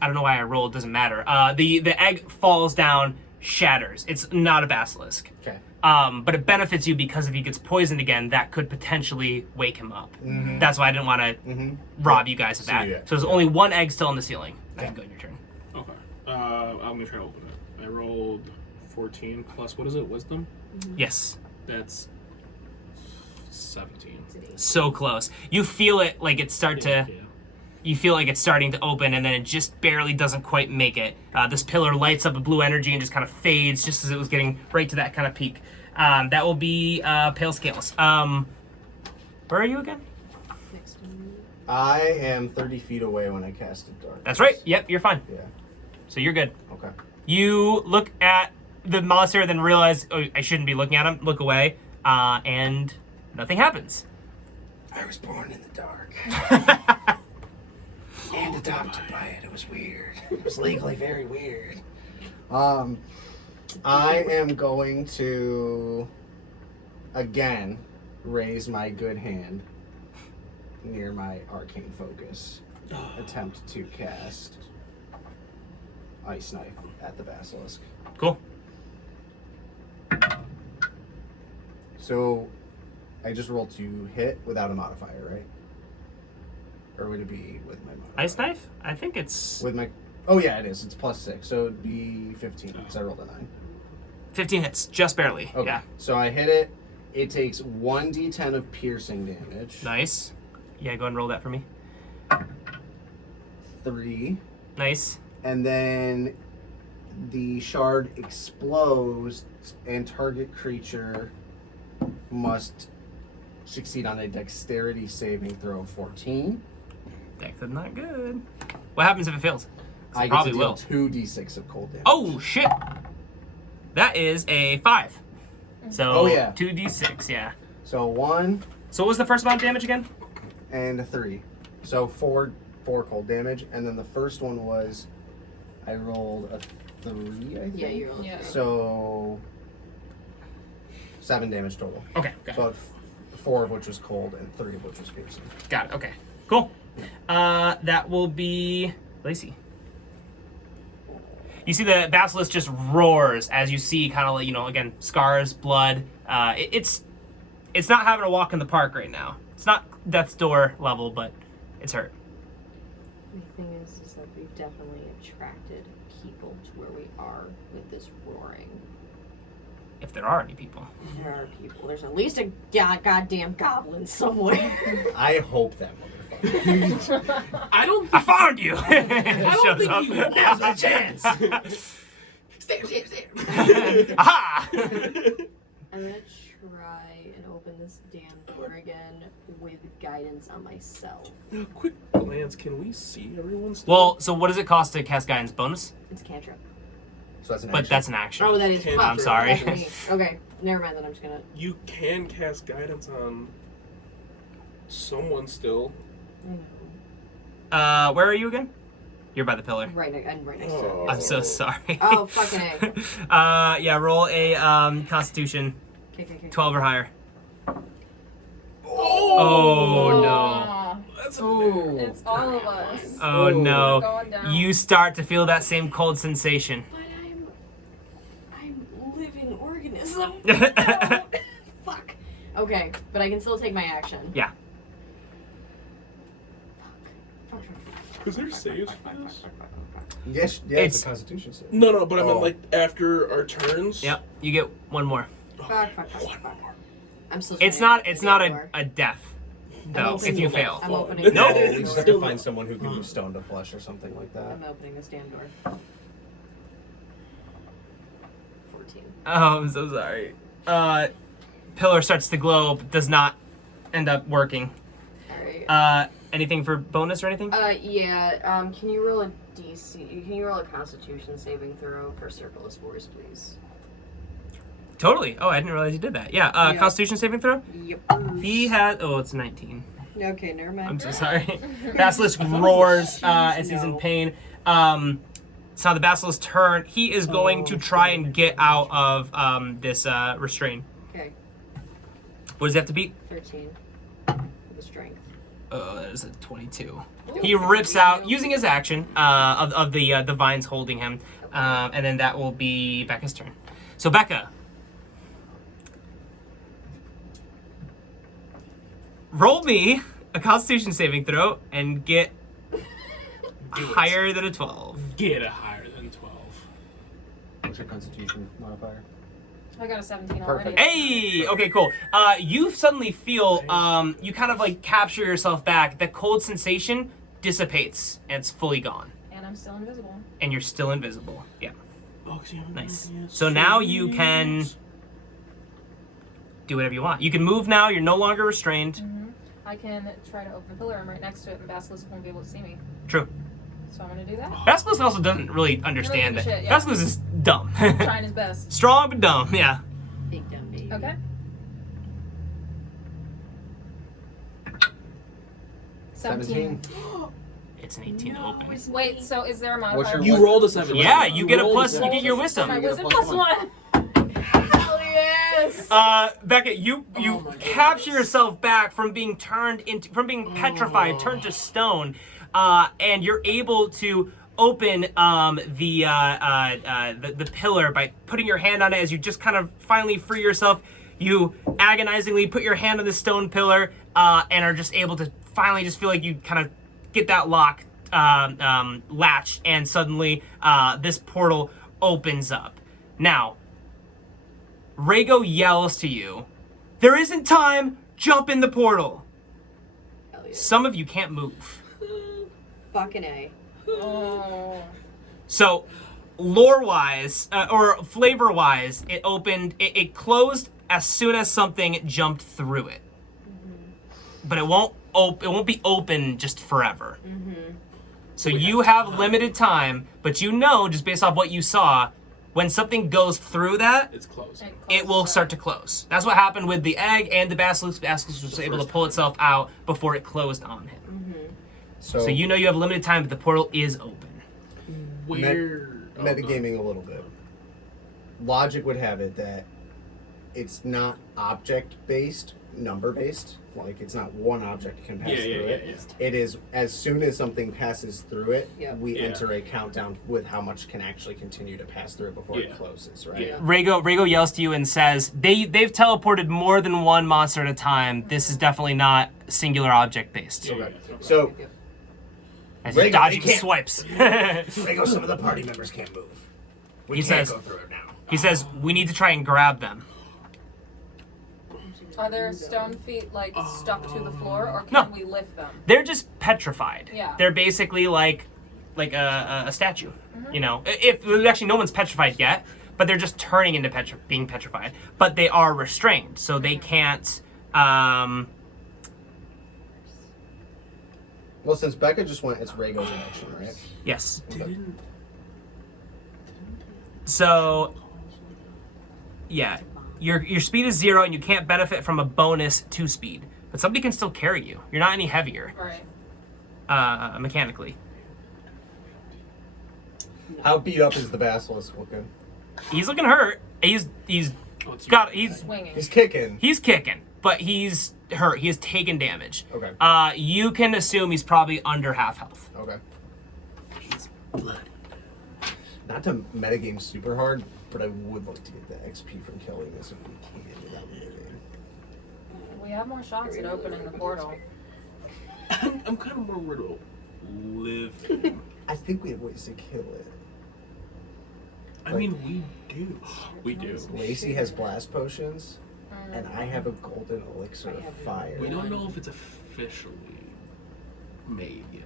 don't know why I rolled. Doesn't matter. The egg falls down, shatters. It's not a basilisk. Okay. But it benefits you because if he gets poisoned again, that could potentially wake him up. Mm-hmm. That's why I didn't want to Mm-hmm. rob you guys of So, that. yeah. So there's only 1 egg still on the ceiling. I can go in your turn. Okay. I'm gonna try to open it. I rolled 14 plus, what is it, wisdom? Yes. That's 17. So close. You feel it like it's start to... Yeah. You feel like it's starting to open, and then it just barely doesn't quite make it. This pillar lights up with blue energy and just kind of fades just as it was getting right to that kind of peak. That will be Pale Scales. Where are you again? Next one. I am 30 feet away when I cast a dark. That's right. Yep, you're fine. Yeah. So you're good. Okay. You look at the monster, then realize, oh, I shouldn't be looking at him. Look away, and nothing happens. I was born in the dark and adopted by it. It was weird. It was legally very weird. I am going to again raise my good hand near my arcane focus. Attempt to cast Ice Knife at the basilisk. Cool. So I just rolled to hit without a modifier, right? Or would it be with my modifier? Ice Knife? I think it's With my... Oh, yeah, it is. It's +6, so it'd be 15, because I rolled a 9. 15 hits, just barely. Okay. Yeah. So I hit it. It takes 1d10 of piercing damage. Nice. Yeah, go ahead and roll that for me. 3. Nice. And then the shard explodes, and target creature must succeed on a dexterity saving throw of 14. Dex is not good. What happens if it fails? 'Cause it I get probably to deal will. 2d6 of cold damage. Oh, shit. That is a 5. So Oh, yeah. 2d6, yeah. So 1 So what was the first amount of damage again? and a 3. So 4 cold damage, and then the first one was I rolled a 3, I think. Yeah, you're on. Yeah. So 7 damage total. Okay, got it. So 4 of which was cold and 3 of which was piercing. Got it. Okay, cool. That will be Lacey. You see the basilisk just roars as you see kind of like, again, scars, blood. It's not having a walk in the park right now. It's not death's door level, but it's hurt. The thing is that we've definitely attracted people to where we are with this roaring. If there are any people. There are people. There's at least a goddamn goblin somewhere. I hope that motherfucker. I found you! I don't think he was. Now's my chance. Stay. Aha! I'm gonna try and open this damn door again with guidance on myself. Quick glance. Can we see everyone still? Well, so what does it cost to cast guidance bonus? It's a cantrip. So that's an But action. that's an action. Oh, that is. Cantrip. fuck, I'm sorry. that's me. Okay, never mind. Then I'm just gonna. You can cast guidance on someone still. Where are you again? You're by the pillar. Right next to Oh. it. I'm so sorry. Oh, fucking A. Yeah, roll a Constitution, Okay. 12 or higher. Oh no. Aw, That's Ooh. it's all of us. Oh Ooh. no. Going down. You start to feel that same cold sensation. But I'm living organism. Fuck. Okay, but I can still take my action. Yeah. Fuck. Is there saves for this? Yes, yeah, it's a Constitution save. No, but I meant Oh. like after our turns. Yep. You get one more. Fuck. One more. I'm still. It's trying not. to It's get not the door. a death, I'm though. opening If you the- fail. I'm opening. No. the We damn just have door. to find someone who can use stone to flesh or something like that. I'm opening this damn door. 14. Oh, I'm so sorry. Pillar starts to glow, but does not end up working. Alright. Anything for bonus or anything? Yeah. Can you roll a DC? Can you roll a Constitution saving throw for Circle of Spores, please? Totally. Oh, I didn't realize you did that. Yeah. Yeah. Constitution saving throw. Yep. He has. Oh, it's 19. Okay, never mind. I'm so sorry. Basilisk roars as he's in pain. It's now the Basilisk's turn. He is going to try and get out of this restraint. Okay, What does he have to beat? 13. With the strength. Oh, that is a 22. He rips out, using his action, of the vines holding him. And then that will be Becca's turn. So, Becca. Roll me a Constitution saving throw and get higher than a 12. Get a higher than 12. What's your Constitution modifier? I got a 17 already. Perfect. Hey! Okay, cool. You suddenly feel, you kind of like capture yourself back. The cold sensation dissipates and it's fully gone. And I'm still invisible. And you're still invisible. Yeah, Oh, nice. So now you can do whatever you want. You can move now. You're no longer restrained. Mm-hmm. I can try to open the pillar. I'm right next to it, and Basilisk won't be able to see me. True. So I'm gonna do that. Basilisk also doesn't really understand give a that. shit, yeah. Basilisk is dumb. Trying his best. Strong but dumb, yeah. Big dumb baby. Okay. 17. It's an 18 to open. Wait, so is there a What's modifier? your- You rolled a 7. Yeah, you get a rolled plus. You seven. get your My wisdom. You get a wisdom plus plus 1. Hell yes! Becca, you Oh my capture goodness. yourself back from being petrified, turned to stone, and you're able to open the pillar by putting your hand on it as you just kind of finally free yourself. You agonizingly put your hand on the stone pillar and are just able to finally just feel like you kind of get that lock latched, and suddenly this portal opens up. Now, Rhaego yells to you, "There isn't time, jump in the portal." Hell yeah. Some of you can't move. Fucking A. Oh. So, lore-wise, or flavor-wise, it opened, it closed as soon as something jumped through it. But it won't be open just forever. So you have limited time, but you know, just based off what you saw, when something goes through that, It's closed. it will start to close. That's what happened with the egg and the basilisk. The basilisk was able to pull itself out before it closed on him. So, So you know you have limited time, but the portal is open. Where? metagaming a little bit. Logic would have it that it's not object-based, number-based. Like, it's not one object can pass through it. It is, as soon as something passes through it, we enter a countdown with how much can actually continue to pass through before it closes, right? Yeah. Rhaego yells to you and says, they've teleported more than one monster at a time. This is definitely not singular object-based. Okay. So, As he's Rhaego, dodging they can't- swipes. Rhaego, some of the party members can't move. We He can't says- go through it now. He says, we need to try and grab them. Are their stone feet like stuck to the floor, or can No. we lift them? They're just petrified. Yeah. They're basically like a statue. You know, if actually no one's petrified yet, but they're just turning into being petrified. But they are restrained, so they can't. Well, since Becca just went, it's Rhaego's action, right? Yes. Didn't. So, yeah, your speed is 0, and you can't benefit from a bonus to speed. But somebody can still carry you. You're not any heavier, Right. mechanically. How beat up is the basilisk looking? He's looking hurt. He's Swinging. He's kicking. He's kicking, but he's hurt. He has taken damage. Okay. You can assume he's probably under half health. Okay. He's bloody. Not to metagame super hard, but I would like to get the XP from killing this if we can without metagame. We have more shots at opening the portal. I'm kind of more worried about live. I think we have ways to kill it. I mean, we do. We do. Lacey has blast potions, and I have a golden elixir of fire. We don't know if it's officially made yet.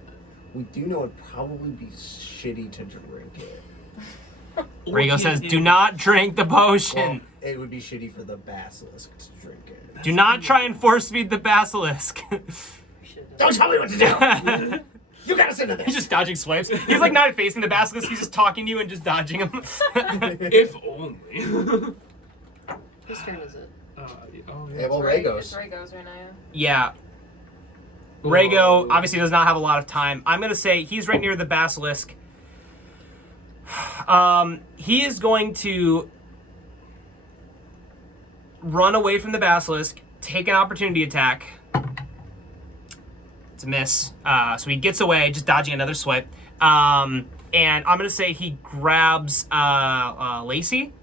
We do know it'd probably be shitty to drink it. Rhaego says, do not drink the potion. Well, it would be shitty for the basilisk to drink it. Do not try and force feed the basilisk. Don't tell me what to do! You gotta sit in this! He's just dodging swipes. He's like not facing the basilisk, he's just talking to you and just dodging him. If only. Whose turn is it? Yeah, well, It's Rhaego's. Rhaego's right now. Yeah. Rhaego obviously does not have a lot of time. I'm going to say he's right near the basilisk. He is going to run away from the basilisk, take an opportunity attack. It's a miss. So he gets away, just dodging another swipe. And I'm going to say he grabs Lacey,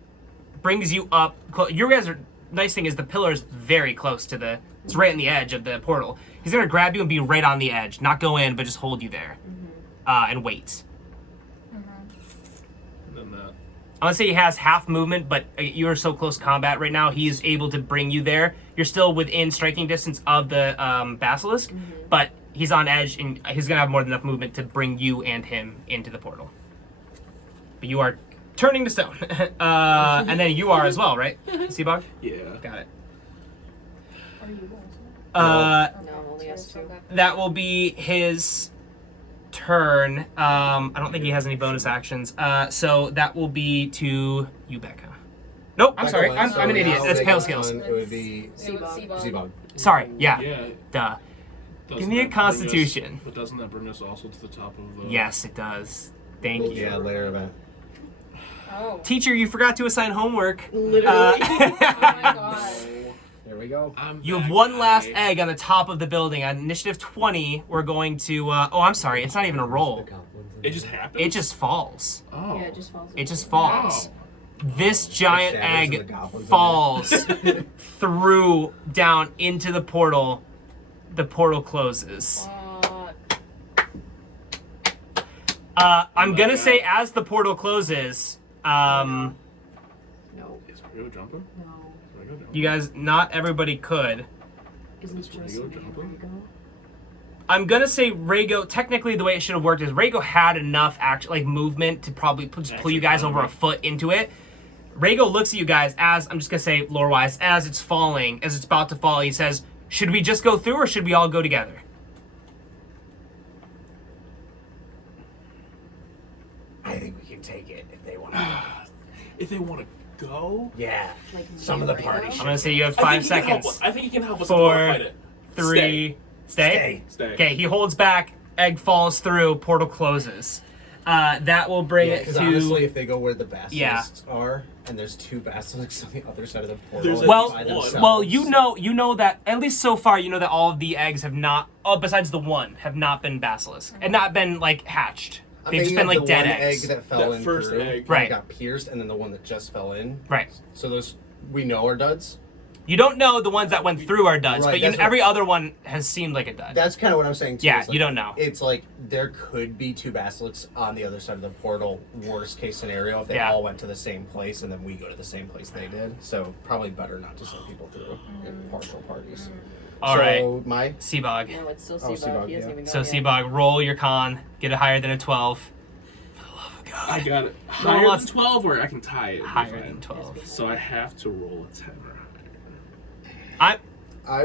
brings you up. You guys are... Nice thing is the pillar is very close to the... It's right on the edge of the portal. He's going to grab you and be right on the edge. Not go in, but just hold you there. And wait. And then that. I'm going to say he has half movement, but you're so close combat right now, he's able to bring you there. You're still within striking distance of the basilisk, but he's on edge, and he's going to have more than enough movement to bring you and him into the portal. But you are turning to stone. And then you are as well, right? Seabog? Yeah. Got it. Are you No, only us two. That will be his turn. I don't think he has any bonus actions. So that will be to you, Becca. Nope, I'm sorry. I'm an idiot. That's pale scales. It would be Seabog. Zebog. Sorry, yeah. Yeah. Duh. Doesn't Give me a that bring us- constitution. But doesn't that bring us also to the top of the... Yes, it does. Thank you. Yeah, later event. Oh. Teacher, you forgot to assign homework. Literally. Oh my god. There we go. You have one last egg on the top of the building. On initiative 20, we're going to... oh, I'm sorry. It's not even a roll. It just happens? It just falls. Oh. Yeah, it just falls. It just falls. This giant shadows of the egg goblins in falls through down into the portal. The portal closes. I'm gonna say as the portal closes, No. Is Rhaego jumping? No. Is Rhaego jumping? you guys, not everybody could. Isn't it Is just Rhaego me and jumping? Rhaego? I'm gonna say Rhaego. Technically, the way it should have worked is Rhaego had enough movement to probably just pull you guys over a foot into it. Rhaego looks at you guys as, I'm just gonna say lore-wise, as it's falling, as it's about to fall. He says, "Should we just go through, or should we all go together?" I think we can take it if they want to. if they want to go. Yeah. Like Some of the Rego? party I'm shit. gonna say you have I 5 think he can help seconds. us- I think he can help us 4, fight it. 3, stay. Stay. Okay, he holds back. Egg falls through. Portal closes. That will bring Yeah, it because to. honestly, if they go where the basilisks Yeah. are, and there's 2 basilisks on the other side of the portal, There's Well, by well, themselves- you know that at least so far, you know that all of the eggs have not, besides the one, have not been basilisk and not been like hatched. I'm They've just thinking been of like the dead one eggs. egg that fell That in first through, egg. Right. got pierced, and then the one that just fell in. Right. So those we know are duds. You don't know the ones that went through are duds, Right, but that's what- every other one has seemed like a dud. That's kind of what I'm saying too. Yeah, is, you don't know. It's like there could be 2 basilisks on the other side of the portal. Worst case scenario, if they Yeah. all went to the same place and then we go to the same place they did. So probably better not to send people through in partial parties. All right, My Seabog. No, it's still Oh, Seabog. Seabog, He hasn't yeah. even So gone yet. Seabog, roll your con, get it higher than a 12. For the love of God. I got it. No Higher one than wants- 12, or I can tie it. Higher than 12. So I have to roll a 10 or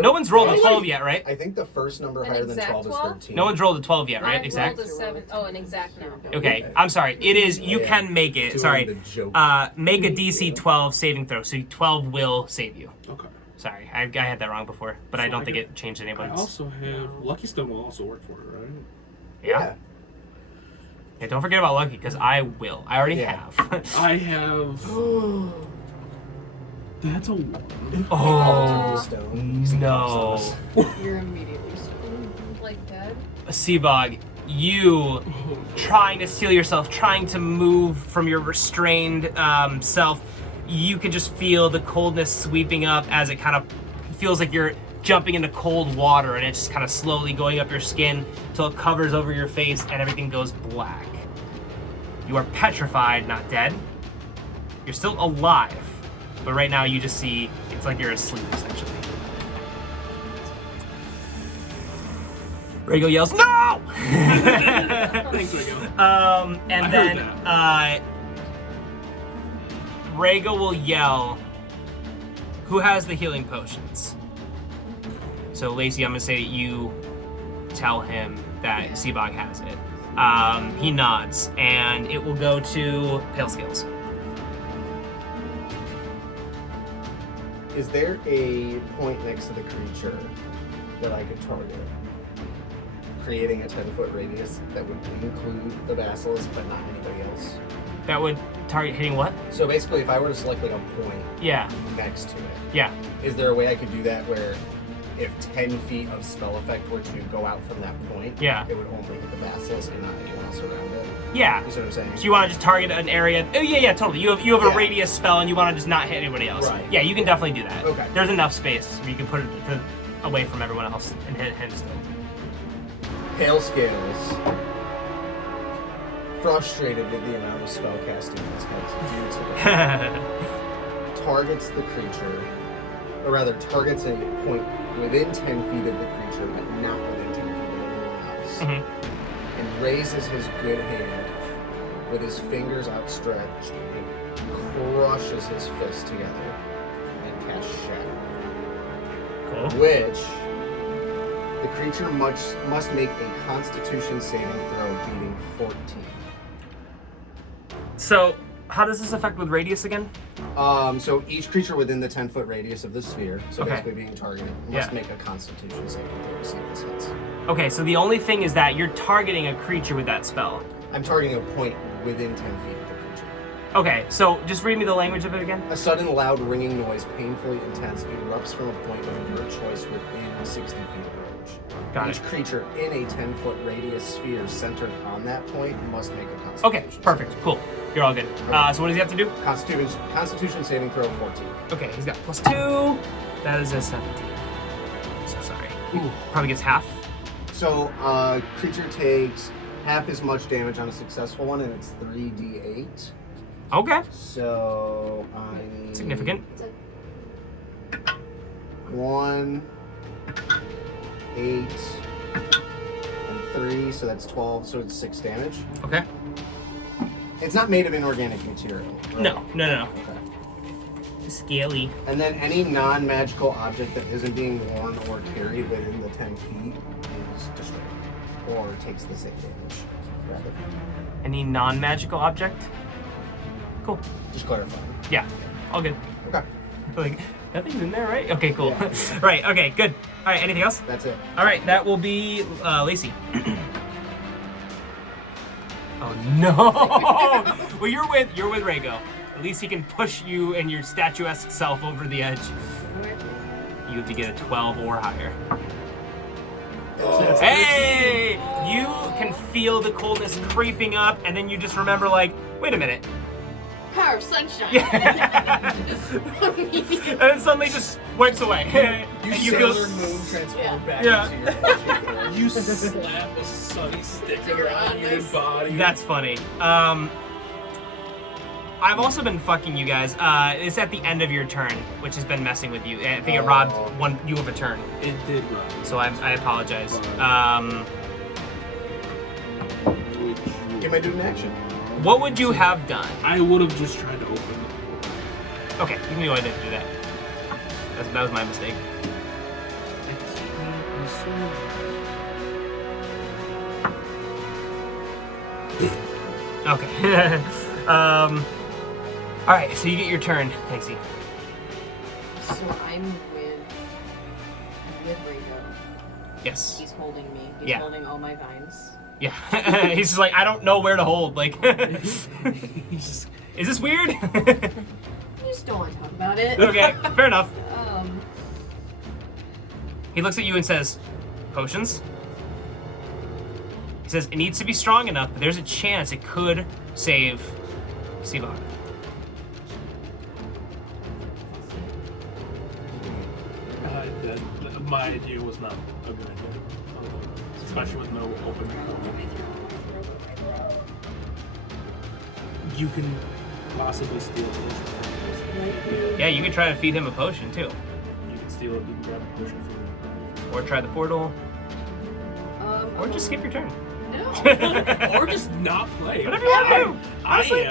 No one's rolled a Wait, 12 wait. yet, right? I think the first number An higher than exact 12 is 12? 13. No one's rolled a 12 yet, right? I Exact? rolled a 7. Oh, an exact now. Okay, I'm sorry. It is, you Yeah. can make it. Doing Sorry. the joke. Make a DC 12 saving throw, so 12 will save you. Okay. Sorry, I had that wrong before, but I So don't I think got- it changed I anyone's. also have Lucky Stone will also work for it, right? Yeah. Yeah, don't forget about Lucky, because I will. I already Yeah. have. I have. That's a 1. Oh, Stone. no. You're immediately stoned. Like dead? Seabog, you trying to steel yourself, trying to move from your restrained self, you can just feel the coldness sweeping up as it kind of feels like you're jumping into cold water, and it's just kind of slowly going up your skin until it covers over your face and everything goes black. You are petrified, not dead. You're still alive, but right now you just see it's like you're asleep essentially. Rego yells, "No!" Thanks, Rigo. And I then heard Rhaegal will yell, "Who has the healing potions?" So Lacey, I'm gonna say that you tell him that Seabog has it. He nods, and it will go to Pale Scales. Is there a point next to the creature that I could target? Creating a 10-foot radius that would include the basilisk, but not anybody else. That would target hitting what? So basically, if I were to select like a point Yeah, next to it, yeah. is there a way I could do that where if 10 feet of spell effect were to go out from that point, Yeah. it would only hit the basilisk and not anyone else around it? Yeah. You see what I'm saying? So you want to just target an area? Oh yeah, totally. You have a Yeah. radius spell, and you want to just not hit anybody else. Right. Yeah, you can definitely do that. Okay. There's enough space where you can put it away from everyone else and hit him still. Pale Scales, frustrated with the amount of spellcasting he's had to do today, targets the creature, or rather targets a point within 10 feet of the creature, but not within 10 feet of anyone else, Mhm. and raises his good hand with his fingers outstretched and crushes his fist together and casts Shadow. Cool. Which the creature must make a Constitution saving throw beating 14. So, how does this affect with radius again? So each creature within the 10-foot radius of the sphere, so Okay. basically being targeted, must Yeah. make a Constitution saving throw to see if this hits. Okay, so the only thing is that you're targeting a creature with that spell. I'm targeting a point within 10 feet of the creature. Okay, so just read me the language of it again. A sudden loud ringing noise, painfully intense, erupts from a point of your choice within 60 feet of range. Got Each it. creature in a 10-foot radius sphere centered on that point must make a Constitution. Okay, perfect, cool. You're all good. So what does he have to do? Constitution saving throw 14. Okay, he's got +2. That is a 17. So sorry. Probably gets half. So, creature takes half as much damage on a successful one, and it's 3d8. Okay, So, I need... significant. 1, 8, and 3, so that's 12, so it's 6 damage. Okay. It's not made of inorganic material, right? No. Okay. Scaly. And then any non-magical object that isn't being worn or carried within the 10 feet is destroyed, or takes the same damage, rather. Any non-magical object? Cool. Just clarifying. Yeah. All good. Okay. Like, nothing's in there, right? Okay, cool. Yeah. Right, okay, good. All right, anything else? That's it. All right, that will be Lacey. Oh no! Well, you're with Rhaego. At least he can push you and your statuesque self over the edge. You have to get a 12 or higher. Oh. Hey! You can feel the coldness creeping up, and then you just remember, like, wait a minute. Power of sunshine. Yeah. And then suddenly just wipes away. You And Sailor Moon transform back Yeah. into your flesh. You slap a sunny sticker on your body. That's funny. I've also been fucking you guys. It's at the end of your turn, which has been messing with you. I think it robbed you of a turn. It did rob. So I apologize. Get my dude in action. What would you have done? I would have just tried to open it. Okay, you can go ahead and do that. That was my mistake. Okay. All right, so you get your turn, Lacey. So I'm with Rhaego. Yes. He's holding me. He's Yeah. holding all my vines. Yeah. He's just like, I don't know where to hold. Like, is this weird? I just don't want to talk about it. Okay, fair enough. He looks at you and says, potions? He says, it needs to be strong enough, but there's a chance it could save Seabog. My idea was not a good idea. Especially with no open door. You can possibly steal a potion. Yeah, you could try to feed him a potion, too. You can steal it, you can grab a potion from Or try the portal. Or just skip your turn. No. it. Or just not play. Whatever you want to do. Honestly,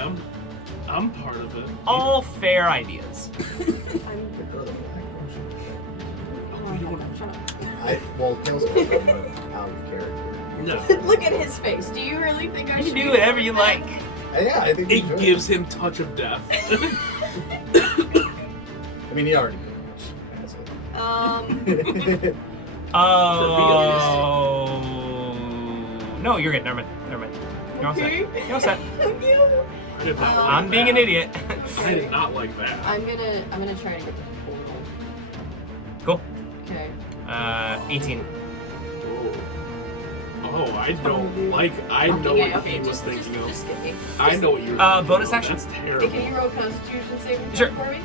I'm part of it. all fair ideas. Well, Tails is out of character. No. Look at his face. Do you really think I You should can do whatever you like. Yeah, I think It gives him touch of death. I mean, he already did. Oh. No, you're good. Never mind. You're all set. Okay. You're all set. I did not like I'm being an that. idiot. I did not like that. I'm gonna try and get the portal. Cool. Okay. 18. Oh, I don't like. I know Okay, what okay, he was just thinking of. kidding. I know what you're. Bonus thinking action. of. That's Hey, terrible. can you roll Constitution saving throw Sure. for me?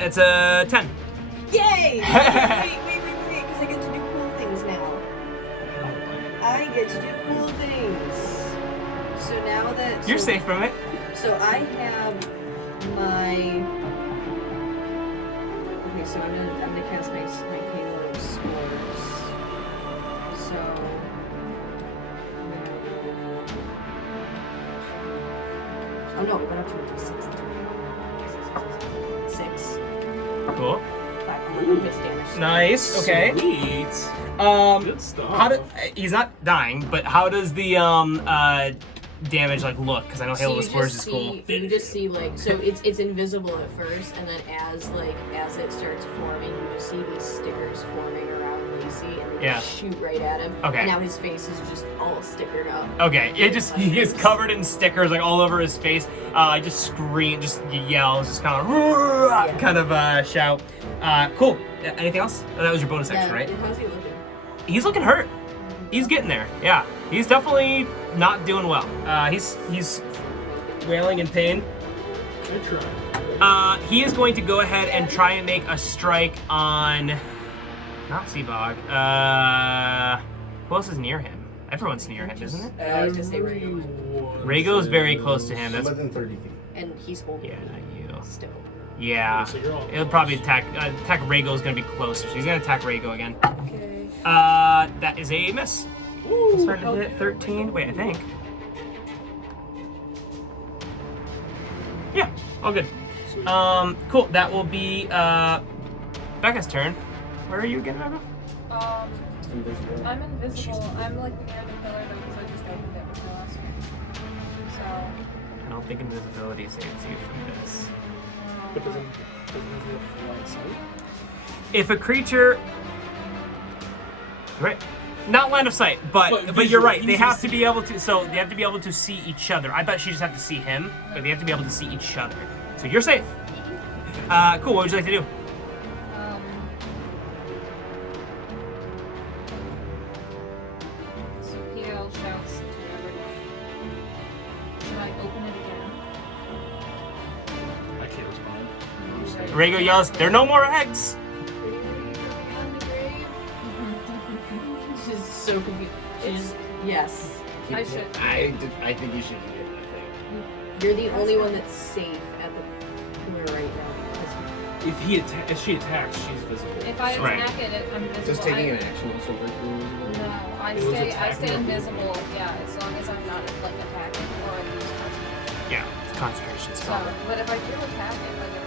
It's a 10. Yay! wait, because I get to do cool things now. I get to do cool things. So now that You're safe from it. So I have my. Okay, so I'm gonna cast my Halo of Spores. So. Oh no, it went up to a D6. 6. Cool. 5 hits damage. Nice. Okay. Sweet. Good stuff. How do, he's not dying, but how does the damage like look? Because I know Halo of Spores is cool. You just see like so it's invisible at first, and then as it starts forming, you just see these stickers forming around Lacey, and they just shoot right at him. Okay. And now his face is just all stickered up. Okay, he is covered in stickers like all over his face. I just scream, just yells, just kind of shout. Cool. Anything else? Oh, that was your bonus action, right? How's he looking? He's looking hurt. He's getting there. Yeah, he's definitely not doing well. He's wailing in pain. I tried. He is going to go ahead and try and make a strike on not Seabog. Who else is near him? Everyone's near him, isn't it? I was just say Rhaego. Rhaego's very close to him. I'm That's within 30 feet. And he's holding yeah, me you. still. Yeah, So you're all it'll probably attack Rhaego's gonna be closer, so he's gonna attack Rhaego again. Okay. That is a miss. Ooh, Starting to hit 13. Wait, I think. Yeah, all good. Sweet. Cool. That will be Becca's turn. Where are you again, Becca? I'm invisible. I'm like near the pillar though because I just opened it with the last one. So. don't think invisibility saves you from this. But doesn't it have line of sight? If a creature, right, not line of sight, but you're visual, right. They easy to have to see. be able to. So they have to be able to see each other. I thought she just had to see him, but they have to be able to see each other. So you're safe. Cool. What would you like to do? So PL shouts to everyone. Should I open it again? I can't respond. Rhaego yells, "There are no more eggs!" She's so confused. She's yes. I should. I think you should eat it. I think. You're the only one that's safe at the pillar right now. If she attacks, she's visible. If I Right. attack it, I'm visible. Just taking I, an action also break the rules? No, I It was stay attacking or invisible. Yeah, as long as I'm not like attacking or I use concentration. Yeah, it's concentration So, spell. but if I do attack it, like I'm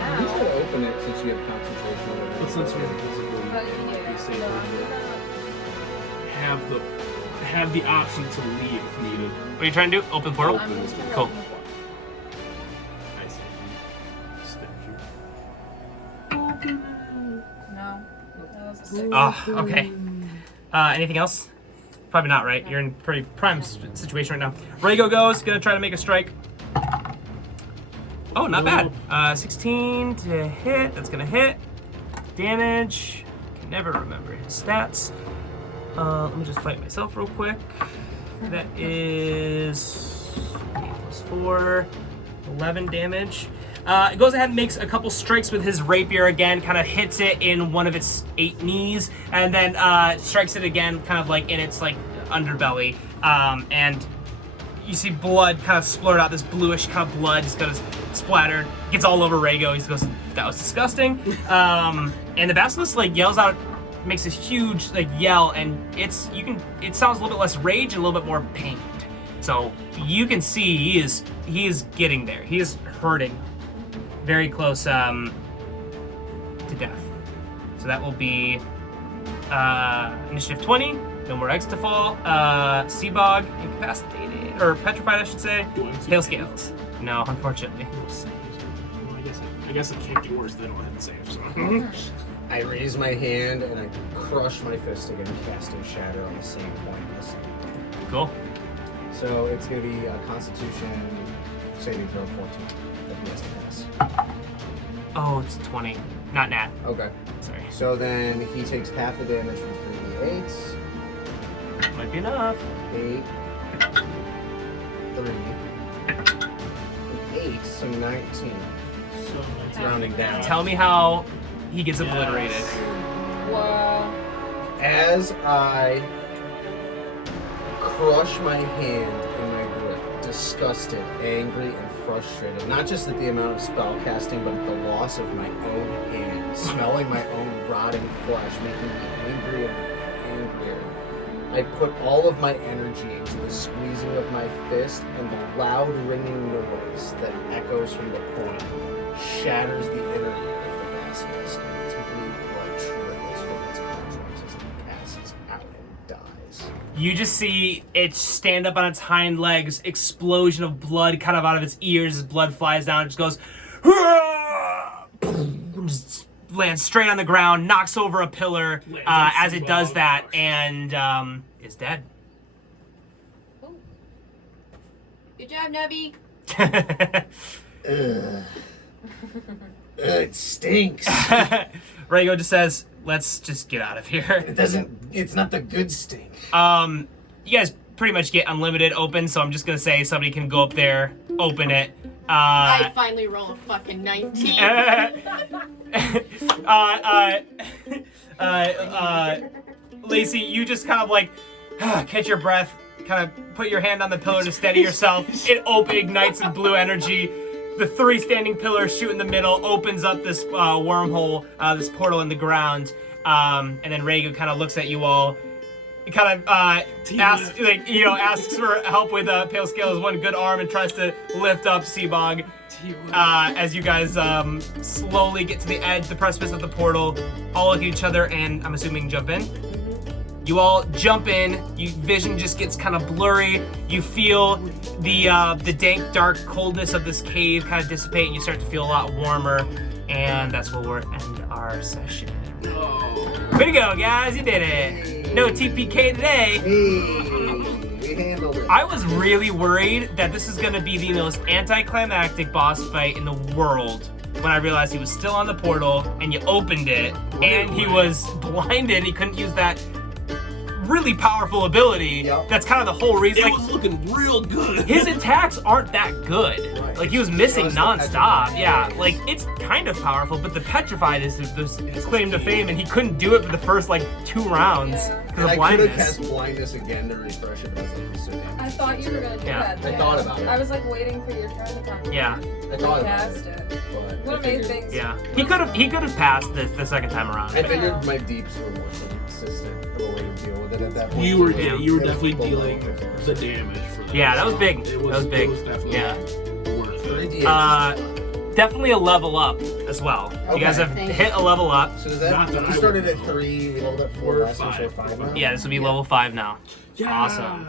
You now. should open it since you have concentration. or whatever. But since you're invisible, But you yeah, be safer no, I'm to gonna. have the option to leave if needed. What are you trying to do? Open portal? I'm just gonna Cool. open the door. I see. Stab you. No, that was a 6. Ah, okay. Anything else? Probably not, right? You're in pretty prime situation right now. Rhaego goes, gonna try to make a strike. Oh, not bad. 16 to hit. That's gonna hit. Damage. Can never remember his stats. Let me just fight myself real quick. That is 8 plus 4, 11 damage. It goes ahead and makes a couple strikes with his rapier again, kind of hits it in one of its 8 knees, and then strikes it again, kind of like in its like underbelly. And you see blood kind of splurt out, this bluish kind of blood just kind of splattered, gets all over Rhaego. He goes, "That was disgusting." And the basilisk like yells out, makes this huge like yell, and it sounds a little bit less rage and a little bit more pain. So you can see he is getting there. He is hurting, very close to death. So that will be initiative 20. No more eggs to fall. Seabog incapacitated or petrified, I should say. Tail scales. No, unfortunately. Well, I guess it can't get worse than what it saves. So. I raise my hand and I crush my fist again, casting Shatter on the same point. Cool. So it's going to be a Constitution saving throw 14 that he has to pass. Oh, it's 20. Not nat. Okay. Sorry. So then he takes half the damage from 3d8s. Might be enough. 8, 3, and 8, so 19. So, Rounding down. Tell me how he gets obliterated. Whoa. As I crush my hand in my grip, disgusted, angry, and frustrated, not just at the amount of spell casting, but at the loss of my own hand, smelling my own rotting flesh, making me angrier and angrier. I put all of my energy into the squeezing of my fist, and the loud ringing noise that echoes from the point shatters the inner ear of the basilisk, and its blue blood trickles from its eardrums as it passes out and dies. You just see it stand up on its hind legs, explosion of blood kind of out of its ears as blood flies down. It just goes, just lands straight on the ground, knocks over a pillar as it does that, and is dead. Oh. Good job, Nubby. Ugh. It stinks. Rhaego just says, "Let's just get out of here." It's not the good stink. You guys pretty much get unlimited open, so I'm just gonna say somebody can go up there, open it. I finally roll a fucking 19. Lacey, you just kind of like catch your breath, kind of put your hand on the pillar to steady yourself. It ignites with blue energy. The 3 standing pillars shoot in the middle, opens up this wormhole, this portal in the ground, and then Rhaego kind of looks at you all. Kind of asks for help with Pale Scale's one good arm and tries to lift up Seabog. As you guys slowly get to the edge, the precipice of the portal, all look at each other and I'm assuming jump in. You You all jump in. Vision just gets kind of blurry. You feel the dank, dark coldness of this cave kind of dissipate, and you start to feel a lot warmer. And that's where we'll end our session. Way to go, guys! You did it. No TPK today. We handled it. I was really worried that this is going to be the most anticlimactic boss fight in the world when I realized he was still on the portal and you opened it and he was blinded. He couldn't use that really powerful ability. Yep. That's kind of the whole reason. It was looking real good. His attacks aren't that good. Right. Like, he was missing Just the nonstop. Petrified. Yeah, like, it's kind of powerful, but the Petrified is his claim to fame, and he couldn't do it for the first, like, 2 rounds Yeah. because And of I could have blindness. cast blindness again to refresh it, but I was like, he's so damn I thought you were gonna do Yeah. that. I thought about it. I was like waiting for your turn to come. Yeah. I thought about Cast it. it. But Would I have made figured, things. Yeah. He could have passed the second time around. I figured my deeps were more consistent of a way to deal with it at that point. You were Yeah. you were It was definitely below dealing 50%. the damage for that. Yeah, that was So big. It was, That was big. It was definitely Yeah. worth it. 3d8. Definitely a level up as well. You Okay. guys have Thank hit a level up. So is that Not that we I started would at 3, we leveled up 4 We're last time, so we're 5. 5 now? Yeah, this will be level 5 now. Yeah. Awesome.